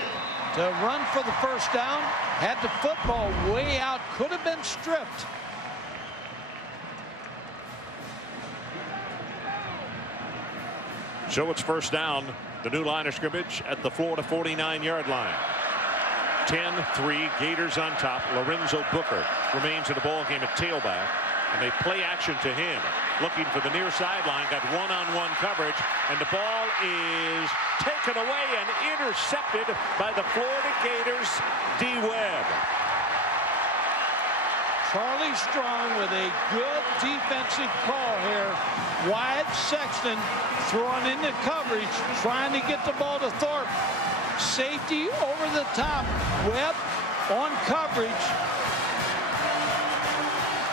to run for the first down, had the football way out, could have been stripped. So it's first down, the new line of scrimmage at the Florida 49-yard line. 10-3, Gators on top. Lorenzo Booker remains in the ball game at tailback, and they play action to him. Looking for the near sideline, got one-on-one coverage, and the ball is taken away and intercepted by the Florida Gators' D. Webb. Charlie Strong with a good defensive call here. Wyatt Sexton throwing into coverage, trying to get the ball to Thorpe. Safety over the top. Webb on coverage.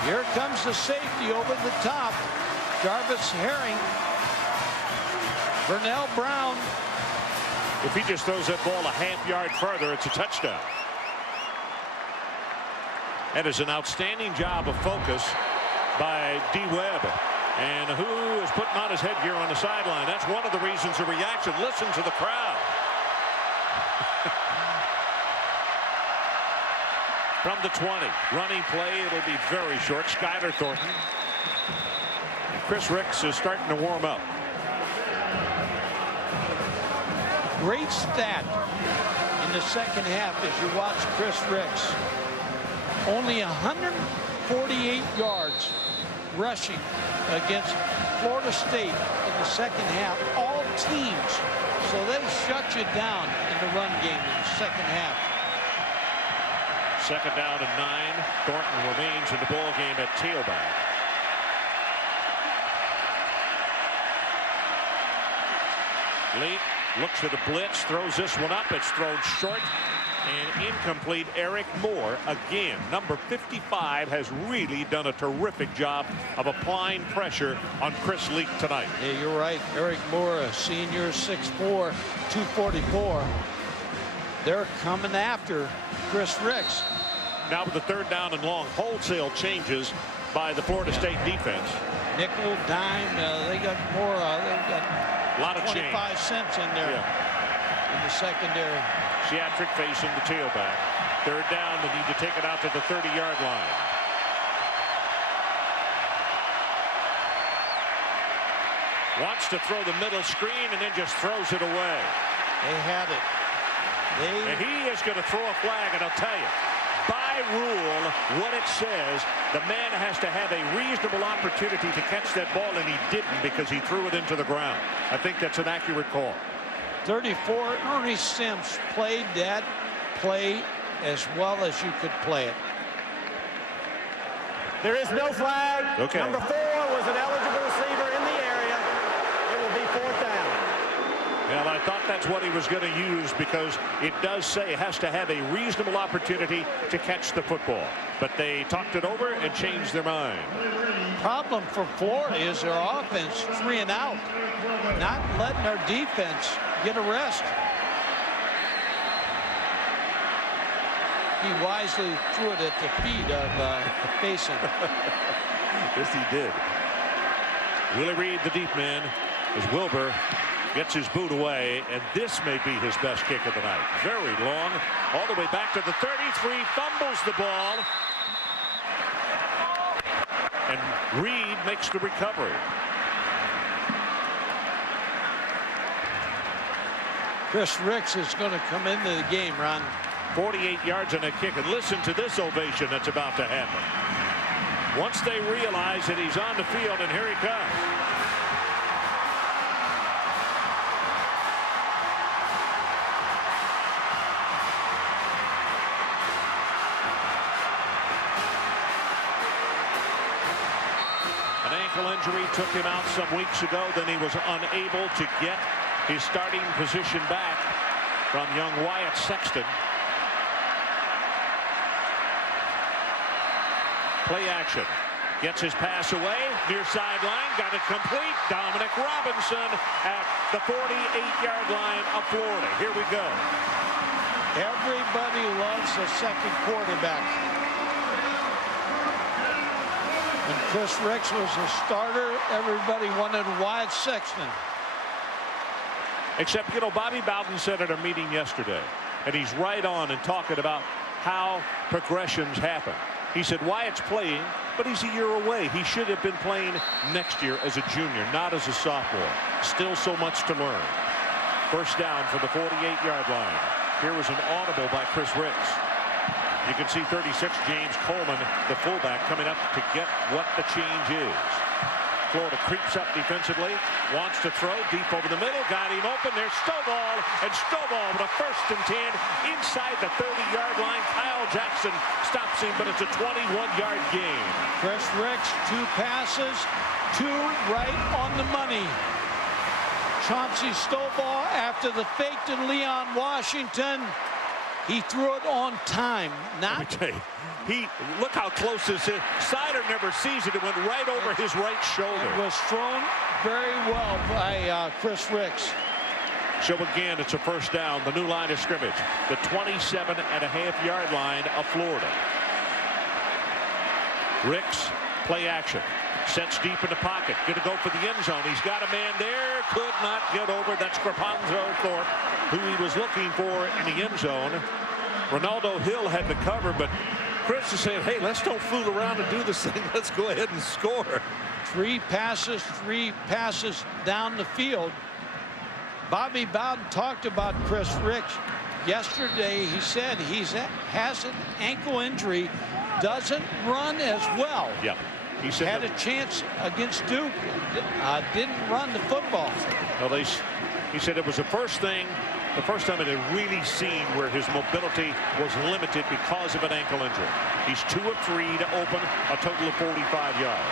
Here comes the safety over the top. Jarvis Herring. Vernell Brown. If he just throws that ball a half-yard further, it's a touchdown. That is an outstanding job of focus by D. Webb. And who is putting on his headgear on the sideline? That's one of the reasons the reaction. Listen to the crowd. From the 20, running play, it'll be very short. Skylar Thornton. And Chris Ricks is starting to warm up. Great stat in the second half as you watch Chris Ricks. Only 148 yards rushing against Florida State in the second half. All teams. So they shut you down in the run game in the second half. Second down and 9. Thornton remains in the ball game at tailback. Late looks at the blitz, throws this one up. It's thrown short and incomplete. Eric Moore, again, number 55, has really done a terrific job of applying pressure on Chris Leak tonight. Yeah, you're right. Eric Moore, a senior, 6'4", 244. They're coming after Chris Ricks. Now with the third down and long, wholesale changes by the Florida State defense. Nickel, dime, they got more. They've got a lot of 25 change. cents in there in the secondary. Theatric facing the tailback. Third down, they need to take it out to the 30-yard line. Wants to throw the middle screen and then just throws it away. They had it. And he is going to throw a flag, and I'll tell you, by rule, what it says, the man has to have a reasonable opportunity to catch that ball, and he didn't because he threw it into the ground. I think that's an accurate call. 34, Ernie Sims played that play as well as you could play it. There is no flag. Okay. Number 4 was an eligible receiver in the area. It will be fourth down. Well, I thought that's what he was going to use because it does say it has to have a reasonable opportunity to catch the football. But they talked it over and changed their mind. Problem for Florida is their offense 3 and out, not letting their defense get a rest. He wisely threw it at the feet of Mason. Yes, he did. Willie Reed, the deep man, as Wilbur gets his boot away, and this may be his best kick of the night. Very long, all the way back to the 33, fumbles the ball, and Reed makes the recovery. Chris Ricks is going to come into the game, Ron. 48 yards and a kick, and listen to this ovation that's about to happen. Once they realize that he's on the field, and here he comes. An ankle injury took him out some weeks ago. Then he was unable to get his starting position back from young Wyatt Sexton. Play action. Gets his pass away. Near sideline. Got it complete. Dominic Robinson at the 48-yard line of Florida. Here we go. Everybody loves a second quarterback. When Chris Ricks was a starter, everybody wanted Wyatt Sexton. Except, you know, Bobby Bowden said at a meeting yesterday, and he's right on in talking about how progressions happen. He said Wyatt's playing, but he's a year away. He should have been playing next year as a junior, not as a sophomore. Still so much to learn. First down for the 48-yard line. Here was an audible by Chris Ricks. You can see 36, James Coleman, the fullback, coming up to get what the change is. Florida creeps up defensively, wants to throw deep over the middle, got him open. There's Stovall, and Stovall with a 1st and 10 inside the 30-yard line. Kyle Jackson stops him, but it's a 21-yard gain. Chris Ricks, 2 passes, 2 right on the money. Chauncey Stovall, after the fake to Leon Washington, he threw it on time. Let me tell you, look how close this is. Sider never sees it. It went right over his right shoulder. It was thrown very well by Chris Ricks. So again, it's a first down. The new line of scrimmage, the 27.5-yard line of Florida. Ricks, play action. Sets deep in the pocket. Going to go for the end zone. He's got a man there. Could not get over. That's Rapunzel Thorpe, who he was looking for in the end zone. Ronaldo Hill had to cover, but Chris is saying, hey, let's don't fool around and do this thing. Let's go ahead and score. 3 passes down the field. Bobby Bowden talked about Chris Ricks yesterday. He said he has an ankle injury, doesn't run as well. Yep. He said had a chance against Duke, didn't run the football. Well, he said it was the first time it had really seen where his mobility was limited because of an ankle injury. He's 2 of 3 to open a total of 45 yards.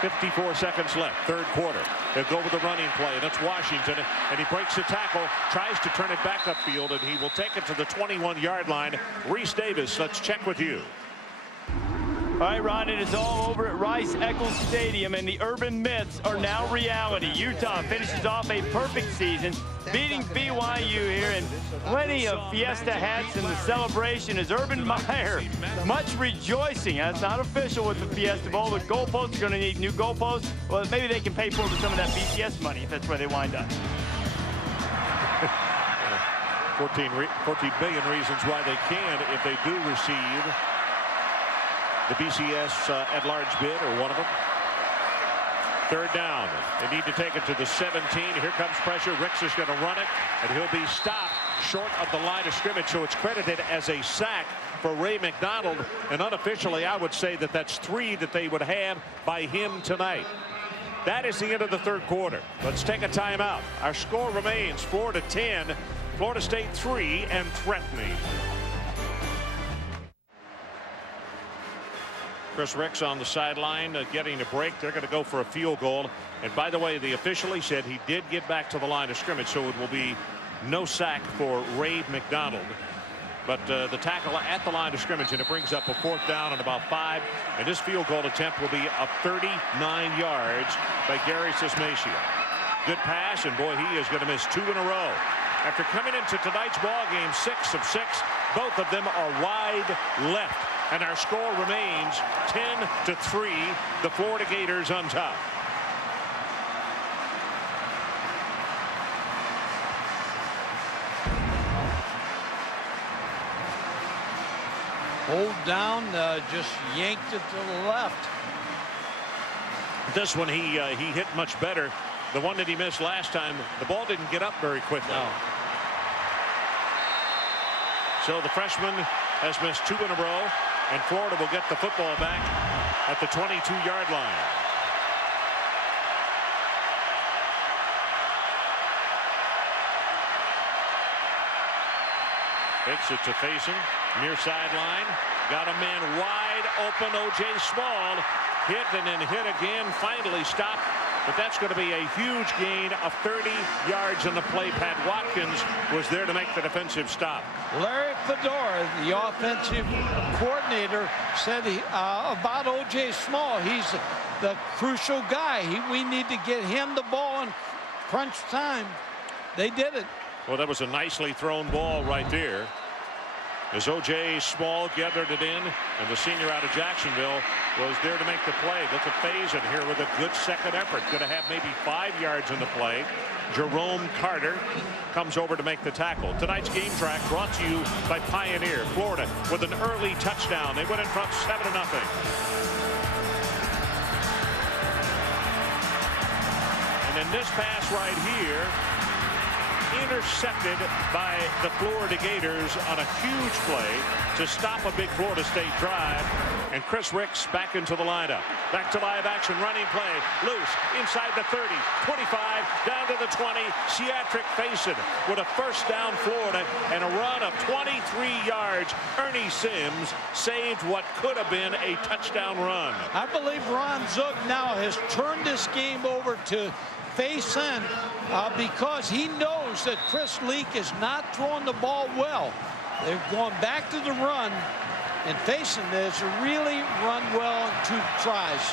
54 seconds left, 3rd quarter. They'll go with the running play. That's Washington, and he breaks the tackle, tries to turn it back upfield, and he will take it to the 21-yard line. Reese Davis, let's check with you. All right, Ron, it is all over at Rice-Eccles Stadium, and the urban myths are now reality. Utah finishes off a perfect season, beating BYU here, and plenty of Fiesta hats in the celebration as Urban Meyer. Much rejoicing. That's not official with the Fiesta Bowl. The goalposts are going to need new goalposts. Well, maybe they can pay for some of that BCS money if that's where they wind up. 14 billion reasons why they can if they do receive the BCS at-large bid, or one of them. 3rd down. They need to take it to the 17. Here comes pressure. Ricks is going to run it, and he'll be stopped short of the line of scrimmage, so it's credited as a sack for Ray McDonald, and unofficially, I would say that that's 3 that they would have by him tonight. That is the end of the 3rd quarter. Let's take a timeout. Our score remains Florida 10, Florida State 3, and threatening. Chris Ricks on the sideline getting a break. They're going to go for a field goal. And by the way, the official, he said he did get back to the line of scrimmage, so it will be no sack for Ray McDonald. But the tackle at the line of scrimmage, and it brings up a 4th down and about 5. And this field goal attempt will be up 39 yards by Gary Sismacia. Good pass, and boy, he is going to miss 2 in a row. After coming into tonight's ball game, 6 of 6, both of them are wide left. And our score remains 10-3, the Florida Gators on top. Hold down, just yanked it to the left. This one he hit much better. The one that he missed last time, the ball didn't get up very quickly. No. So the freshman has missed 2 in a row, and Florida will get the football back at the 22-yard line. Takes it to Faison, near sideline. Got a man wide open. O.J. Small hit and then hit again. Finally stopped. But that's going to be a huge gain of 30 yards in the play. Pat Watkins was there to make the defensive stop. Larry Fedora, the offensive coordinator, said about O.J. Small, he's the crucial guy. We need to get him the ball in crunch time. They did it. Well, that was a nicely thrown ball right there. As O.J. Small gathered it in, and the senior out of Jacksonville was there to make the play. Look at Faison here with a good second effort. Going to have maybe 5 yards in the play. Jerome Carter comes over to make the tackle. Tonight's game track brought to you by Pioneer. Florida with an early touchdown. They went in front 7-0. And then this pass right here, intercepted by the Florida Gators on a huge play to stop a big Florida State drive. And Chris Ricks back into the lineup. Back to live action running play. Loose inside the 30, 25, down to the 20. Sheatrick Faison with a first down Florida and a run of 23 yards. Ernie Sims saved what could have been a touchdown run. I believe Ron Zook now has turned this game over to Faison because he knows that Chris Leak is not throwing the ball well. They're going back to the run, and Faison has really run well in 2 tries.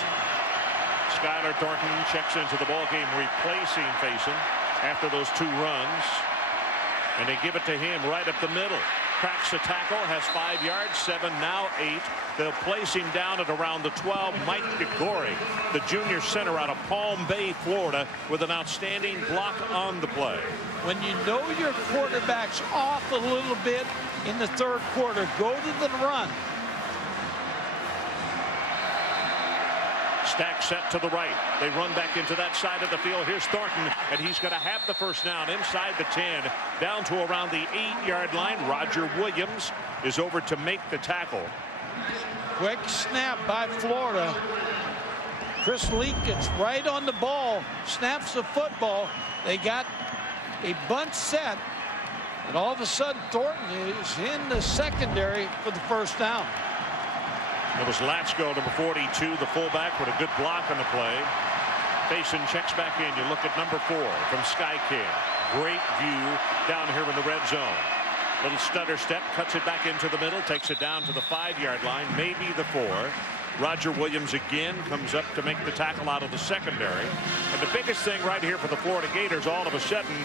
Skylar Thornton checks into the ball game, replacing Faison after those 2 runs, and they give it to him right up the middle. Cracks the tackle, has 5 yards, 7, now 8. They'll place him down at around the 12. Mike DeGore, the junior center out of Palm Bay, Florida, with an outstanding block on the play. When you know your quarterback's off a little bit in the 3rd quarter, go to the run. Stack set to the right. They run back into that side of the field. Here's Thornton, and he's going to have the first down inside the 10, down to around the 8-yard line. Roger Williams is over to make the tackle. Quick snap by Florida. Chris Leak gets right on the ball, snaps the football. They got a bunch set, and all of a sudden Thornton is in the secondary for the first down. It was Latsko, number 42, the fullback, with a good block on the play. Faison checks back in. You look at number 4 from Skycam. Great view down here in the red zone. Little stutter step, cuts it back into the middle, takes it down to the 5-yard line, maybe the 4. Roger Williams again comes up to make the tackle out of the secondary. And the biggest thing right here for the Florida Gators, all of a sudden,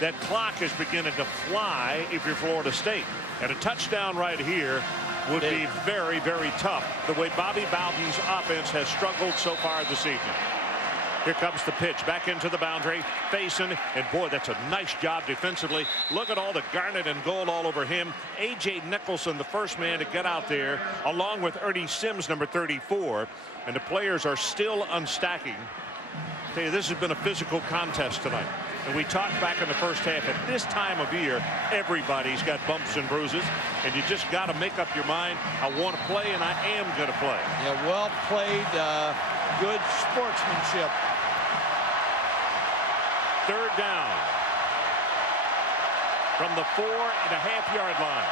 that clock is beginning to fly if you're Florida State. And a touchdown right here would be very, very tough, the way Bobby Bowden's offense has struggled so far this evening. Here comes the pitch back into the boundary. Faison, and boy, that's a nice job defensively. Look at all the garnet and gold all over him. A.J. Nicholson, the first man to get out there, along with Ernie Sims, number 34. And the players are still unstacking. I tell you, this has been a physical contest tonight. And we talked back in the first half, at this time of year, everybody's got bumps and bruises. And you just got to make up your mind, I want to play, and I am going to play. Yeah, well played, good sportsmanship. 3rd down from the 4.5-yard line.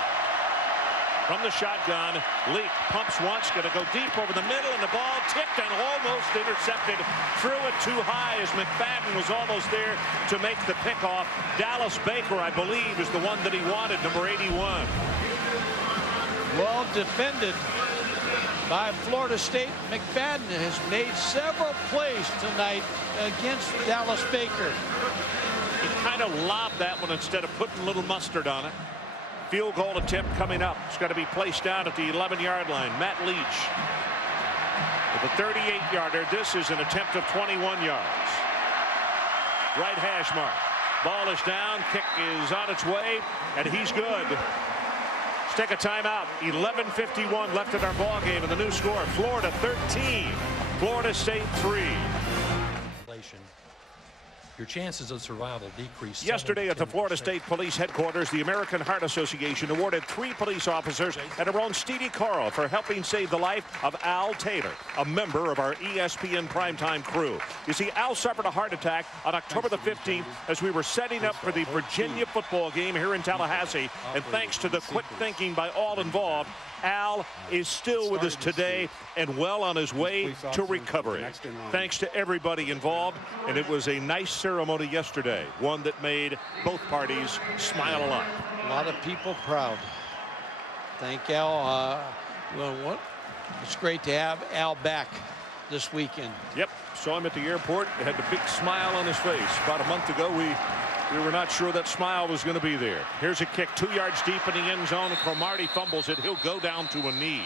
From the shotgun, Leak pumps once, going to go deep over the middle, and the ball tipped and almost intercepted. Threw it too high as McFadden was almost there to make the pickoff. Dallas Baker, I believe, is the one that he wanted, number 81. Well defended by Florida State. McFadden has made several plays tonight against Dallas Baker. He kind of lobbed that one instead of putting a little mustard on it. Field goal attempt coming up. It's got to be placed down at the 11-yard line. Matt Leach with a 38-yarder. This is an attempt of 21 yards. Right hash mark. Ball is down. Kick is on its way, and he's good. Let's take a timeout. 11:51 left in our ball game, and the new score: Florida 13, Florida State 3. your chances of survival decrease. Yesterday at the Florida State Police Headquarters, the American Heart Association awarded 3 police officers and our own Stevie Carl for helping save the life of Al Taylor, a member of our ESPN primetime crew. You see, Al suffered a heart attack on October the 15th as we were setting up for the Virginia football game here in Tallahassee. And thanks to the quick thinking by all involved, Al is still with us today and well on his way to recovery. Thanks to everybody involved, and it was a nice ceremony yesterday, one that made both parties smile a lot. A lot of people proud. Thank Al. It's great to have Al back this weekend. Yep, saw him at the airport. He had the big smile on his face. About a month ago, we were not sure that smile was going to be there. Here's a kick 2 yards deep in the end zone. Cromartie fumbles it. He'll go down to a knee.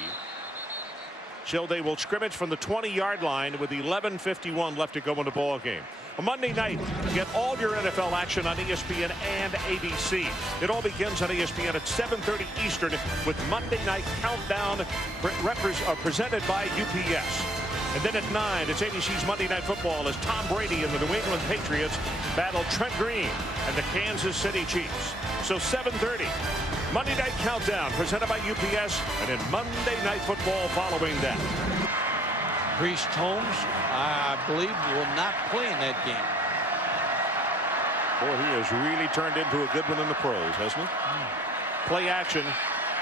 So they will scrimmage from the 20-yard line with 11:51 left to go in the ball game. A Monday night, get all your NFL action on ESPN and ABC. It all begins on ESPN at 7:30 Eastern with Monday Night Countdown presented by UPS. And then at 9, it's ABC's Monday Night Football as Tom Brady and the New England Patriots battle Trent Green and the Kansas City Chiefs. So 7:30, Monday Night Countdown presented by UPS, and then Monday Night Football following that. Priest Holmes, I believe, will not play in that game. Boy, he has really turned into a good one in the pros, hasn't he? Play action.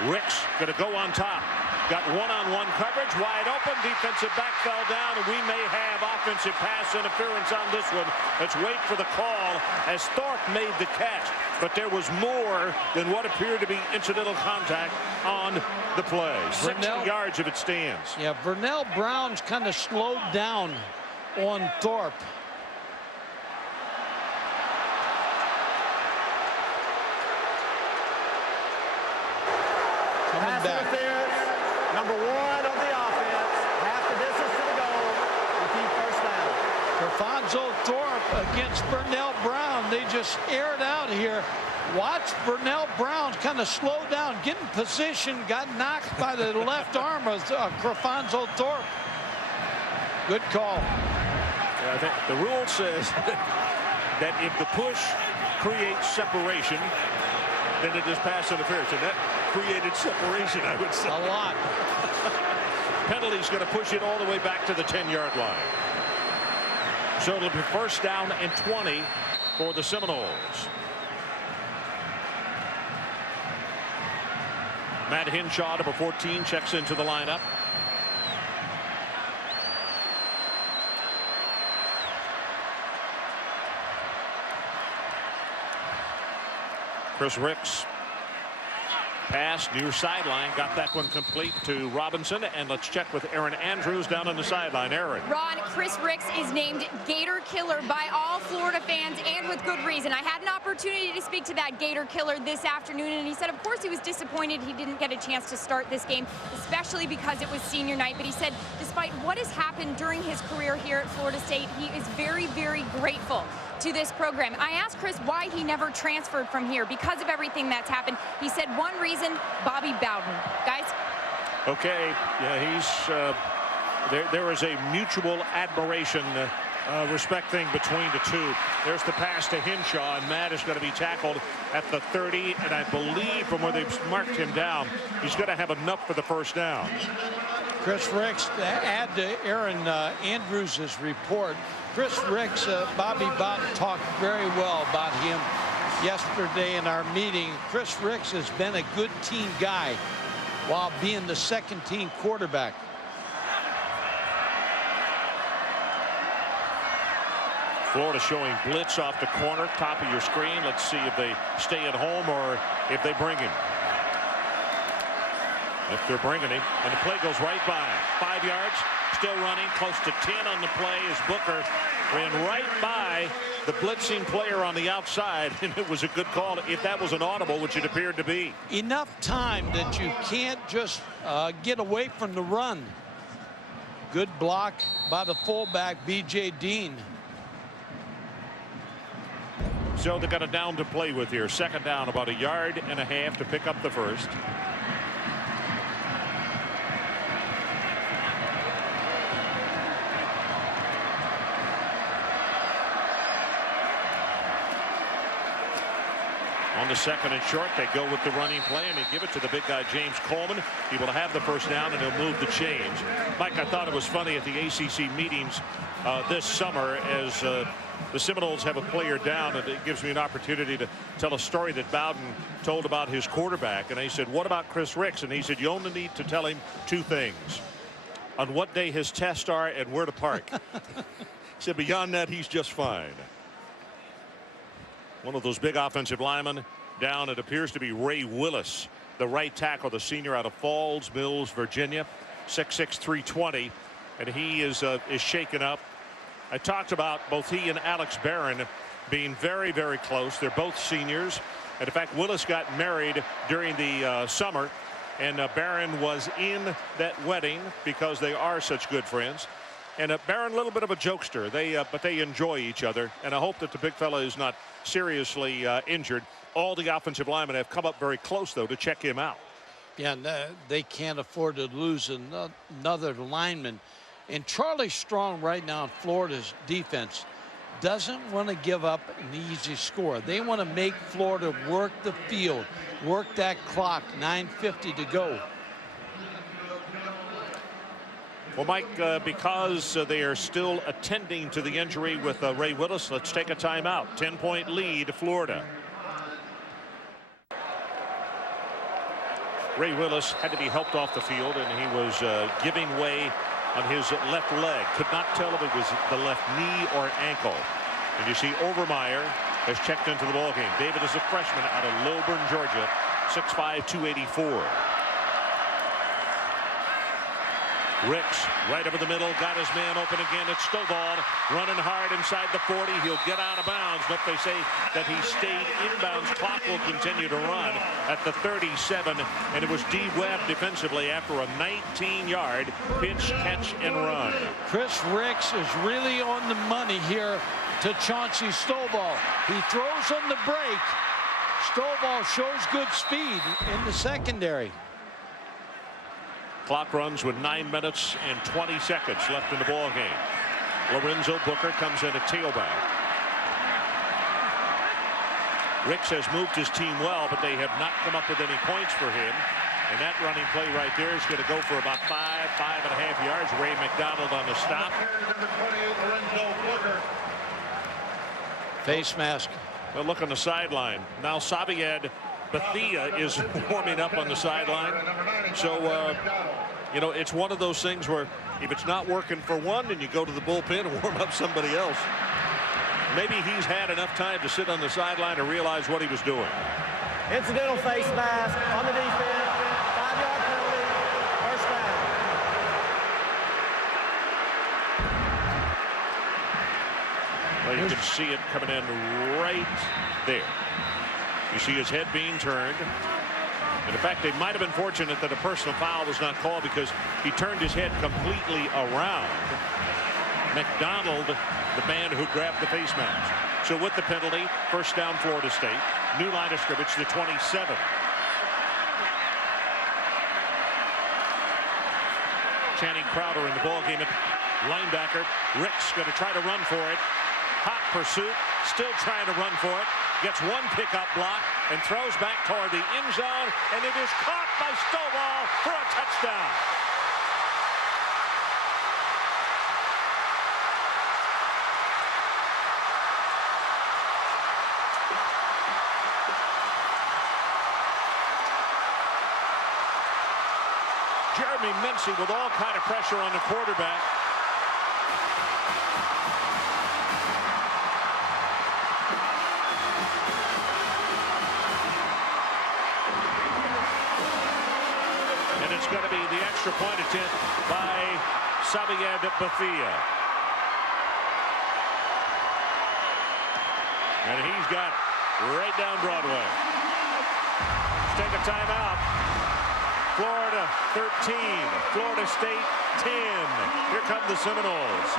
Ricks going to go on top. Got one-on-one coverage, wide open. Defensive back fell down, and we may have offensive pass interference on this one. Let's wait for the call as Thorpe made the catch. But there was more than what appeared to be incidental contact on the play. 60 yards if it stands. Yeah, Vernell Brown's kind of slowed down on Thorpe. Coming back. Number 1 on the offense, half the distance to the goal, repeat first down. Alfonso Thorpe against Vernell Brown. They just aired out here. Watch Vernell Brown kind of slow down, get in position, got knocked by the left arm of Alfonso Thorpe. Good call. Yeah, I think the rule says that if the push creates separation, then it is pass interference, and that created separation, I would say. A lot. Penalty's going to push it all the way back to the 10-yard line. So it'll be first down and 20 for the Seminoles. Matt Hinshaw, number 14, checks into the lineup. Chris Ricks. Pass near sideline, got that one complete to Robinson, and let's check with Aaron Andrews down on the sideline. Aaron. Ron, Chris Ricks is named Gator Killer by all Florida fans, and with good reason. I had an opportunity to speak to that Gator Killer this afternoon, and he said, of course, he was disappointed he didn't get a chance to start this game, especially because it was senior night. But he said, despite what has happened during his career here at Florida State, he is very, very grateful to this program. I asked Chris why he never transferred from here because of everything that's happened. He said one reason, Bobby Bowden. Guys? Okay, yeah, he's there is a mutual admiration, respect thing between the two. There's the pass to Hinshaw, and Matt is going to be tackled at the 30, and I believe from where they've marked him down, he's going to have enough for the first down. Chris Ricks, to add to Aaron Andrews' report, Chris Ricks, Bobby Bowden talked very well about him yesterday in our meeting. Chris Ricks has been a good team guy while being the second team quarterback. Florida showing blitz off the corner, top of your screen. Let's see if they stay at home or if they bring him. If they're bringing him, and the play goes right by. 5 yards, still running, close to 10 on the play as Booker ran right by the blitzing player on the outside, and it was a good call if that was an audible, which it appeared to be. Enough time that you can't just get away from the run. Good block by the fullback, B.J. Dean. So they got a down to play with here. Second down, about 1.5 yards to pick up the first. the 2nd and short. They go with the running play, and they give it to the big guy, James Coleman. He will have the first down, and he'll move the change. Mike, I thought it was funny at the ACC meetings this summer as the Seminoles have a player down, and it gives me an opportunity to tell a story that Bowden told about his quarterback. And they said, what about Chris Ricks? And he said, you only need to tell him 2 things. On what day his tests are and where to park. He said, beyond that, he's just fine. One of those big offensive linemen down. It appears to be Ray Willis, the right tackle, the senior out of Falls Mills, Virginia, 6'6", 320, and he is shaken up. I talked about both he and Alex Barron being very, very close. They're both seniors, and in fact, Willis got married during the summer, and Barron was in that wedding because they are such good friends. And Barron, a little bit of a jokester. But they enjoy each other, and I hope that the big fella is not seriously injured. All the offensive linemen have come up very close, though, to check him out. Yeah, and, they can't afford to lose another lineman. And Charlie Strong right now in Florida's defense doesn't want to give up an easy score. They want to make Florida work the field, work that clock, 9:50 to go. Well, Mike, because they are still attending to the injury with Ray Willis, let's take a timeout. 10-point lead, Florida. Ray Willis had to be helped off the field, and he was giving way on his left leg. Could not tell if it was the left knee or ankle. And you see Overmeyer has checked into the ballgame. David is a freshman out of Lilburn, Georgia, 6'5", 284. Ricks right over the middle, got his man open again. It's Stovall running hard inside the 40. He'll get out of bounds, but they say that he stayed inbounds. Clock will continue to run at the 37, and it was D. Webb defensively after a 19-yard pitch, catch, and run. Chris Ricks is really on the money here to Chauncey Stovall. He throws on the break. Stovall shows good speed in the secondary. Clock runs with 9 minutes and 20 seconds left in the ball game. Lorenzo Booker comes in at tailback. Ricks has moved his team well, but they have not come up with any points for him. And that running play right there is going to go for about 5.5 yards. Ray McDonald on the stop. Face mask. Well, look on the sideline. Now Saviad Bethia is warming up on the sideline. So, you know, it's one of those things where if it's not working for one, then you go to the bullpen and warm up somebody else. Maybe he's had enough time to sit on the sideline to realize what he was doing. Incidental face mask on the defense. 5-yard penalty. First down. Well, you can see it coming in right there. You see his head being turned. And in fact, they might have been fortunate that a personal foul was not called because he turned his head completely around. McDonald, the man who grabbed the face mask. So with the penalty, first down Florida State. New line of scrimmage, the 27. Channing Crowder in the ballgame at linebacker. Ricks going to try to run for it. Hot pursuit, still trying to run for it. Gets one pickup block and throws back toward the end zone, and it is caught by Stovall for a touchdown. Jeremy Mincy with all kind of pressure on the quarterback. It's going to be the extra point attempt by Saviad Bethia. And he's got right down Broadway. Let's take a timeout. Florida 13, Florida State 10. Here come the Seminoles.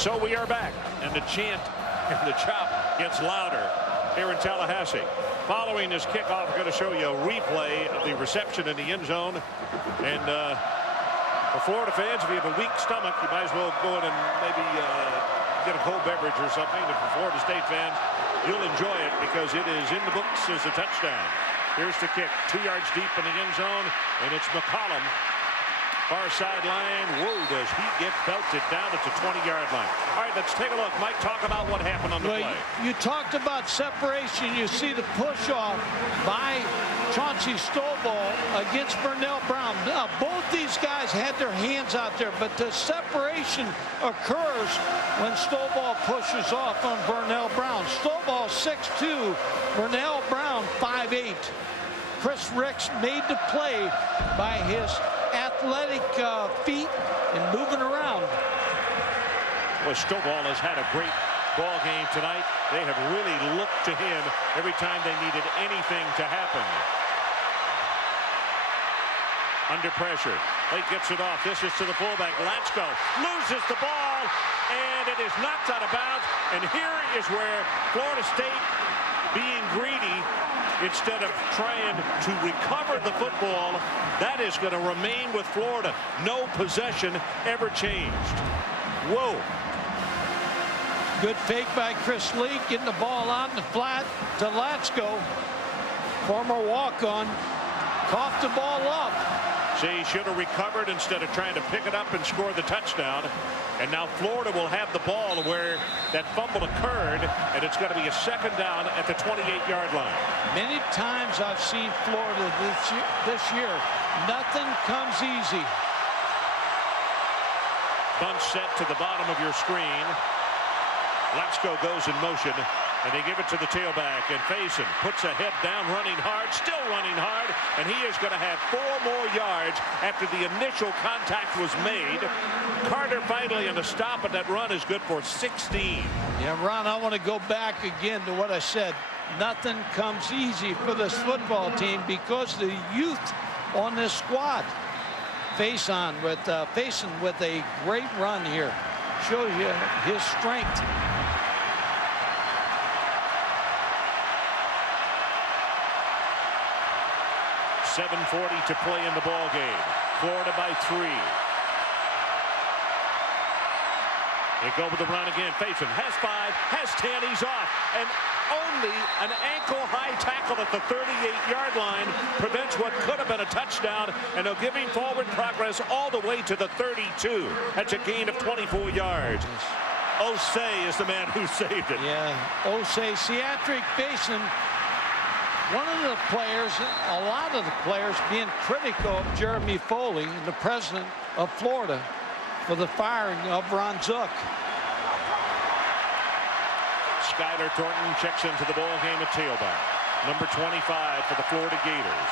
So we are back, and the chant and the chop gets louder here in Tallahassee. Following this kickoff, we're going to show you a replay of the reception in the end zone. And for Florida fans, if you have a weak stomach, you might as well go in and maybe get a cold beverage or something. And for Florida State fans, you'll enjoy it because it is in the books as a touchdown. Here's the kick, 2 yards deep in the end zone, and it's McCollum. Far sideline. Whoa, does he get belted down at the 20-yard line. All right, let's take a look. Mike, talk about what happened on the play. You talked about separation. You see the push-off by Chauncey Stovall against Burnell Brown. Now, both these guys had their hands out there, but the separation occurs when Stovall pushes off on Burnell Brown. Stovall 6'2", Burnell Brown 5'8". Chris Ricks made the play by his athletic feet and moving around. Well, Stovall has had a great ball game tonight. They have really looked to him every time they needed anything to happen. Under pressure. Lake gets it off. This is to the fullback. Latsko loses the ball, and it is knocked out of bounds. And here is where Florida State, being greedy, instead of trying to recover the football, that is going to remain with Florida. No possession ever changed. Whoa. Good fake by Chris Leak, getting the ball out in the flat to Latsko. Former walk-on, coughed the ball up. See, he should have recovered instead of trying to pick it up and score the touchdown. And now Florida will have the ball where that fumble occurred, and it's going to be a second down at the 28-yard line. Many times I've seen Florida this year. Nothing comes easy. Bunch set to the bottom of your screen. Latsko goes in motion, and they give it to the tailback, and Faison puts a head down, running hard, still running hard, and he is going to have 4 more yards after the initial contact was made. Carter finally on the stop, and that run is good for 16. Yeah, Ron, I want to go back again to what I said. Nothing comes easy for this football team because the youth on this squad. Faison with a great run here. Shows you his strength. .740 to play in the ball game. Florida by 3. They go with the run again. Faison has 5, has 10. He's off, and only an ankle-high tackle at the 38-yard line prevents what could have been a touchdown, and they'll give him forward progress all the way to the 32. That's a gain of 24 yards. Osei is the man who saved it. Yeah, Osei, Seatric Faison. One of the players, a lot of the players being critical of Jeremy Foley, the president of Florida, for the firing of Ron Zook. Skylar Thornton checks into the ball game at tailback. Number 25 for the Florida Gators.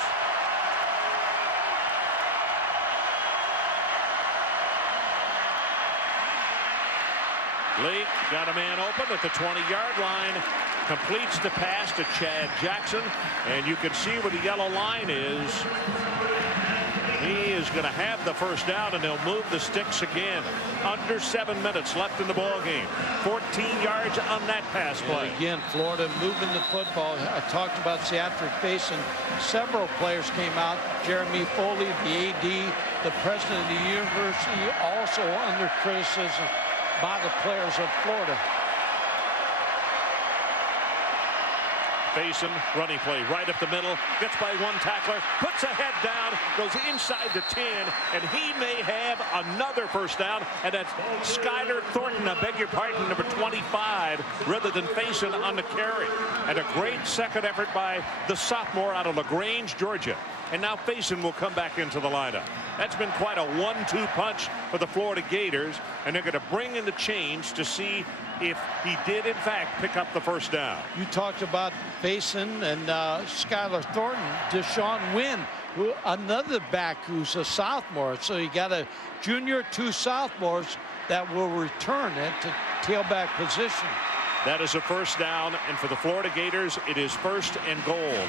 Lake got a man open at the 20-yard line. Completes the pass to Chad Jackson, and you can see where the yellow line is. He is going to have the first down, and they'll move the sticks again. Under 7 minutes left in the ball game. 14 yards on that pass play. And again, Florida moving the football. I talked about Seatric Faison. Several players came out. Jeremy Foley, the AD, the president of the university, also under criticism by the players of Florida. Faison, running play right up the middle, gets by one tackler, puts a head down, goes inside the 10, and he may have another first down, and that's Skylar Thornton, I beg your pardon, number 25, rather than Faison on the carry. And a great second effort by the sophomore out of LaGrange, Georgia. And now Faison will come back into the lineup. That's been quite a 1-2 punch for the Florida Gators, and they're going to bring in the change to see if he did, in fact, pick up the first down. You talked about Faison and Skylar Thornton. Deshaun Wynn, another back who's a sophomore. So you got a junior, 2 sophomores that will return at the tailback position. That is a first down, and for the Florida Gators, it is 1st and goal.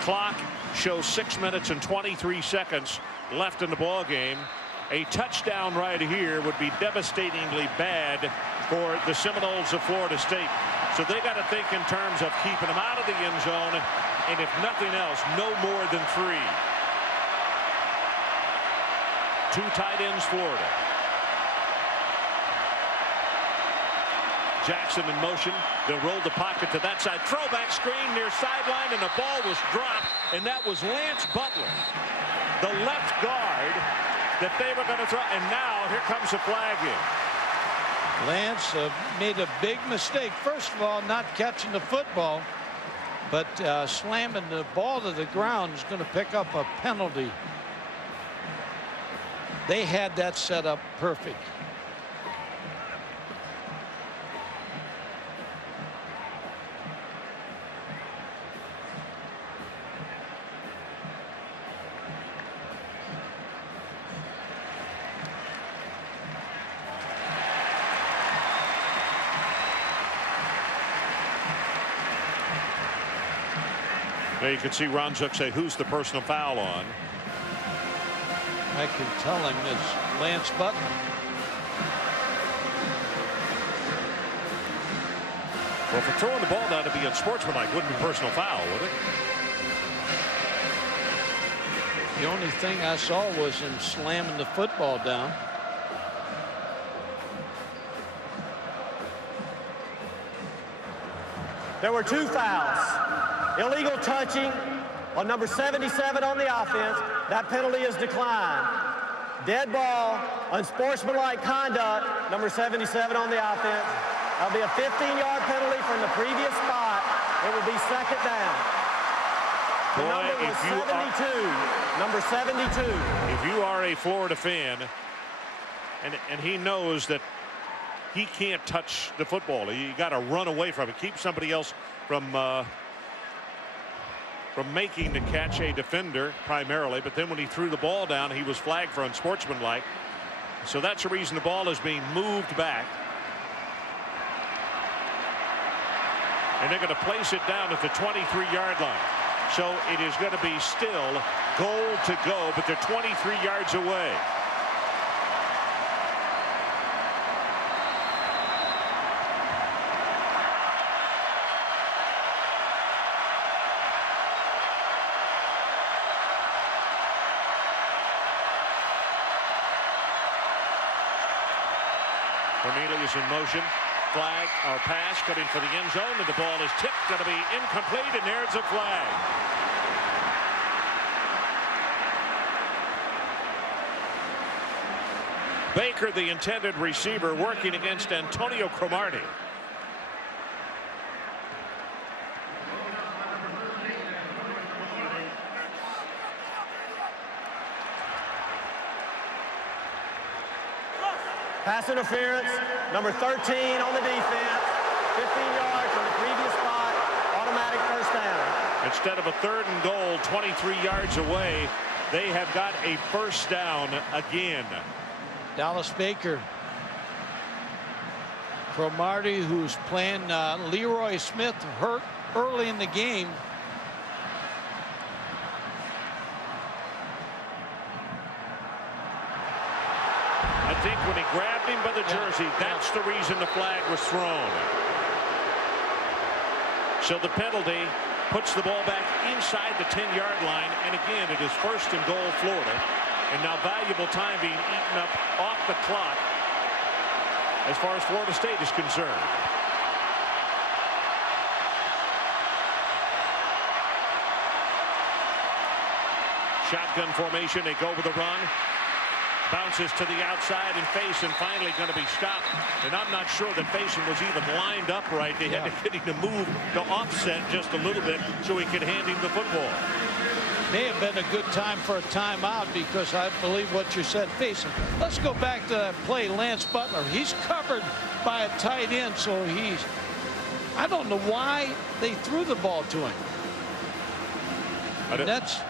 Clock shows 6 minutes and 23 seconds left in the ball game. A touchdown right here would be devastatingly bad for the Seminoles of Florida State. So they got to think in terms of keeping them out of the end zone, and if nothing else, no more than 3. 2 tight ends, Florida. Jackson in motion. They'll roll the pocket to that side. Throwback screen near sideline, and the ball was dropped, and that was Lance Butler, the left guard that they were going to throw. And now here comes the flag in. Lance made a big mistake. First of all, not catching the football, but slamming the ball to the ground is going to pick up a penalty. They had that set up perfect. Now you can see Ron Zook say, who's the personal foul on? I can tell him it's Lance Butler. Well, for throwing the ball down to be unsportsmanlike, wouldn't be personal foul, would it? The only thing I saw was him slamming the football down. There were 2 fouls. Illegal touching on number 77 on the offense. That penalty is declined. Dead ball, unsportsmanlike conduct, number 77 on the offense. That'll be a 15-yard penalty from the previous spot. It will be second down. The number was 72. Number 72. If you are a Florida fan, and he knows that he can't touch the football, you got to run away from it, keep somebody else from making the catch, a defender primarily. But then when he threw the ball down, he was flagged for unsportsmanlike. So that's the reason the ball is being moved back. And they're going to place it down at the 23-yard line. So it is going to be still goal to go, but they're 23 yards away. Cornelius in motion. Flag or pass coming for the end zone, and the ball is tipped. Going to be incomplete, and there's a flag. Baker, the intended receiver, working against Antonio Cromartie. Pass interference, number 13 on the defense. 15 yards from the previous spot. Automatic first down. Instead of a 3rd and goal, 23 yards away, they have got a first down again. Dallas Baker. Cromartie, who's playing Leroy Smith, hurt early in the game. I think when he grabbed him by the jersey, that's the reason the flag was thrown. So the penalty puts the ball back inside the 10-yard line, and again it is 1st and goal Florida, and now valuable time being eaten up off the clock as far as Florida State is concerned. Shotgun formation, they go with a run. Bounces to the outside, and Faison finally going to be stopped. And I'm not sure that Faison was even lined up right. They had to get him to move to offset just a little bit so he could hand him the football. May have been a good time for a timeout, because I believe what you said. Faison, let's go back to that play. Lance Butler, he's covered by a tight end, so I don't know why they threw the ball to him. It's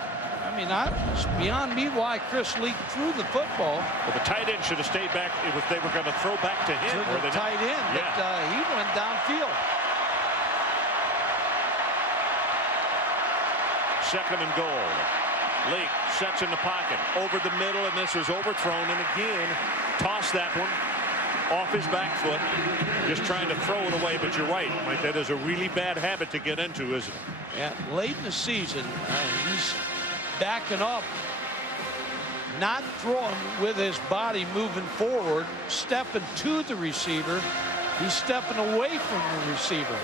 beyond me why Chris Leak threw the football. Well, the tight end should have stayed back. They were going to throw back to him. To the tight end, but he went downfield. 2nd and goal. Leak sets in the pocket over the middle, and this was overthrown, and again tossed that one off his back foot, just trying to throw it away. But you're right, Mike, that is a really bad habit to get into, isn't it? Yeah, late in the season, he's backing up, not throwing with his body, moving forward, stepping to the receiver, He's stepping away from the receiver.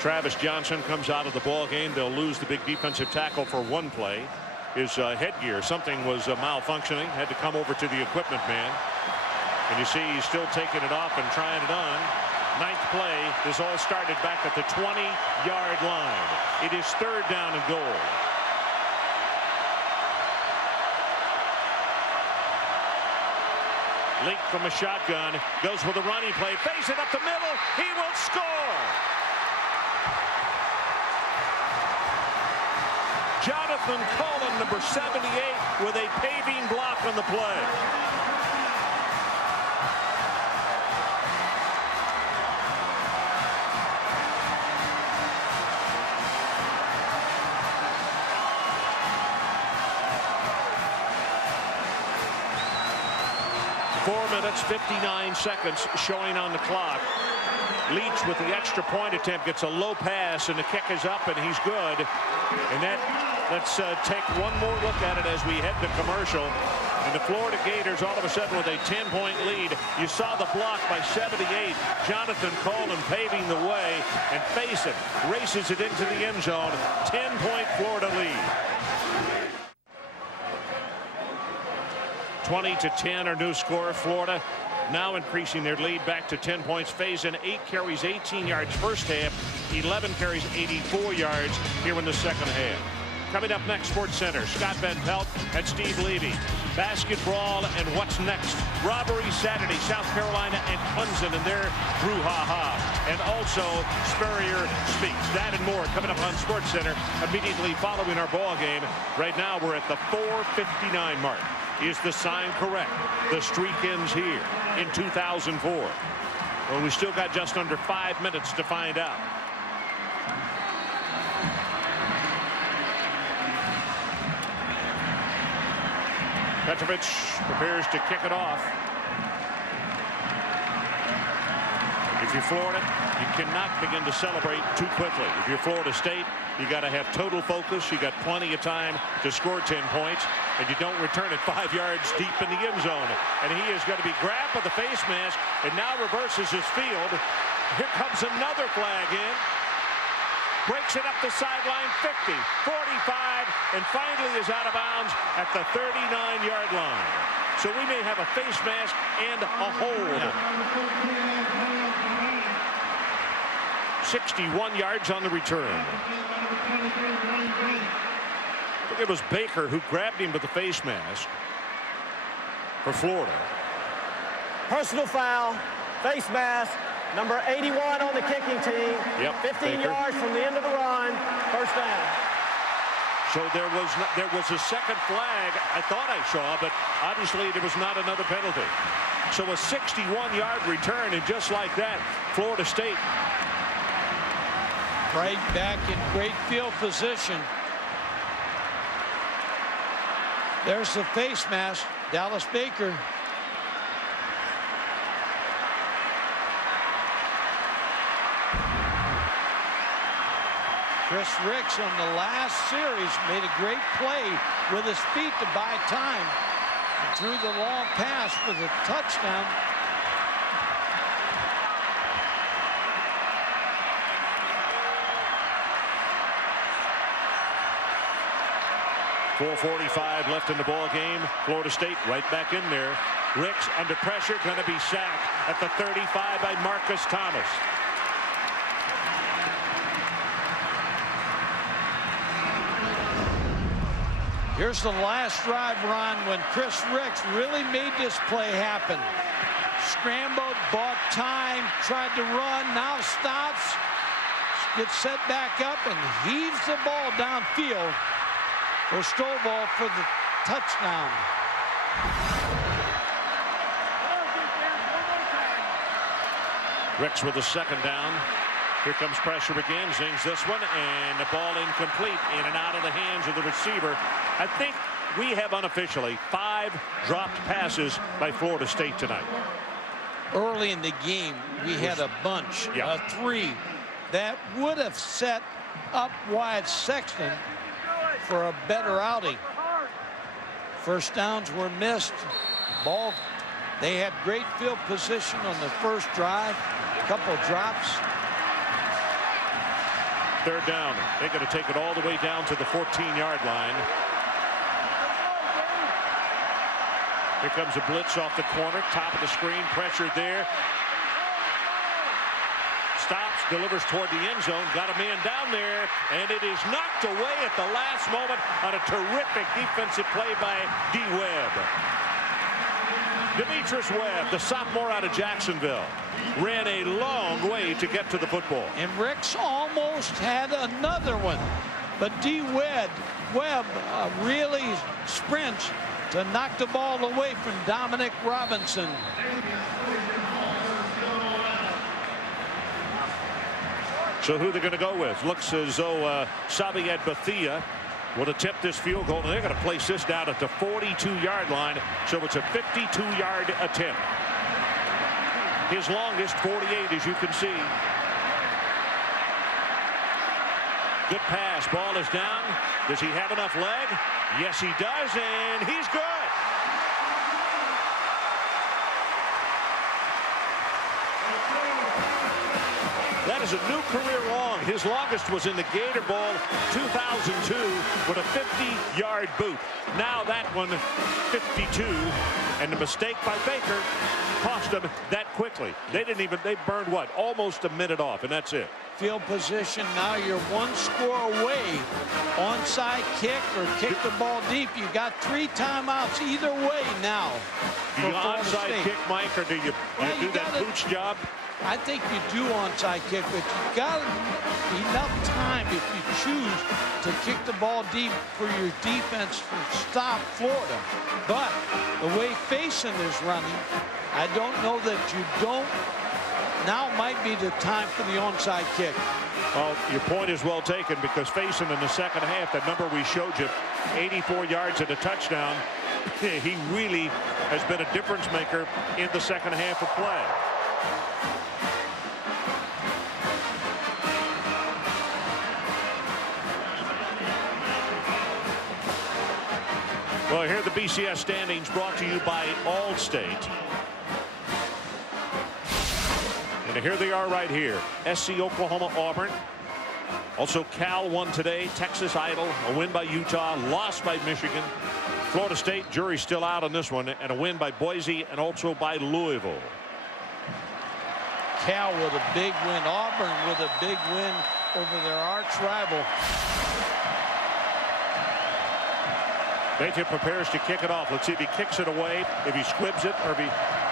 Travis Johnson comes out of the ball game. They'll lose the big defensive tackle for one play. His headgear, something was malfunctioning, had to come over to the equipment man. And you see he's still taking it off and trying it on. Ninth play. This all started back at the 20-yard line. It is 3rd down and goal. Leak from a shotgun, goes with a running play, face it up the middle, he will score! Jonathan Cullen, number 78, with a paving block on the play. Four minutes, 59 seconds showing on the clock. Leach with the extra point attempt gets a low pass, and the kick is up, and he's good. And let's take one more look at it as we head to commercial. And the Florida Gators all of a sudden with a 10-point lead. You saw the block by 78. Jonathan Cullen paving the way, and face it, races it into the end zone. 10-point Florida lead. 20-10 our new score. Florida now increasing their lead back to 10 points. Faison 8 carries, 18 yards first half, 11 carries, 84 yards here in the second half. Coming up next, Sports Center, Scott Van Pelt and Steve Levy. Basketball and what's next. Robbery Saturday, South Carolina and Clemson and their brouhaha. And also Spurrier Speaks. That and more coming up on Sports Center immediately following our ball game. Right now we're at the 4:59 mark. Is the sign correct? The streak ends here in 2004. Well, we still got just under 5 minutes to find out. Petrovic prepares to kick it off. If you're Florida, you cannot begin to celebrate too quickly. If you're Florida State, you got to have total focus. You got plenty of time to score 10 points, and you don't return it 5 yards deep in the end zone. And he is going to be grabbed by the face mask and now reverses his field. Here comes another flag in. Breaks it up the sideline, 50, 45, and finally is out of bounds at the 39-yard line. So we may have a face mask and a hold. 61 yards on the return. I think it was Baker who grabbed him with the face mask for Florida. Personal foul, face mask, number 81 on the kicking team. Yep, 15 Baker. yards from the end of the run, first down. So there was a second flag I thought I saw, but obviously there was not another penalty. So a 61-yard return, and just like that, Florida State Right back in great field position. There's the face mask, Dallas Baker. Chris Ricks on the last series made a great play with his feet to buy time. And threw the long pass for the touchdown. .445 left in the ball game. Florida State right back in there. Ricks under pressure, going to be sacked at the 35 by Marcus Thomas. Here's the last drive, Ron, when Chris Ricks really made this play happen. Scrambled, bought time, tried to run, now stops, gets set back up, and heaves the ball downfield for Stovall for the touchdown. Ricks with the second down. Here comes pressure again. Zings this one, and the ball incomplete, in and out of the hands of the receiver. I think we have unofficially 5 dropped passes by Florida State tonight. Early in the game, we had a bunch, Yeah. 3, that would have set up Wyatt Sexton for a better outing. First downs were missed. Ball They had great field position on the first drive, a couple drops. Third down. They're going to take it all the way down to the 14-yard line. Here comes a blitz off the corner, top of the screen, pressure there. Stops, delivers toward the end zone, got a man down there, and it is knocked away at the last moment on a terrific defensive play by D. Webb. Demetrius Webb, the sophomore out of Jacksonville, ran a long way to get to the football. And Ricks almost had another one, but D. Webb really sprints to knock the ball away from Dominic Robinson. So who they're going to go with? Looks as though Sabiat Bathia will attempt this field goal, and they're going to place this down at the 42-yard line. So it's a 52-yard attempt. His longest, 48, as you can see. Good pass. Ball is down. Does he have enough leg? Yes, he does, and he's good. That is a new career long. His longest was in the Gator Bowl 2002 with a 50-yard boot. Now that one, 52, and the mistake by Baker cost them that quickly. They burned what? Almost a minute off, and that's it. Field position, now you're one score away. Onside kick or kick the ball deep. You got 3 timeouts either way now. Do you onside kick, Mike, or do you do that pooch job? I think you do onside kick, but you got enough time if you choose to kick the ball deep for your defense to stop Florida. But the way Faison is running, I don't know that you don't. Now might be the time for the onside kick. Well, your point is well taken, because Faison in the second half, that number we showed you, 84 yards and a touchdown, he really has been a difference maker in the second half of play. Well, here are the BCS standings brought to you by Allstate. And here they are right here. SC, Oklahoma, Auburn. Also, Cal won today. Texas Idle, a win by Utah, lost by Michigan. Florida State, jury's still out on this one, and a win by Boise and also by Louisville. Cal with a big win. Auburn with a big win over their arch rival. Mayfield prepares to kick it off. Let's see if he kicks it away, if he squibs it, or if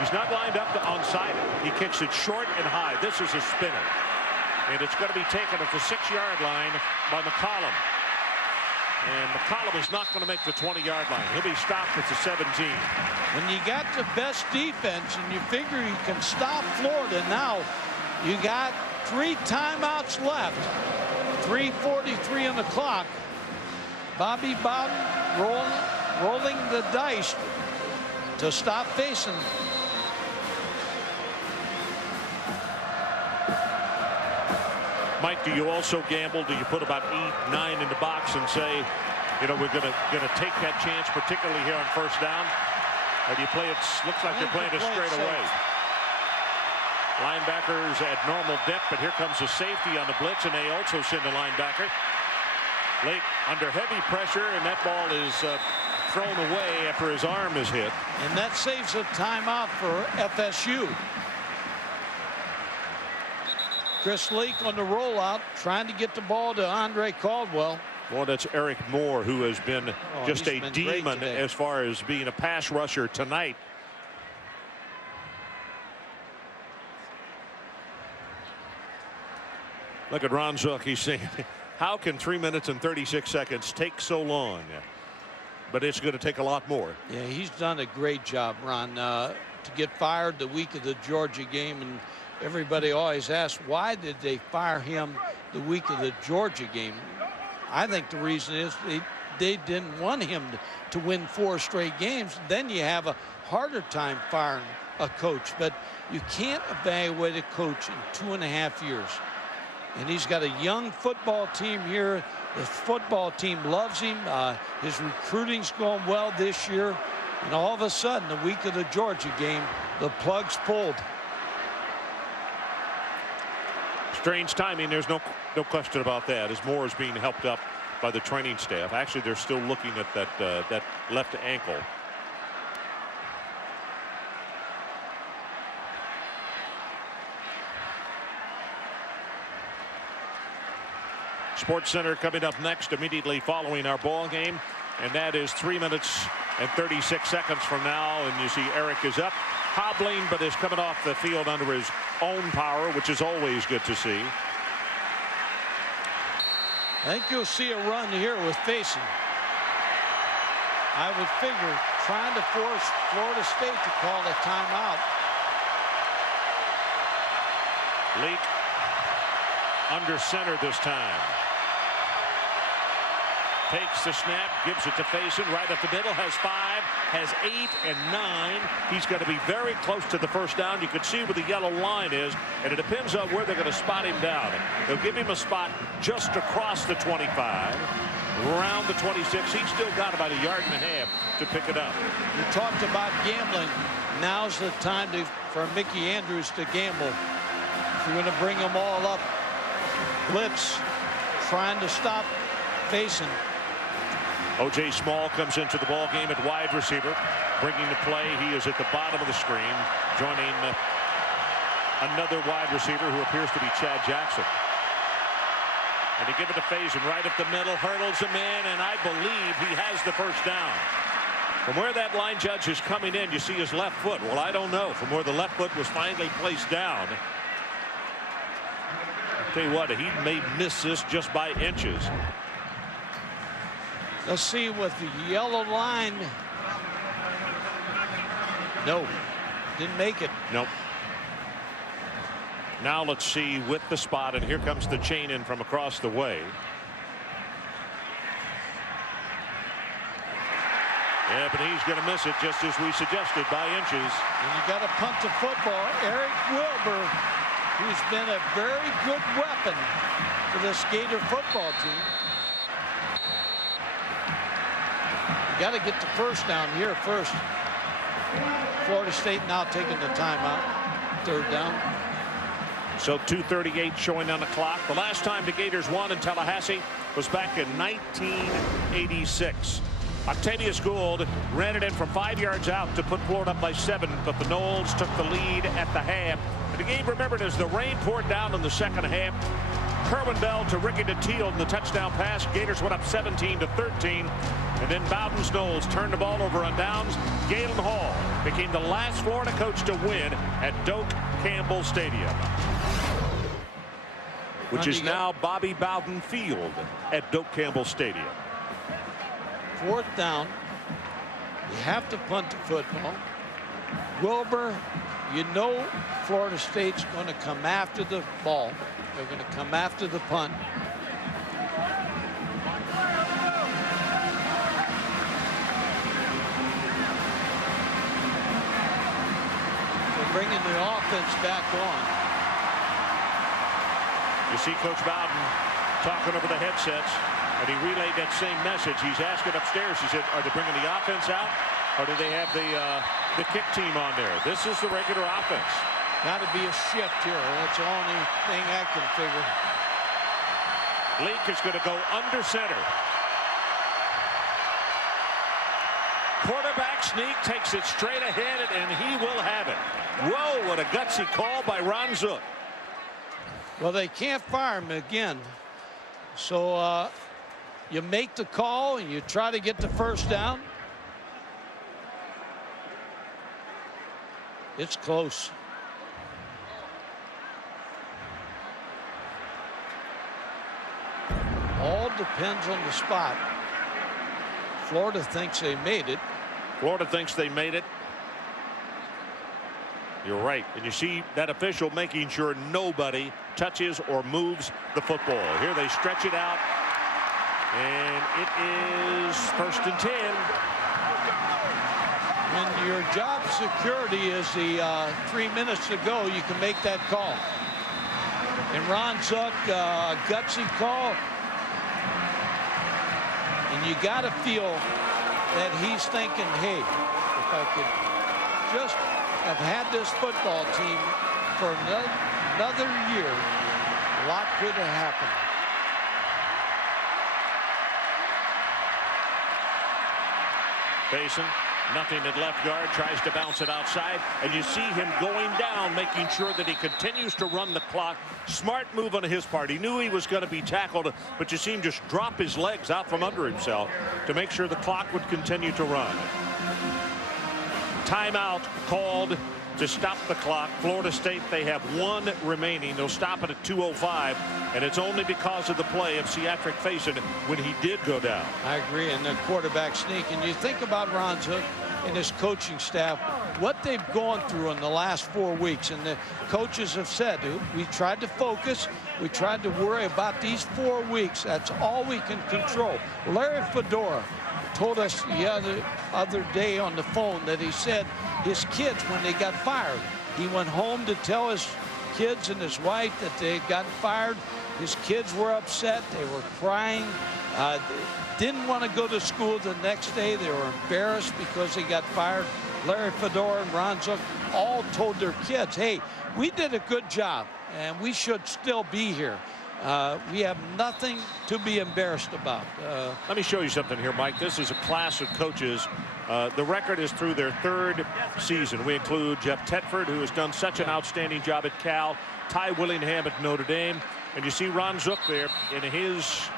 he's not lined up to onside it. He kicks it short and high. This is a spinner. And it's going to be taken at the 6-yard line by McCollum. And McCollum is not going to make the 20-yard line. He'll be stopped at the 17. When you got the best defense and you figure you can stop Florida, now you got 3 timeouts left. 3:43 on the clock. Bobby Bowden rolling the dice to stop Faison. Mike, do you also gamble? Do you put about 8, 9 in the box and say, you know, we're gonna take that chance, particularly here on first down? Or do you play it? Looks like they're playing it straight away. Linebackers at normal depth, but here comes the safety on the blitz, and they also send a linebacker. Late under heavy pressure, and that ball is thrown away after his arm is hit. And that saves a timeout for FSU. Chris Leak on the rollout, trying to get the ball to Andre Caldwell. Well, that's Eric Moore, who has been just a demon today, as far as being a pass rusher tonight. Look at Ron Zook. He's saying, how can 3 minutes and 36 seconds take so long? But it's going to take a lot more. Yeah, he's done a great job, Ron, to get fired the week of the Georgia game. And everybody always asks, why did they fire him the week of the Georgia game? I think the reason is they didn't want him to win 4 straight games. Then you have a harder time firing a coach. But you can't evaluate a coach in 2.5 years. And he's got a young football team here. The football team loves him. His recruiting's going well this year. And all of a sudden, the week of the Georgia game, the plug's pulled. Strange timing. There's no question about that, as Moore is being helped up by the training staff. Actually, they're still looking at that left ankle. Sports Center coming up next immediately following our ball game, and that is 3 minutes and 36 seconds from now. And you see Eric is up, hobbling, but is coming off the field under his own power, which is always good to see. I think you'll see a run here with Faison. I would figure trying to force Florida State to call a timeout. Leak under center this time. Takes the snap, gives it to Faison right up the middle, has 5, has 8 and 9. He's going to be very close to the first down. You can see where the yellow line is, and it depends on where they're going to spot him down. They'll give him a spot just across the 25, around the 26. He's still got about 1.5 yards to pick it up. You talked about gambling. Now's the time for Mickey Andrews to gamble. If you're going to bring them all up, blitz, trying to stop Faison. O.J. Small comes into the ball game at wide receiver, bringing the play. He is at the bottom of the screen, joining another wide receiver who appears to be Chad Jackson. And they give it to Faison right up the middle, hurdles him in, and I believe he has the first down. From where that line judge is coming in, you see his left foot. Well, I don't know. From where the left foot was finally placed down, I'll tell you what, he may miss this just by inches. Let's see with the yellow line. No, didn't make it. Nope. Now let's see with the spot, and here comes the chain in from across the way. Yeah, but he's going to miss it just as we suggested, by inches. And you got to punt the football. Eric Wilbur, who's been a very good weapon for this Gator football team. You got to get the first down here first. Florida State now taking the timeout. Third down. So 2:38 showing on the clock. The last time the Gators won in Tallahassee was back in 1986. Octavius Gould ran it in from 5 yards out to put Florida up by 7, but the Noles took the lead at the half. And the game remembered as the rain poured down in the second half. Kerwin Bell to Ricky DeTeal in the touchdown pass. Gators went up 17-13. And then Bowden's Noles turned the ball over on downs. Galen Hall became the last Florida coach to win at Doak Campbell Stadium, which is now Bobby Bowden Field at Doak Campbell Stadium. Fourth down. You have to punt the football. Wilbur, you know Florida State's going to come after the ball. They're going to come after the punt. They're bringing the offense back on. You see Coach Bowden talking over the headsets, and he relayed that same message. He's asking upstairs. He said, are they bringing the offense out, or do they have the kick team on there? This is the regular offense. Got to be a shift here. That's the only thing I can figure. Leak is going to go under center. Quarterback sneak, takes it straight ahead, and he will have it. Whoa, what a gutsy call by Ron Zook. Well, they can't fire him again. So you make the call and you try to get the first down. It's close. All depends on the spot. Florida thinks they made it. Florida thinks they made it. You're right. And you see that official making sure nobody touches or moves the football. Here they stretch it out. And it is 1st and 10. When your job security is the 3 minutes to go, you can make that call. And Ron Zook, gutsy call. And you got to feel that he's thinking, hey, I could just have had this football team for another year, a lot could have happened. Basin, nothing at left guard, tries to bounce it outside, and you see him going down, making sure that he continues to run the clock. Smart move on his part. He knew he was going to be tackled, but you see him just drop his legs out from under himself to make sure the clock would continue to run. Timeout called to stop the clock. Florida State, they have one remaining. They'll stop it at 2:05, and it's only because of the play of Seatric Faison when he did go down. I agree, and the quarterback sneak. And you think about Ron Zook and his coaching staff, what they've gone through in the last 4 weeks, and the coaches have said, we tried to focus, we tried to worry about these 4 weeks. That's all we can control. Larry Fedora told us the other day on the phone that he said his kids, when they got fired, he went home to tell his kids and his wife that they had gotten fired. His kids were upset. They were crying. Didn't want to go to school the next day. They were embarrassed because they got fired. Larry Fedora and Ron Zook all told their kids, hey, we did a good job, and we should still be here. We have nothing to be embarrassed about. Let me show you something here, Mike. This is a class of coaches. The record is through their 3rd season. We include Jeff Tedford, who has done such an outstanding job at Cal, Ty Willingham at Notre Dame, and you see Ron Zook there in his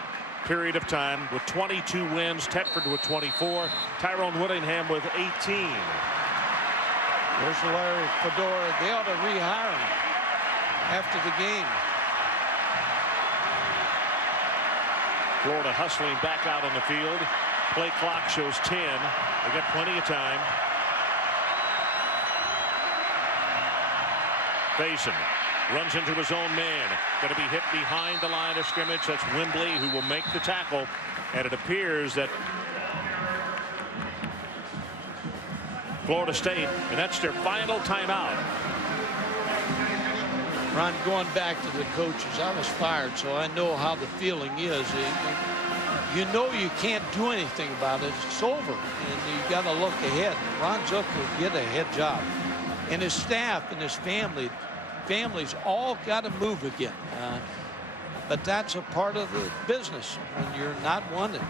period of time with 22 wins, Tedford with 24, Tyrone Willingham with 18. There's Larry Fedora. They ought to rehire him after the game. Florida hustling back out on the field. Play clock shows 10. They got plenty of time. Faison runs into his own man. Going to be hit behind the line of scrimmage. That's Wembley who will make the tackle. And it appears that Florida State, and that's their final timeout. Ron, going back to the coaches, I was fired, so I know how the feeling is. You know you can't do anything about it. It's over, and you got to look ahead. Ron Zook will get a head job. And his staff and his families all got to move again. But that's a part of the business when you're not wanted.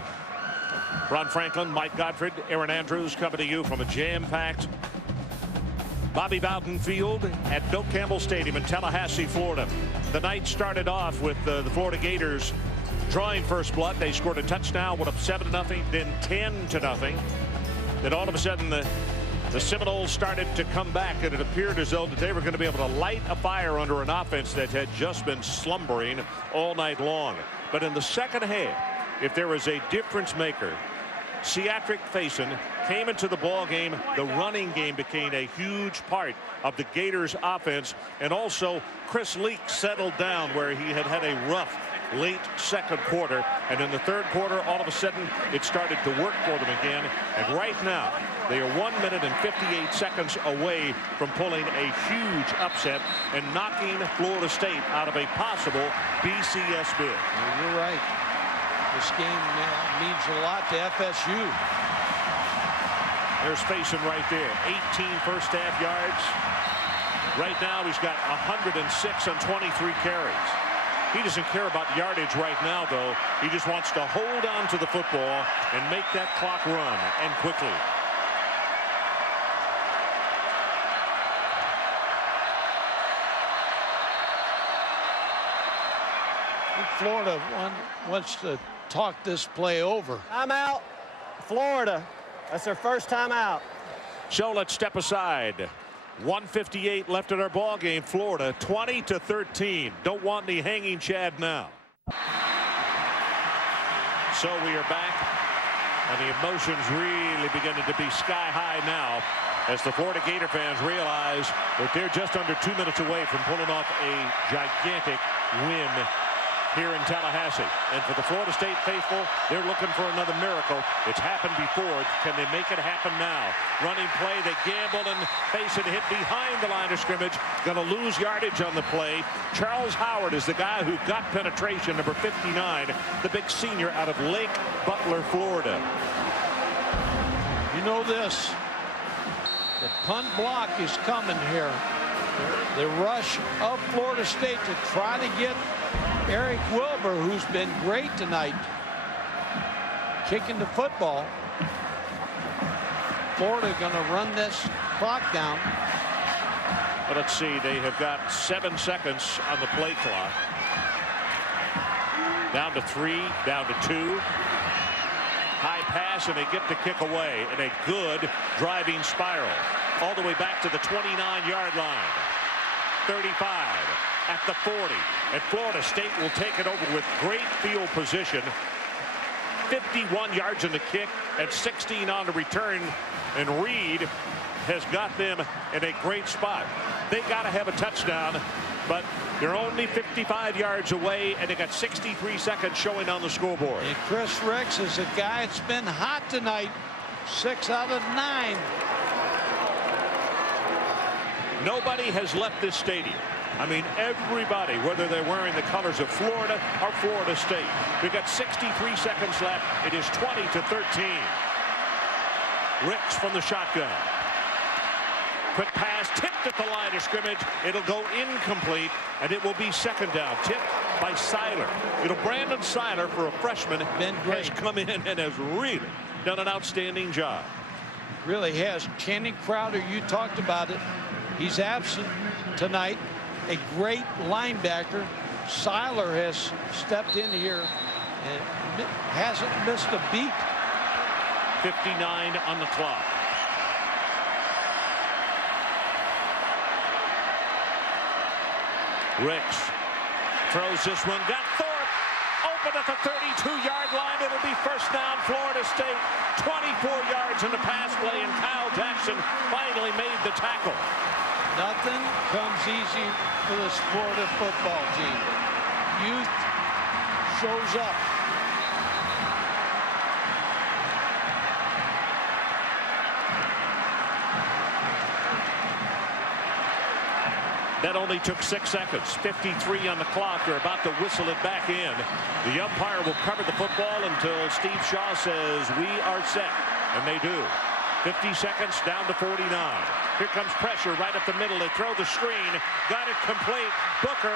Ron Franklin, Mike Gottfried, Aaron Andrews coming to you from a jam-packed Bobby Bowden Field at Doak Campbell Stadium in Tallahassee, Florida. The night started off with the Florida Gators drawing first blood. They scored a touchdown, went up 7-0, then 10-0. Then all of a sudden the Seminoles started to come back, and it appeared as though that they were going to be able to light a fire under an offense that had just been slumbering all night long. But in the second half, if there was a difference maker, Seatric Faison came into the ball game. The running game became a huge part of the Gators offense, and also Chris Leak settled down where he had had a rough late second quarter, and in the third quarter all of a sudden it started to work for them again. And right now they are 1 minute and 58 seconds away from pulling a huge upset and knocking Florida State out of a possible BCS bid. You're right. This game means a lot to FSU. There's Faison right there. 18 first half yards. Right now he's got 106 on 23 carries. He doesn't care about yardage right now, though. He just wants to hold on to the football and make that clock run, and quickly. Florida wants to talk this play over. Timeout, Florida. That's their first timeout. So let's step aside. 1:58 left in our ball game. Florida 20-13. Don't want any hanging chad now. So we are back, and the emotions really beginning to be sky high now as the Florida Gator fans realize that they're just under 2 minutes away from pulling off a gigantic win here in Tallahassee. And for the Florida State faithful, they're looking for another miracle. It's happened before. Can they make it happen now? Running play, they gambled, and Faison hit behind the line of scrimmage. Going to lose yardage on the play. Charles Howard is the guy who got penetration, number 59, the big senior out of Lake Butler, Florida. You know this. The punt block is coming here. The rush of Florida State to try to get Eric Wilbur, who's been great tonight, kicking the football. Florida going to run this clock down. Well, let's see. They have got 7 seconds on the play clock. Down to 3, down to 2. High pass, and they get the kick away in a good driving spiral all the way back to the 29-yard line. 35 at the 40, and Florida State will take it over with great field position. 51 yards in the kick and 16 on the return, and Reed has got them in a great spot. They got to have a touchdown, but they're only 55 yards away, and they got 63 seconds showing on the scoreboard. And Chris Ricks is a guy that's been hot tonight. 6 out of 9. Nobody has left this stadium. I mean, everybody, whether they're wearing the colors of Florida or Florida State. We've got 63 seconds left. It is 20-13. Ricks from the shotgun. Quick pass, tipped at the line of scrimmage. It'll go incomplete, and it will be second down. Tipped by Seiler. Brandon Seiler, for a freshman, has come in and has really done an outstanding job. Really has. Channing Crowder, you talked about it. He's absent tonight. A great linebacker. Seiler has stepped in here and hasn't missed a beat. 59 on the clock. Ricks throws this one. Got Thorpe open at the 32-yard line. It'll be first down, Florida State. 24 yards in the pass play, and Kyle Jackson finally made the tackle. Nothing comes easy for this Florida football team. Youth shows up. That only took 6 seconds. 53 on the clock. They're about to whistle it back in. The umpire will cover the football until Steve Shaw says we are set, and they do. 50 seconds down to 49. Here comes pressure right up the middle. They throw the screen. Got it complete. Booker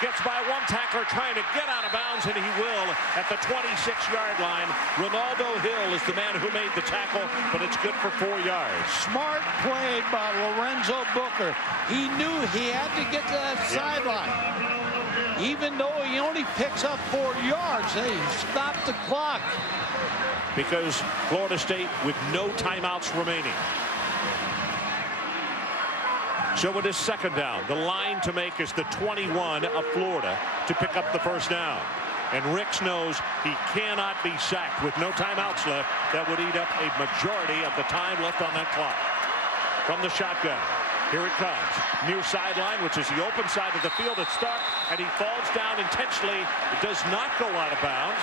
gets by one tackler trying to get out of bounds, and he will at the 26-yard line. Ronaldo Hill is the man who made the tackle, but it's good for 4 yards. Smart play by Lorenzo Booker. He knew he had to get to that sideline. Even though he only picks up 4 yards, he stopped the clock. Because Florida State with no timeouts remaining. So it is second down. The line to make is the 21 of Florida to pick up the first down. And Ricks knows he cannot be sacked with no timeouts left. That would eat up a majority of the time left on that clock. From the shotgun. Here it comes. Near sideline, which is the open side of the field. It's Stark, and he falls down intentionally. It does not go out of bounds.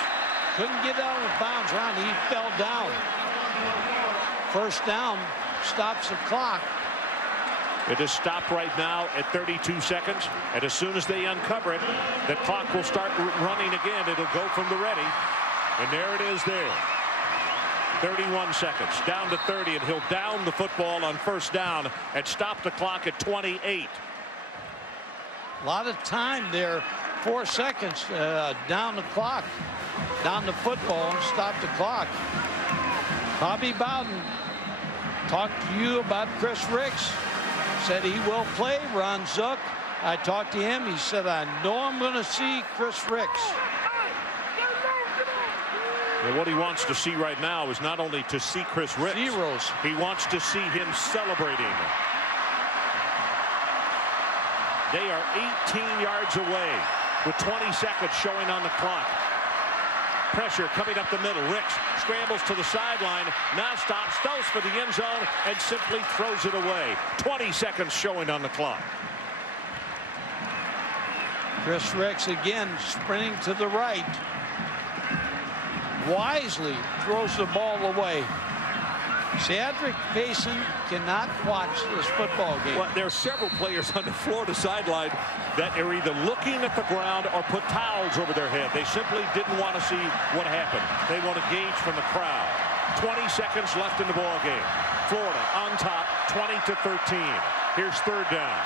Couldn't get out of bounds, Ron. He fell down. First down stops the clock. It is stopped right now at 32 seconds. And as soon as they uncover it, the clock will start running again. It'll go from the ready. And there it is there. 31 seconds. Down to 30, and he'll down the football on first down and stop the clock at 28. A lot of time there. 4 seconds down the clock. Down the football and stop the clock. Bobby Bowden talked to you about Chris Ricks. Said he will play. Ron Zook, I talked to him. He said, I know I'm going to see Chris Ricks. And what he wants to see right now is not only to see Chris Ricks. Zeros. He wants to see him celebrating. They are 18 yards away with 20 seconds showing on the clock. Pressure coming up the middle. Ricks scrambles to the sideline. Now stops, throws for the end zone, and simply throws it away. 20 seconds showing on the clock. Chris Ricks again sprinting to the right. Wisely throws the ball away. Cedric Payson cannot watch this football game. Well, there are several players on the Florida sideline that are either looking at the ground or put towels over their head. They simply didn't want to see what happened. They want to gauge from the crowd. 20 seconds left in the ball game. Florida on top 20-13. Here's third down.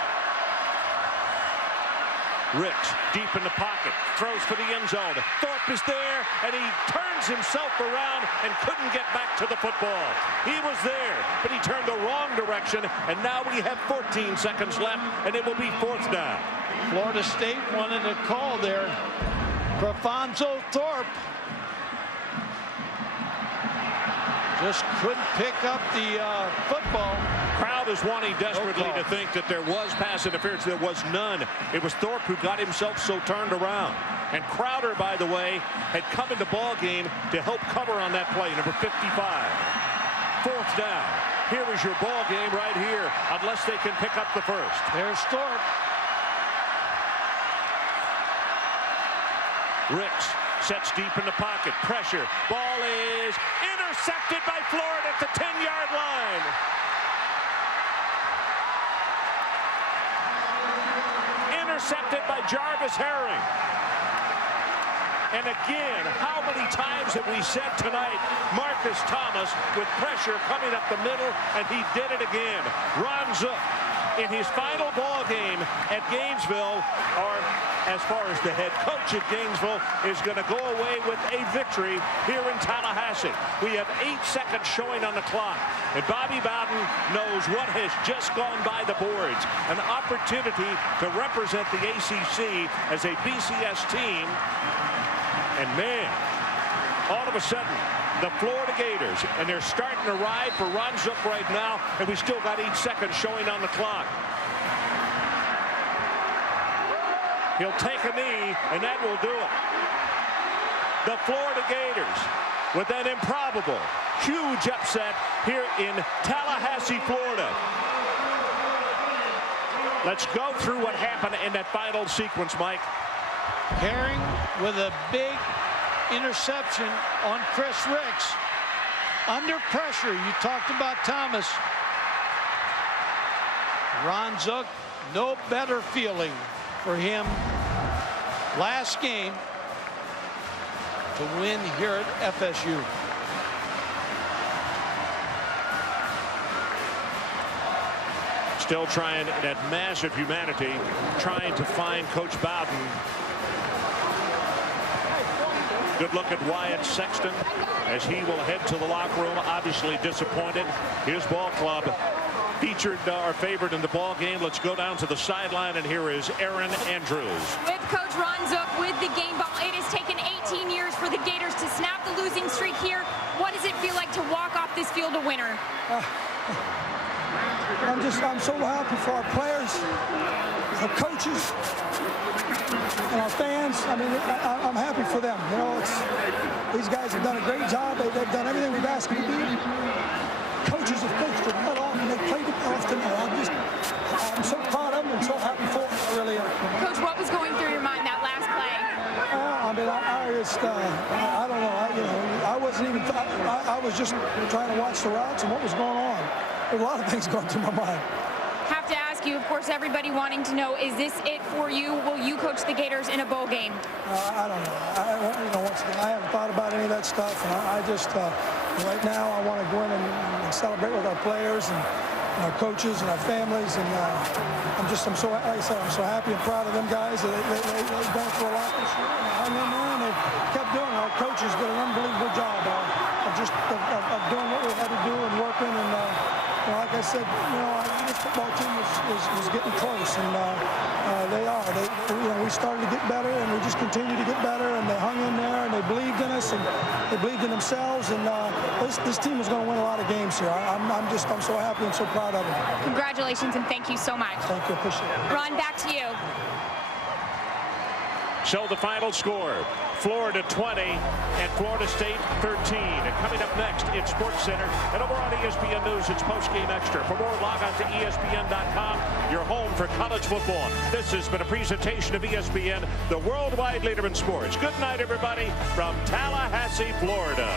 Ricks deep in the pocket, throws for the end zone. Thorpe is there, and he turns himself around and couldn't get back to the football. He was there, but he turned the wrong direction, and now we have 14 seconds left, and it will be fourth down. Florida State wanted a call there. Grafonzo Thorpe just couldn't pick up the football. Crowd is wanting desperately to think that there was pass interference. There was none. It was Thorpe who got himself so turned around. And Crowder, by the way, had come into ball game to help cover on that play, number 55. Fourth down. Here is your ball game right here, unless they can pick up the first. There's Thorpe. Ricks sets deep in the pocket. Pressure. Ball is intercepted by Florida at the 10-yard line. Intercepted by Jarvis Herring. And again, how many times have we said tonight, Marcus Thomas with pressure coming up the middle, and he did it again. Ron Zook in his final ball game at Gainesville, or as far as the head coach at Gainesville, is going to go away with a victory here in Tallahassee. We have 8 seconds showing on the clock, and Bobby Bowden knows what has just gone by the boards. An opportunity to represent the ACC as a BCS team. And man, all of a sudden, the Florida Gators, and they're starting to ride for Ron Zook right now, and we still got 8 seconds showing on the clock. He'll take a knee, and that will do it. The Florida Gators with an improbable, huge upset here in Tallahassee, Florida. Let's go through what happened in that final sequence, Mike. Herring with a big interception on Chris Ricks. Under pressure, you talked about Thomas. Ron Zook, no better feeling for him last game to win here at FSU. Still trying that massive humanity, trying to find Coach Bowden. Good look at Wyatt Sexton as he will head to the locker room, obviously disappointed. His ball club featured our favorite in the ball game. Let's go down to the sideline, and here is Aaron Andrews. With Coach Ron Zook with the game ball, it has taken 18 years for the Gators to snap the losing streak here. What does it feel like to walk off this field a winner? I'm so happy for our players, our coaches, and our fans. I mean, I'm happy for them. You know, these guys have done a great job. They've done everything we've asked them to do. Coaches have coached their butt off, and they played it off tonight. I'm so proud of them and so happy for them. I really am. Coach, what was going through your mind that last play? I mean, I don't know. I wasn't even. I was just trying to watch the routes and what was going on. There's a lot of things going through my mind. Have to ask you, of course, everybody wanting to know, is this it for you? Will you coach the Gators in a bowl game? I don't know. Once again, I haven't thought about any of that stuff. And I just, right now, I want to go in and celebrate with our players and our coaches and our families. And I'm so, like I said, I'm so happy and proud of them guys. They've gone through a lot this year. And they hung in there and they kept doing it. Our coaches did an unbelievable job of doing what we had to do and working. And like I said, this football team was getting close, and they are. We started to get better, and we just continue to get better. And they hung in there, and they believed in us, and they believed in themselves. And this team is going to win a lot of games here. I'm so happy and so proud of them. Congratulations, and thank you so much. Thank you. Appreciate it. Ron, back to you. So the final score, Florida 20 and Florida State 13. And coming up next in Sports Center and over on ESPN News, it's Postgame Extra. For more, log on to ESPN.com, your home for college football. This has been a presentation of ESPN, the worldwide leader in sports. Good night, everybody, from Tallahassee, Florida.